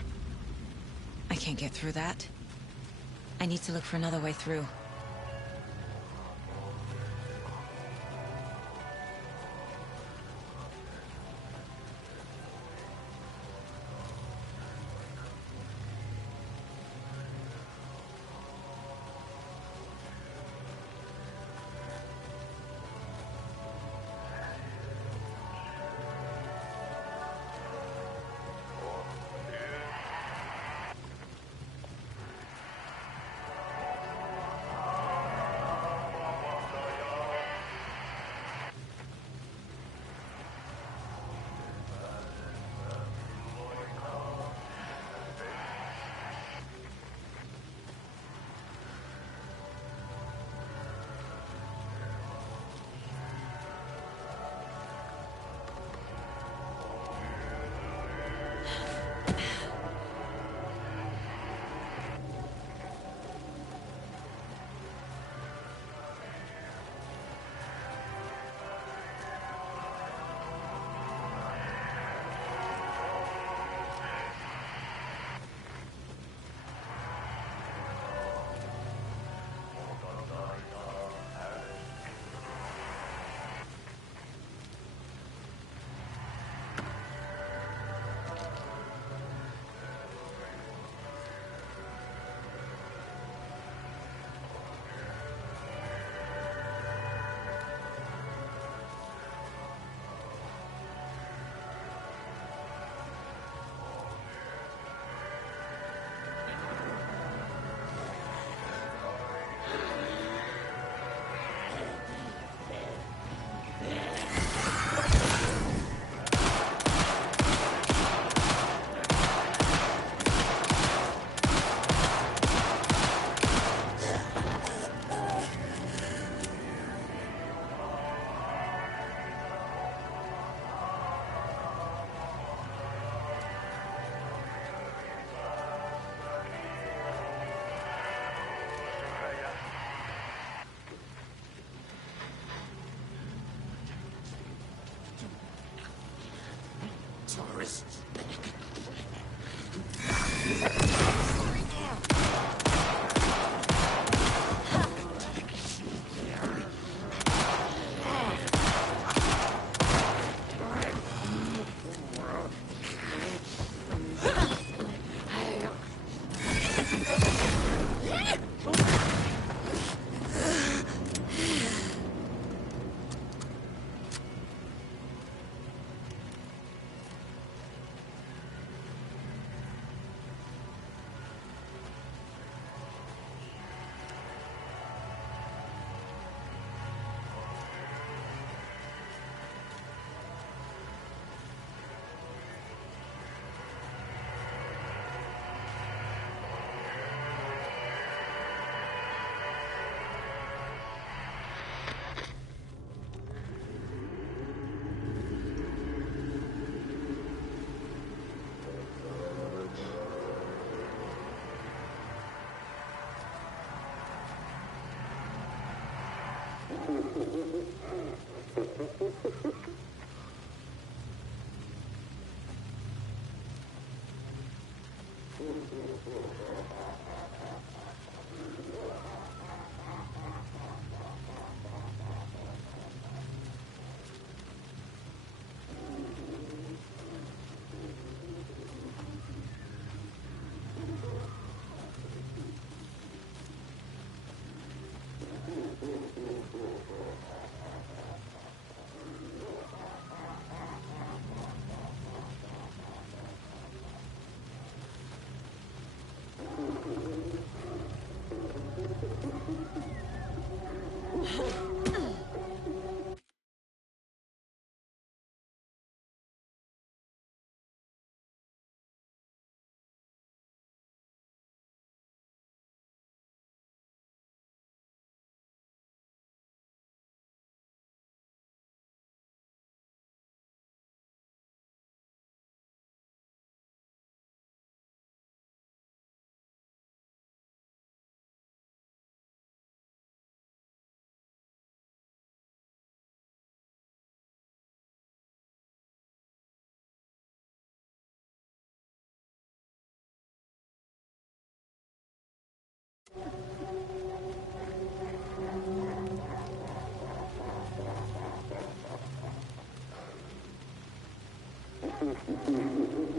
I can't get through that. I need to look for another way through. wrists.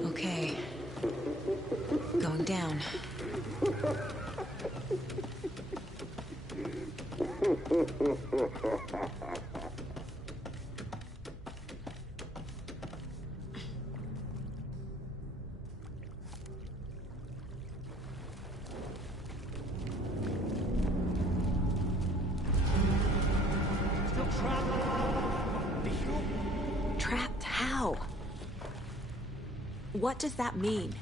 Okay. Going down. Trapped how? What does that mean?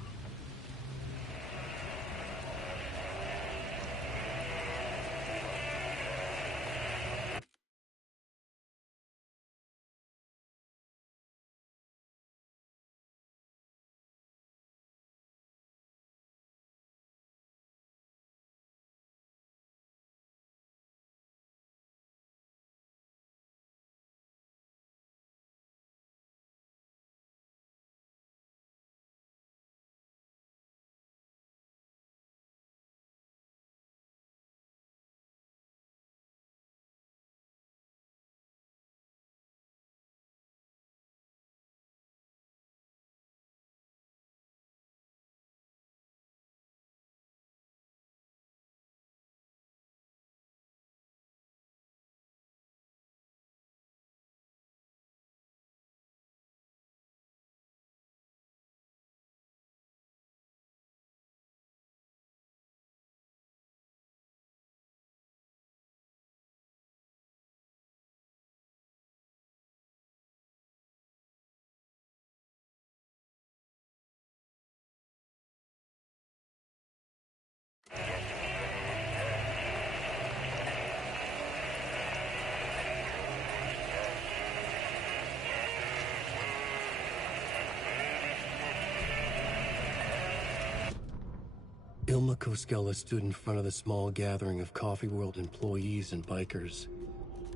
Ilma Koskela stood in front of the small gathering of Coffee World employees and bikers.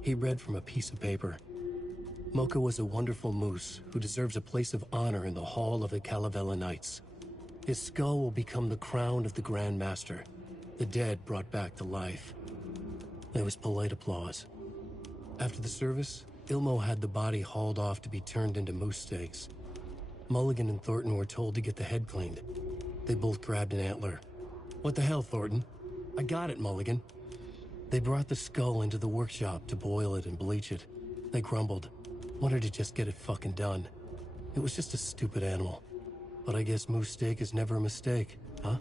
He read from a piece of paper. Mocha was a wonderful moose who deserves a place of honor in the hall of the Calavella Knights. His skull will become the crown of the Grand Master, the dead brought back to life. There was polite applause. After the service, Ilmo had the body hauled off to be turned into moose steaks. Mulligan and Thornton were told to get the head cleaned. They both grabbed an antler. What the hell, Thornton? I got it, Mulligan. They brought the skull into the workshop to boil it and bleach it. They grumbled. Wanted to just get it fucking done. It was just a stupid animal. But I guess moose steak is never a mistake, huh?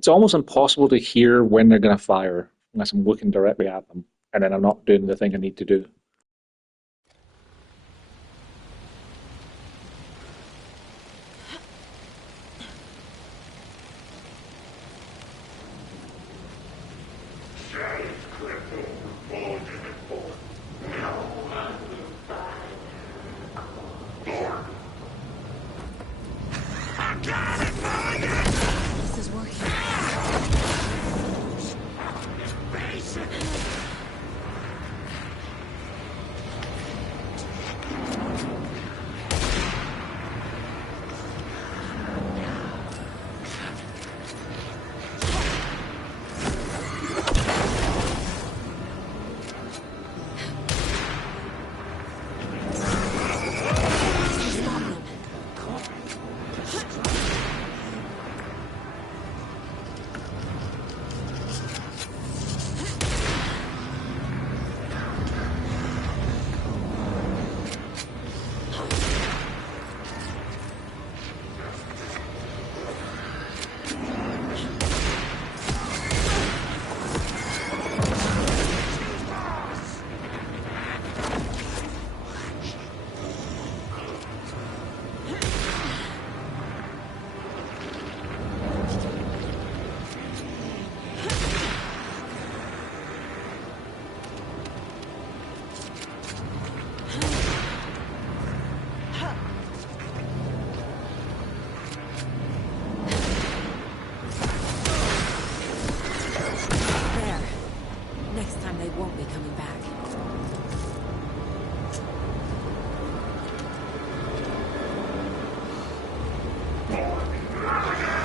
It's almost impossible to hear when they're going to fire unless I'm looking directly at them, and then I'm not doing the thing I need to do. This is working.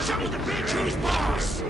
Show the bitch who's boss!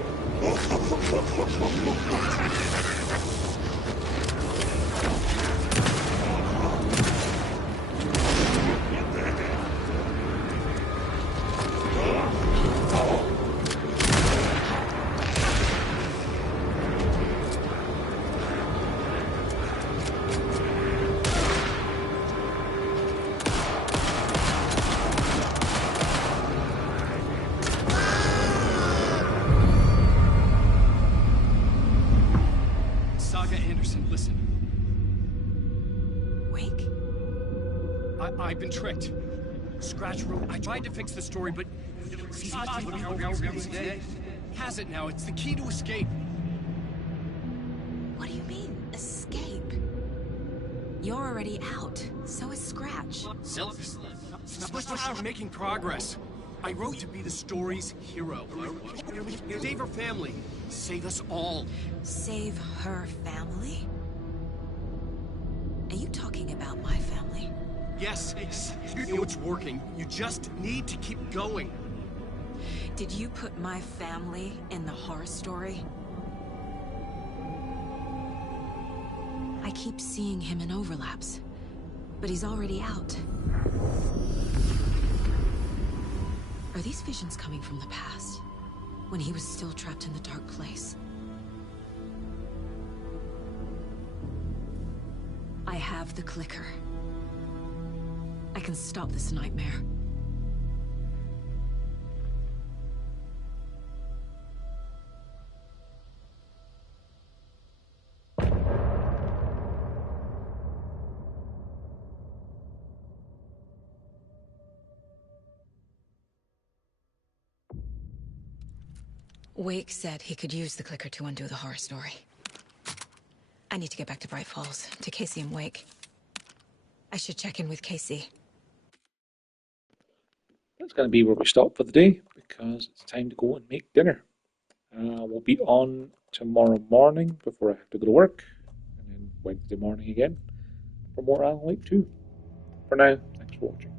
I've been tricked. Scratch wrote. I tried to fix the story, but has it now. It's the key to escape. What do you mean, escape? You're already out. So is Scratch. We're making progress. I wrote to be the story's hero. Save her family. Save us all. Save her family? Are you talking about my family? Yes, you know it's working. You just need to keep going. Did you put my family in the horror story? I keep seeing him in overlaps, but he's already out. Are these visions coming from the past, when he was still trapped in the dark place? I have the clicker. I can stop this nightmare. Wake said he could use the clicker to undo the horror story. I need to get back to Bright Falls, to Casey and Wake. I should check in with Casey. That's going to be where we stop for the day, because it's time to go and make dinner. We'll be on tomorrow morning before I have to go to work, and then Wednesday morning again for more Alan Wake 2. For now, thanks for watching.